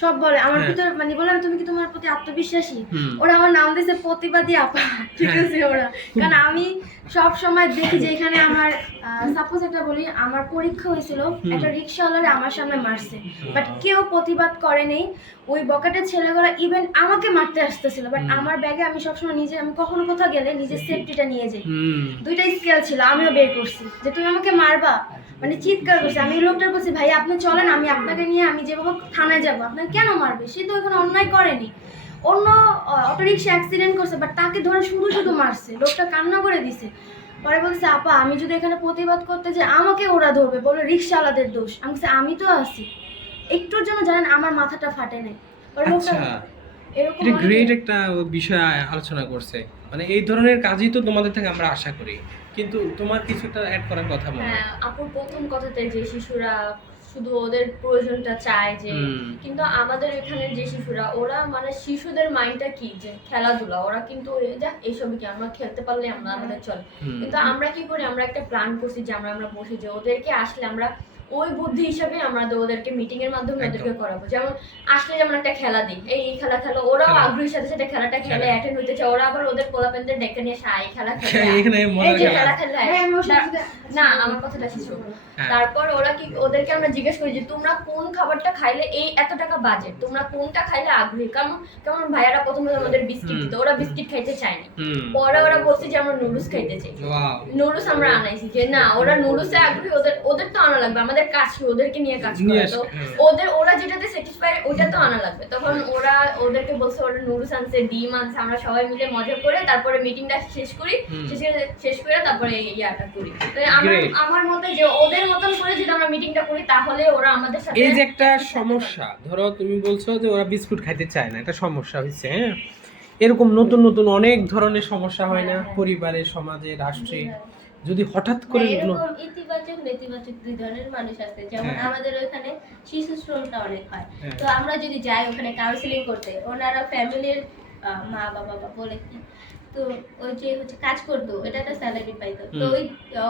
সব বলে আমার ভিতর, মানে বলে না তুমি কি তোমার প্রতি আত্মবিশ্বাসী, ওরা আমার নাম দিয়েছে প্রতিবাদী আপা, ঠিক আছে? ওরা কারণ আমি সব সময় দেখি যে এখানে আমার সাপোজ একটা বলি, আমার পরীক্ষা হয়েছিল, একটা রিক্সাওয়ালারে আমার সামনে মারছে, বাট কেউ প্রতিবাদ করেনি। ওই বকেটের ছেলেগুলো ইভেন আমাকে মারতে আসতেছিল, বাট আমার ব্যাগে আমি সবসময় নিজে, আমি কখনো কোথাও গেলে নিজের সেফটিটা নিয়ে যাই, দুইটা স্কেল ছিল, আমিও বের করছি যে তুমি আমাকে মারবা, মানে চিৎকার করছে। আমি লোকটার বলছি ভাই আপনি চলেন, আমি আপনাকে নিয়ে আমি যেভাবে থানায় যাবো, আপনাকে কেন মারবে, সে তো এখানে অন্যায় করেনি, অন্য অটোরিক্সা অ্যাক্সিডেন্ট করছে, বাট তাকে ধরে শুধু শুধু মারছে, লোকটা কান্না করে দিছে। পরে বলছে আপা আমি যদি এখানে প্রতিবাদ করতে যাই আমাকে ওরা ধরবে, বলে রিক্সাওয়ালাদের দোষ। আমি বলছি আমি তো আছি, একটুর জন্য জানেন আমার মাথাটা ফাটে নাই। পরে লোকটা এরকম এটা গ্রেট একটা বিষয় আলোচনা করছে, মানে এই ধরনের কাজই তো তোমাদের থেকে আমরা আশা করি। কিন্তু তোমার কিছু একটা অ্যাড করার কথা বলো। হ্যাঁ, আপুর প্রথম কথাতে যে শিশুরা শুধু ওদের প্রয়োজনটা চায় যে, কিন্তু আমাদের এখানে যে শিশুরা, ওরা মানে শিশুদের মাইন্ডটা কি যে খেলাধুলা, ওরা কিন্তু এইসবই কি আমরা খেলতে পারলে আমরা আমাদের চলে। কিন্তু আমরা কি করি, আমরা একটা প্ল্যান করছি যে আমরা বসে যে ওদেরকে আসলে আমরা ওই বুদ্ধি হিসাবে আমরা ওদেরকে মিটিং এর মাধ্যমে ওদেরকে করাবো। যেমন আসলে যেমন একটা খেলা দিই, এই খেলা খেলো, ওরাও আগ্রহের সাথে সাথে খেলাটা খেলে অ্যাটেন্ড হইতে চায়, ওরা আবার ওদের পোলাপেনদের ডেকে নিয়ে আসে এই খেলা খেলে, এই যে খেলা খেলে না, আমার কথাটা শেষ হোক। তারপর ওরা কি, ওদেরকে আমরা জিজ্ঞেস করি যে তোমরা কোন খাবারটা খাইলে এই এত টাকা বাজেট, তোমরা কোনটা খাইলে আগ্রহী। কেমন ভাইয়ারা প্রথমে আমাদের বিস্কিট দিত, ওরা বিস্কিট খাইতে চায়নি, পরে ওরা বলছে যে আমরা নুডলস খাইতে চাই, নুডলস আমরা আনাইছি, যে না ওরা নুডলসে আগ্রহী, ওদের তো আনা লাগবে, আমাদের কাজ ওদেরকে নিয়ে কাজ করে, তো ওরা যেটাতে স্যাটিসফাই ওটা তো আনা লাগবে। তখন ওদেরকে বলছে ওরা নুডলস আনছে, ডিম আনছে, আমরা সবাই মিলে মজা করে তারপরে মিটিংটা শেষ করি, শেষ করে তারপরে ইয়াটা করি। তো আমার মতে যে ওদের মতন করে যদি আমরা মিটিংটা করি তাহলে ওরা আমাদের সাথে। এই যে একটা সমস্যা, ধরো তুমি বলছো যে ওরা বিস্কুট খাইতে চায় না, এটা সমস্যা হচ্ছে, হ্যাঁ এরকম নতুন নতুন অনেক ধরনের সমস্যা হয় না পরিবারে, সমাজে, রাষ্ট্রে, যদি হঠাৎ করে এরকম ইতিবাচক নেতিবাচক দুই ধরনের মানুষ আছে। যেমন আমাদের ওখানে শিশু শ্রমটা অনেক হয়, তো আমরা যদি যাই ওখানে কাউন্সিলিং করতে, ওনারা ফ্যামিলির মা বাবা বলে কি, তো ওই যে হচ্ছে কাজ করতো এটা একটা স্যালারি পাইতো, তো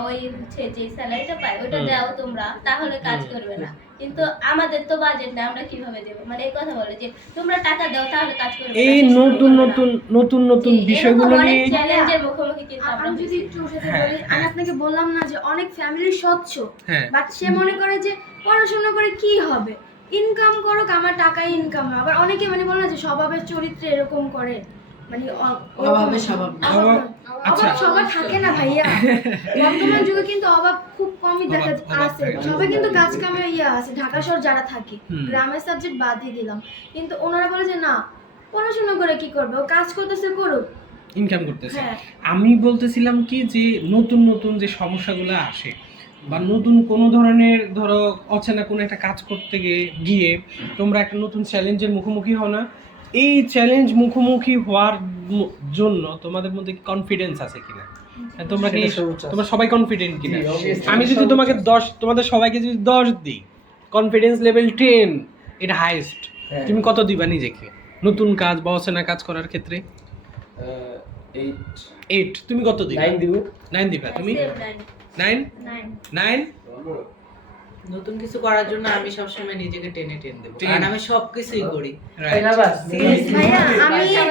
ওই হচ্ছে যে স্যালারিটা পায় ওটা দাও তোমরা, তাহলে কাজ করবে না। কিন্তু আমাদের তো বাজেট না, আমরা কিভাবে দেবো, মানে এই কথা বলে যে তোমরা টাকা দাও তাহলে কাজ করবে। এই নতুন নতুন বিষয়গুলো নিয়ে চ্যালেঞ্জের মুখোমুখি কিন্তু আমি যদি একটু সাথে বলি, আমি আপনাকে বললাম না যে অনেক ফ্যামিলি স্বচ্ছ, বাট সে মনে করে যে পড়াশোনা করে কি হবে, ইনকাম করুক, আমার টাকায় ইনকাম হয়। আবার অনেকে মানে বলে না যে স্বভাবের চরিত্রে এরকম করে, মানে অভাবে স্বভাব সবার থাকে না ভাইয়া, বর্তমান যুগে কিন্তু অভাব খুব কমই দেখা আছে, সবাই কিন্তু কাজ কামে আছে, ঢাকা শহর যারা থাকে, গ্রামের সাবজেক্ট বাদ দিয়ে দিলাম, কিন্তু ওনারা বলে যে না পড়াশোনা করে কি করবে, ও কাজ করতেছে করুক, ইনকাম করতেছে। আমি বলতেছিলাম কি যে নতুন নতুন যে সমস্যাগুলো আসে, বা নতুন কোনো ধরনের ধরো অচেনা কোনো একটা কাজ করতে গিয়ে তোমরা একটা নতুন চ্যালেঞ্জের মুখোমুখি হও না, এই চ্যালেঞ্জ মুখোমুখি হওয়ার জন্য তোমাদের মধ্যে কনফিডেন্স আছে কিনা, তোমরা কি তোমরা সবাই কনফিডেন্ট কিনা? আমি যদি তোমাকে 10, তোমাদের সবাইকে যদি 10 দিই, কনফিডেন্স লেভেল 10 এটা হাইয়েস্ট, তুমি কত দিবা নিজেকে নতুন কাজ বা অচেনা কাজ করার ক্ষেত্রে? 8 তুমি কত দিবা? 9 দিব। 9 দিবা তুমি? 9 নতুন কিছু করার জন্য আমি সবসময় নিজেকে টেনে দেবো, কারণ আমি সবকিছুই করি। ভাইয়া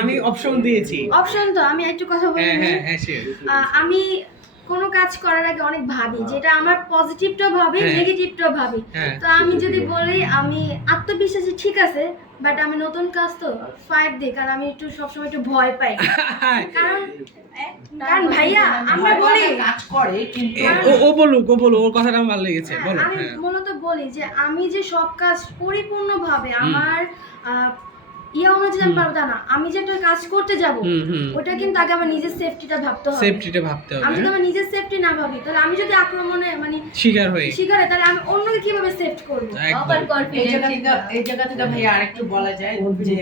আমি অপশন দিয়েছি, অপশন তো আমি একটু কথা বলি। আমি কোনো কাজ করার আগে অনেক ভাবি, যেটা আমার পজিটিভটাও ভাবি, হ্যাঁ। নেগেটিভটাও ভাবি। হ্যাঁ। তো আমি যদি বলি আমি আত্মবিশ্বাসী ঠিক আছে, বাট আমি নতুন কাজ তো 5 দিই, কারণ আমি একটু সবসময় একটু ভয় পাই। কারণ ভাইয়া আমরা বলি কাজ করে কিন্তু ও বলুক ওর কথাটা আমার ভালো লেগেছে, বলো। আমি হ্যাঁ। মূলত বলি যে আমি যে সব কাজ পরিপূর্ণভাবে আমার ইয়ে অনুযায়ী আমি পারবো তা না। আমি যে একটা কাজ করতে যাব ওটা কিন্তু আগে আমার নিজের সেফটিটা ভাবতে হবে। সেফটিটা ভাবতে হবে। আমি যদি আমার নিজের সেফটি না ভাবি, তাহলে আমি যদি আক্রমণে মানে শিকার হই, তাহলে আমি অন্যকে কিভাবে সেফ করবো? এই জায়গা থেকে ভাই আরেকটু বলা যায় যে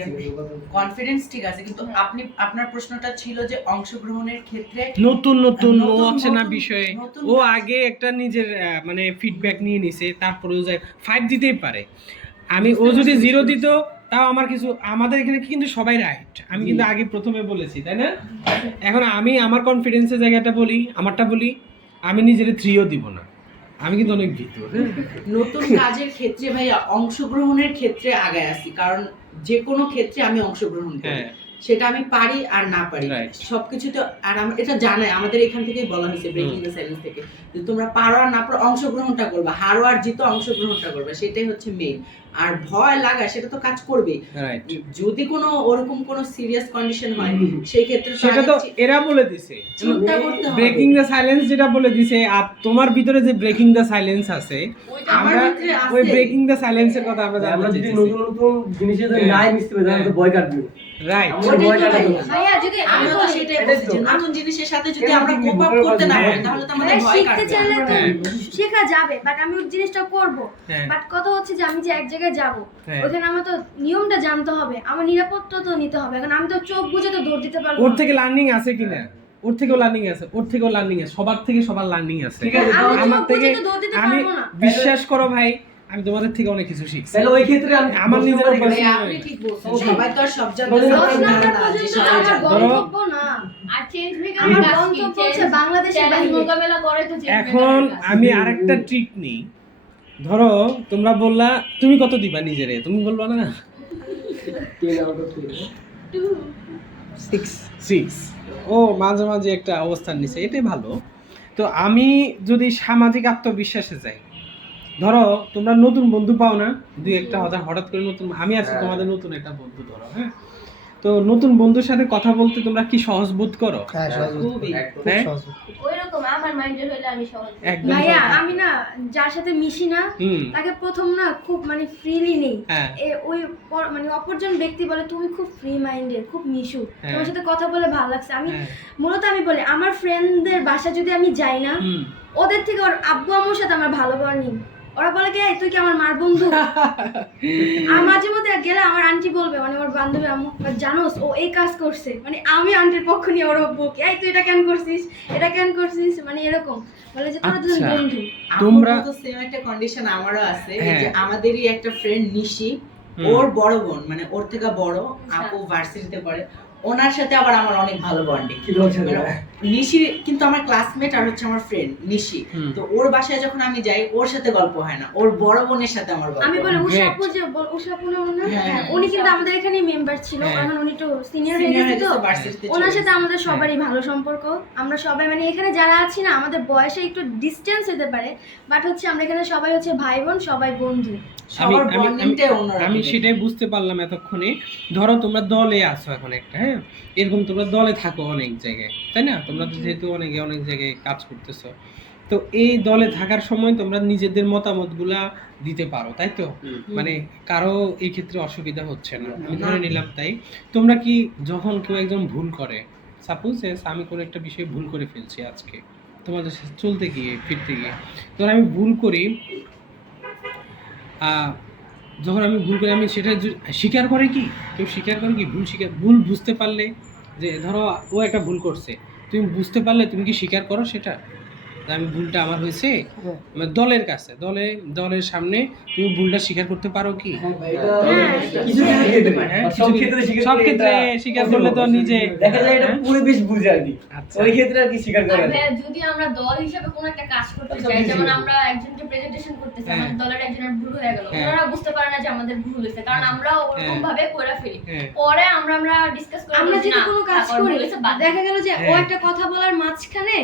কনফিডেন্স ঠিক আছে, কিন্তু আপনি আপনার প্রশ্নটা ছিল যে অংশগ্রহণের ক্ষেত্রে নতুন নতুন অচেনা বিষয়ে নতুন ও আগে একটা নিজের মানে ফিডব্যাক নিয়ে নিছে, তারপরে ও যায় 5 দিতেই পারে। ও যদি 0 দিত তাও আমার কিছু, আমাদের এখানে কিন্তু সবাই রাইট, আমি কিন্তু আগে প্রথমে বলেছি, তাই না? এখন আমি আমার কনফিডেন্সের জায়গাটা বলি, আমারটা বলি, আমি নিজের 3ও দিব না, আমি কিন্তু অনেক ভীতু। নতুন কাজের ক্ষেত্রে ভাইয়া অংশগ্রহণের ক্ষেত্রে আগায় আসি, কারণ যে কোনো ক্ষেত্রে আমি অংশগ্রহণ করি, হ্যাঁ। সেটা আমি পারি আর না পারি Right. সবকিছু তো। আর এটা জানাই আমাদের এখান থেকেই বলা হয়েছে ব্রেকিং দ্য সাইলেন্স থেকে, যে তোমরা পারো আর না পারো অংশগ্রহণটা করবে, হারো আর জিতো অংশগ্রহণটা করবে, সেটাই হচ্ছে মেইন। আর ভয় লাগা সেটা তো কাজ করবেই, রাইট। যদি কোনো ওরকম কোনো সিরিয়াস কন্ডিশন হয় সেই ক্ষেত্রে তো সেটা তো এরা বলে দিছে, চিন্তা করতে হবে। ব্রেকিং দ্য সাইলেন্স যেটা বলে দিছে, আর তোমার ভিতরে যে ব্রেকিং দ্য সাইলেন্স আছে, আমার আমরা ভিতরে আছে। ওই ব্রেকিং দ্য সাইলেন্সের কথা আমরা আমরা জানতে যদি চাইছি। নতুন নতুন জিনিসের সাথে নাই মিশতে পারি তাহলে তো ভয় কাটবে। রাইট। আমার ভয় কাটাতে হবে। ভাইয়া যদি আমি আমরা তো বলি সেটাই বলছি যে নতুন জিনিসের সাথে যদি আমরা কোপ আপ করতে না পারি তাহলে তো আমাদের ভয় শিখতে কাটবে। চাইলে তো হ্যাঁ। শেখা যাবে, বাট আমি ওই জিনিসটা করব। হ্যাঁ। বাট কথা হচ্ছে যে আমি যে এক জায়গায় যাব, হ্যাঁ। ওখানে আমার তো নিয়মটা জানতে হবে, আমার নিরাপত্তা তো নিতে হবে। এখন আমি তো চোখ বুজে তো দৌড় দিতে পারবো ওর না। থেকে লার্নিং আছে কিনা? ওর থেকেও লার্নিং আছে, ওর থেকেও লার্নিং আছে, সবার থেকে সবার লার্নিং আছে। ঠিক আছে, আমি আমার চোখ থেকে বুজে তো দৌড় দিতে আমি পারবো না। বিশ্বাস করো ভাই, আমি তোমাদের থেকে অনেক কিছু শিখছি। তাহলে ওই ক্ষেত্রে আমি আমার নিজের উপর ভাই, আপনি ঠিক বলছেন, সবাই তো আর সব জায়গায় বলে দশ না, নাম্বার না, যে পর্যন্ত সবাই আমার জানে। ধরো- গন্তব্য না। আর চেঞ্জ মেকার আমার কাজ কি? গন্তব্য হচ্ছে বাংলাদেশের চ্যালেঞ্জ বাইরে। মোকাবেলা করে তো চেঞ্জ এখন আমি আরেকটা ট্রিক নিই। ধরো তোমরা বললা তুমি কত দিবা নিজেরে, তুমি বলবা না 10 out of 10 6। ও মাঝে মাঝে একটা অবস্থান নিছে, এটাই ভালো। তো আমি যদি সামাজিক আত্মবিশ্বাসে যাই, ধরো তোমরা নতুন বন্ধু পাও না, দুই একটা হঠাৎ করে নতুন, আমি আছি তোমাদের নতুন একটা বন্ধু, ধরো হ্যাঁ, তো নতুন বন্ধুর সাথে কথা বলতে তোমরা কি সহজ বোধ করো? হ্যাঁ সহজ খুবই। হ্যাঁ? ওইরকম আমার মাইন্ডের হইলে আমি সহজ একদম ভাইয়া সহজ। আমি না যার সাথে মিশি না হুম। তাকে প্রথম না খুব মানে ফ্রিলি নেই। হ্যাঁ। ওই মানে অপরজন ব্যক্তি বলে তুমি খুব ফ্রি মাইন্ডেড, খুব মিশু, হ্যাঁ। তোমার সাথে কথা বলে ভালো লাগছে। আমি হ্যাঁ। মূলত আমি বলি আমার ফ্রেন্ডদের বাসা যদি আমি যাই না, হুম। ওদের থেকে ওর আব্বু আম্মুর সাথে আমার ভালো বর্নিং। ওরা বলে কি তুই কি আমার মার বন্ধু? আর মাঝে মধ্যে গেলে আমার আন্টি বলবে, মানে আমার বান্ধবী আম্মু, জানোস ও এই কাজ করছে, মানে আমি আন্টির পক্ষ নিয়ে ওর বকি, এই তুই এটা কেন করছিস, এটা কেন করছিস, মানে এরকম বলে যে তোরা দুজন আচ্ছা। বন্ধু। তোমরা তোমরা তো সেম একটা কন্ডিশন আমারও আছে, এই হ্যাঁ। যে আমাদেরই একটা ফ্রেন্ড নিশি, হুম। ওর বড় বোন মানে ওর থেকে বড় আপু ভার্সিটিতে পড়ে, ওনার সাথে আবার আমার অনেক ভালো বন্ডিং। কি দরকার? নিশি কিন্তু আমার ক্লাসমেট আর হচ্ছে আমার ফ্রেন্ড নিশি। হুম। তো ওর বাসায় যখন আমি যাই ওর সাথে গল্প হয় না, ওর বড় বোনের সাথে আমার গল্প আমি হয়। বলি Great. উষাপু যে উষাপু না ওনার? হ্যাঁ, হ্যাঁ, উনি কিন্তু আমাদের এখানেই মেম্বার ছিল, হ্যাঁ। এখন উনি তো সিনিয়র হয়ে Senior গেছে হয়ে তো। গেছে, ভার্সিটিতে ওনার চলে সাথে গেছে। আমাদের সবারই ভালো সম্পর্ক। আমরা সবাই মানে এখানে যারা আছি না, আমাদের বয়সে একটু ডিস্টেন্স হতে পারে, বাট হচ্ছে আমরা এখানে সবাই হচ্ছে ভাই বোন, সবাই বন্ধু। সবার বন্ডিংটাই অন্যরকম। আমি সেটাই বুঝতে পারলাম এতক্ষণে। ধরো তোমরা দলে আছো এখন একটা, হ্যাঁ, এরকম তোমরা দলে থাকো অনেক জায়গায়, তাই না? তোমরা তো যেহেতু অনেক জায়গায় কাজ করতেছো, তো এই দলে থাকার সময় তোমরা নিজেদের মতামতগুলা দিতে পারো, তাই তো? মানে কারো এই ক্ষেত্রে অসুবিধা হচ্ছে না, আমি ধরে নিলাম। তাই তোমরা কি যখন কেউ একজন ভুল করে, সাপোজ আমি কোনো একটা বিষয়ে ভুল করে ফেলছি আজকে তোমাদের সাথে চলতে গিয়ে ফিরতে গিয়ে, ধর আমি ভুল করি, যখন আমি ভুল করি আমি সেটা স্বীকার করে কি কেউ স্বীকার করে কি ভুল বুঝতে পারলে, যে ধরো ও একটা ভুল করছে, তুমি বুঝতে পারলে তুমি কি স্বীকার করো সেটা যে আমি ভুলটা আমার হয়েছে? মানে দলের কাছে দলের সামনে তুমি ভুলটা স্বীকার করতে পারো কি? হ্যাঁ ভাই, এটা কিছু ক্ষেত্রে হ্যাঁ, সব ক্ষেত্রে স্বীকার সব করে ক্ষেত্রে এটা স্বীকার করলে তো নিজে দেখা যায় এটা পরিবেশ বুঝে আর কি, আচ্ছা। ওই ক্ষেত্রে আর কি স্বীকার আর করা যায়। ভাইয়া, যদি আমরা দল হিসেবে কোনো একটা কাজ করতে আচ্ছা, চাই, বুঝি। যেমন আমরা একজনকে প্রেজেন্টেশন করতে করতেছে, হ্যাঁ। আমাদের দলের একজনের ভুল হয়ে গেল, হ্যাঁ। ওনারা বুঝতে পারে না যে আমাদের ভুল হয়েছে, কারণ আমরা ওরকম ভাবে করে ফেলি। হ্যাঁ। পরে আমরা ডিসকাস করি, আমরা যদি না, কোনো কাজ থাক, ওর করি ভুল হয়েছে, বাদ দেখা গেল যে ও হ্যাঁ। একটা কথা বলার মাঝখানে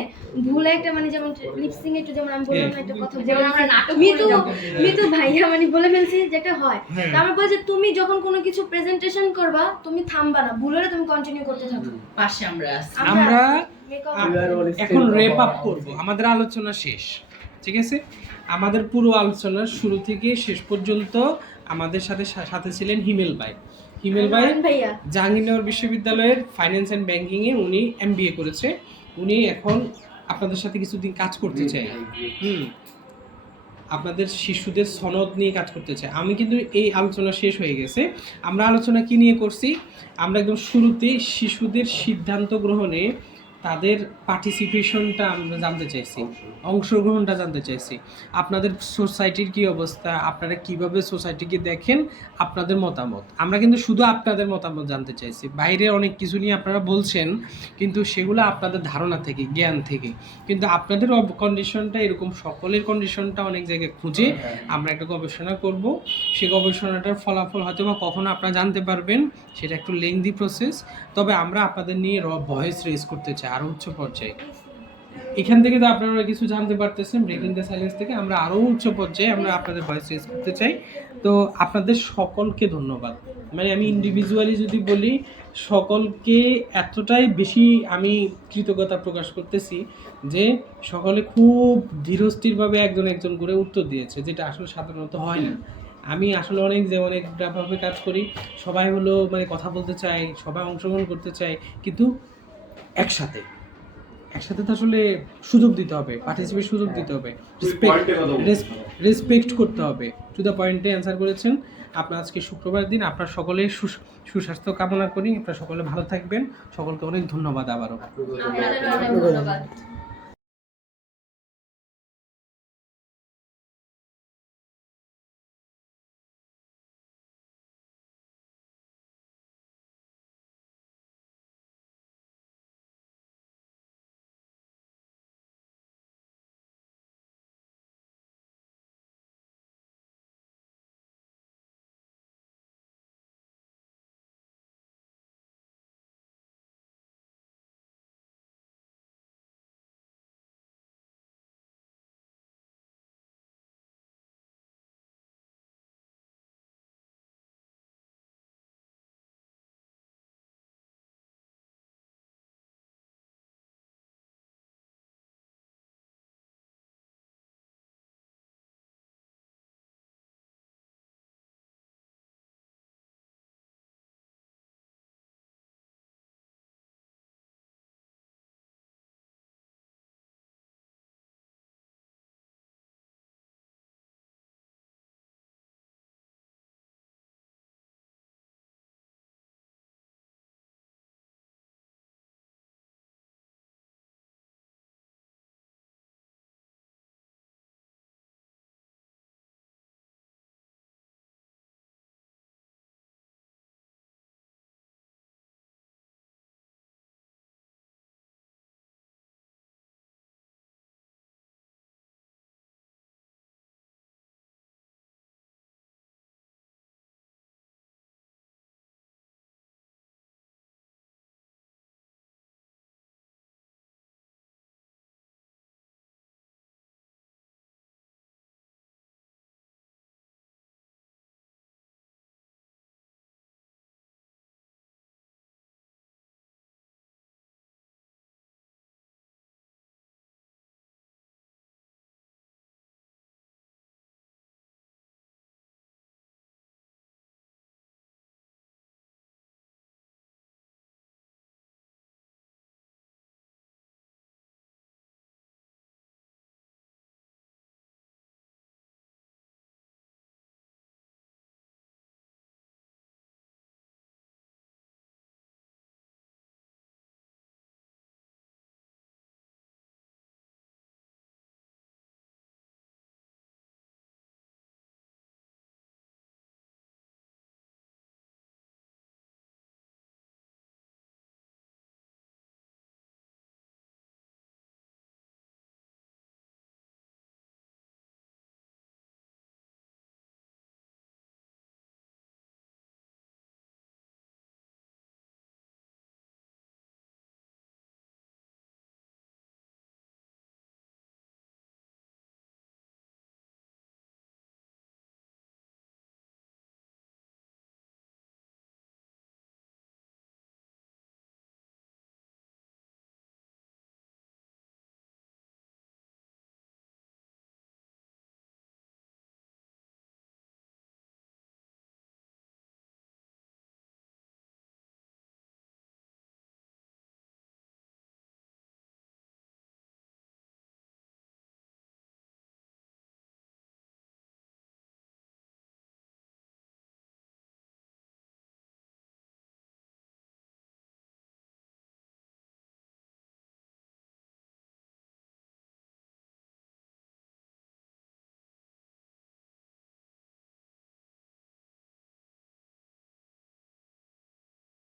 ভুলে একটা মানে যেমন লিপসিং একটু যেমন আমি বললাম না একটা কথা যেমন বলে আমরা নাটক মিতু করি যখন। মিতু ভাইয়া মানে বলে ফেলছি যেটা হয় হ্যাঁ। তো আমরা বলি যে তুমি যখন কোনো কিছু প্রেজেন্টেশন করবা তুমি থামবা না, ভুল হলে তুমি কন্টিনিউ করতে থাকো। পাশে আমরা আছি। আমরা make up- এখন রেপ আপ করব, আমাদের আলোচনা শেষ, ঠিক আছে? আমাদের পুরো আলোচনার শুরু থেকে শেষ পর্যন্ত আমাদের সাথে সাথে ছিলেন হিমেল ভাই। হিমেল ভাই ভাইয়া জাহাঙ্গীরনগর বিশ্ববিদ্যালয়ের ফাইন্যান্স অ্যান্ড ব্যাংকিংয়ে উনি MBA করেছে। উনি এখন আপনাদের সাথে কিছুদিন কাজ করতে চায়, আপনাদের শিশুদের সনদ নিয়ে কাজ করতে চায়। আমি কিন্তু এই আলোচনা শেষ হয়ে গেছে। আমরা আলোচনা কি নিয়ে করছি? আমরা একদম শুরুতেই শিশুদের সিদ্ধান্ত গ্রহণে তাদের পার্টিসিপেশনটা আমরা জানতে চাইছি, অংশগ্রহণটা জানতে চাইছি। আপনাদের সোসাইটির কি অবস্থা, আপনারা কিভাবে সোসাইটিকে দেখেন, আপনাদের মতামত। আমরা কিন্তু শুধু আপনাদের মতামত জানতে চাইছি। বাইরে অনেক কিছু নিয়ে আপনারা বলছেন, কিন্তু সেগুলো আপনাদের ধারণা থেকে, জ্ঞান থেকে। কিন্তু আপনাদের কন্ডিশনটা এরকম, সকলের কন্ডিশনটা অনেক জায়গায় খুঁজে আমরা একটা গবেষণা করব। সেই গবেষণাটার ফলাফল হয়তো বা কখনো আপনারা জানতে পারবেন, সেটা একটু লেংদি প্রসেস। তবে আমরা আপনাদের নিয়ে ভয়েস রেজ করতে চাই আরও উচ্চ পর্যায়ে। এখান থেকে তো আপনারা কিছু জানতে পারতেছেন ব্রেকিং দ্য সাইলেন্স থেকে, আমরা আরও উচ্চ পর্যায়ে আমরা আপনাদের ভয়েস রেজ করতে চাই। তো আপনাদের সকলকে ধন্যবাদ। মানে আমি ইন্ডিভিজুয়ালি যদি বলি, সকলকে এতটাই বেশি আমি কৃতজ্ঞতা প্রকাশ করতেছি যে সকলে খুব ধীরস্থিরভাবে একজন করে উত্তর দিয়েছে, যেটা আসলে সাধারণত হয় না। আমি আসলে অনেকভাবে কাজ করি, সবাই হলো মানে কথা বলতে চাই, সবাই অংশগ্রহণ করতে চাই, কিন্তু একসাথে তো আসলে সুযোগ দিতে হবে, পার্টিসিপেট সুযোগ দিতে হবে, রেসপেক্ট করতে হবে। টু দ্য পয়েন্টে অ্যান্সার করেছেন। আপনার আজকে শুক্রবার দিন, আপনার সকলের সুস্বাস্থ্য কামনা করি, আপনারা সকলে ভালো থাকবেন। সকলকে অনেক ধন্যবাদ আবারও। আপনাদেরও অনেক ধন্যবাদ।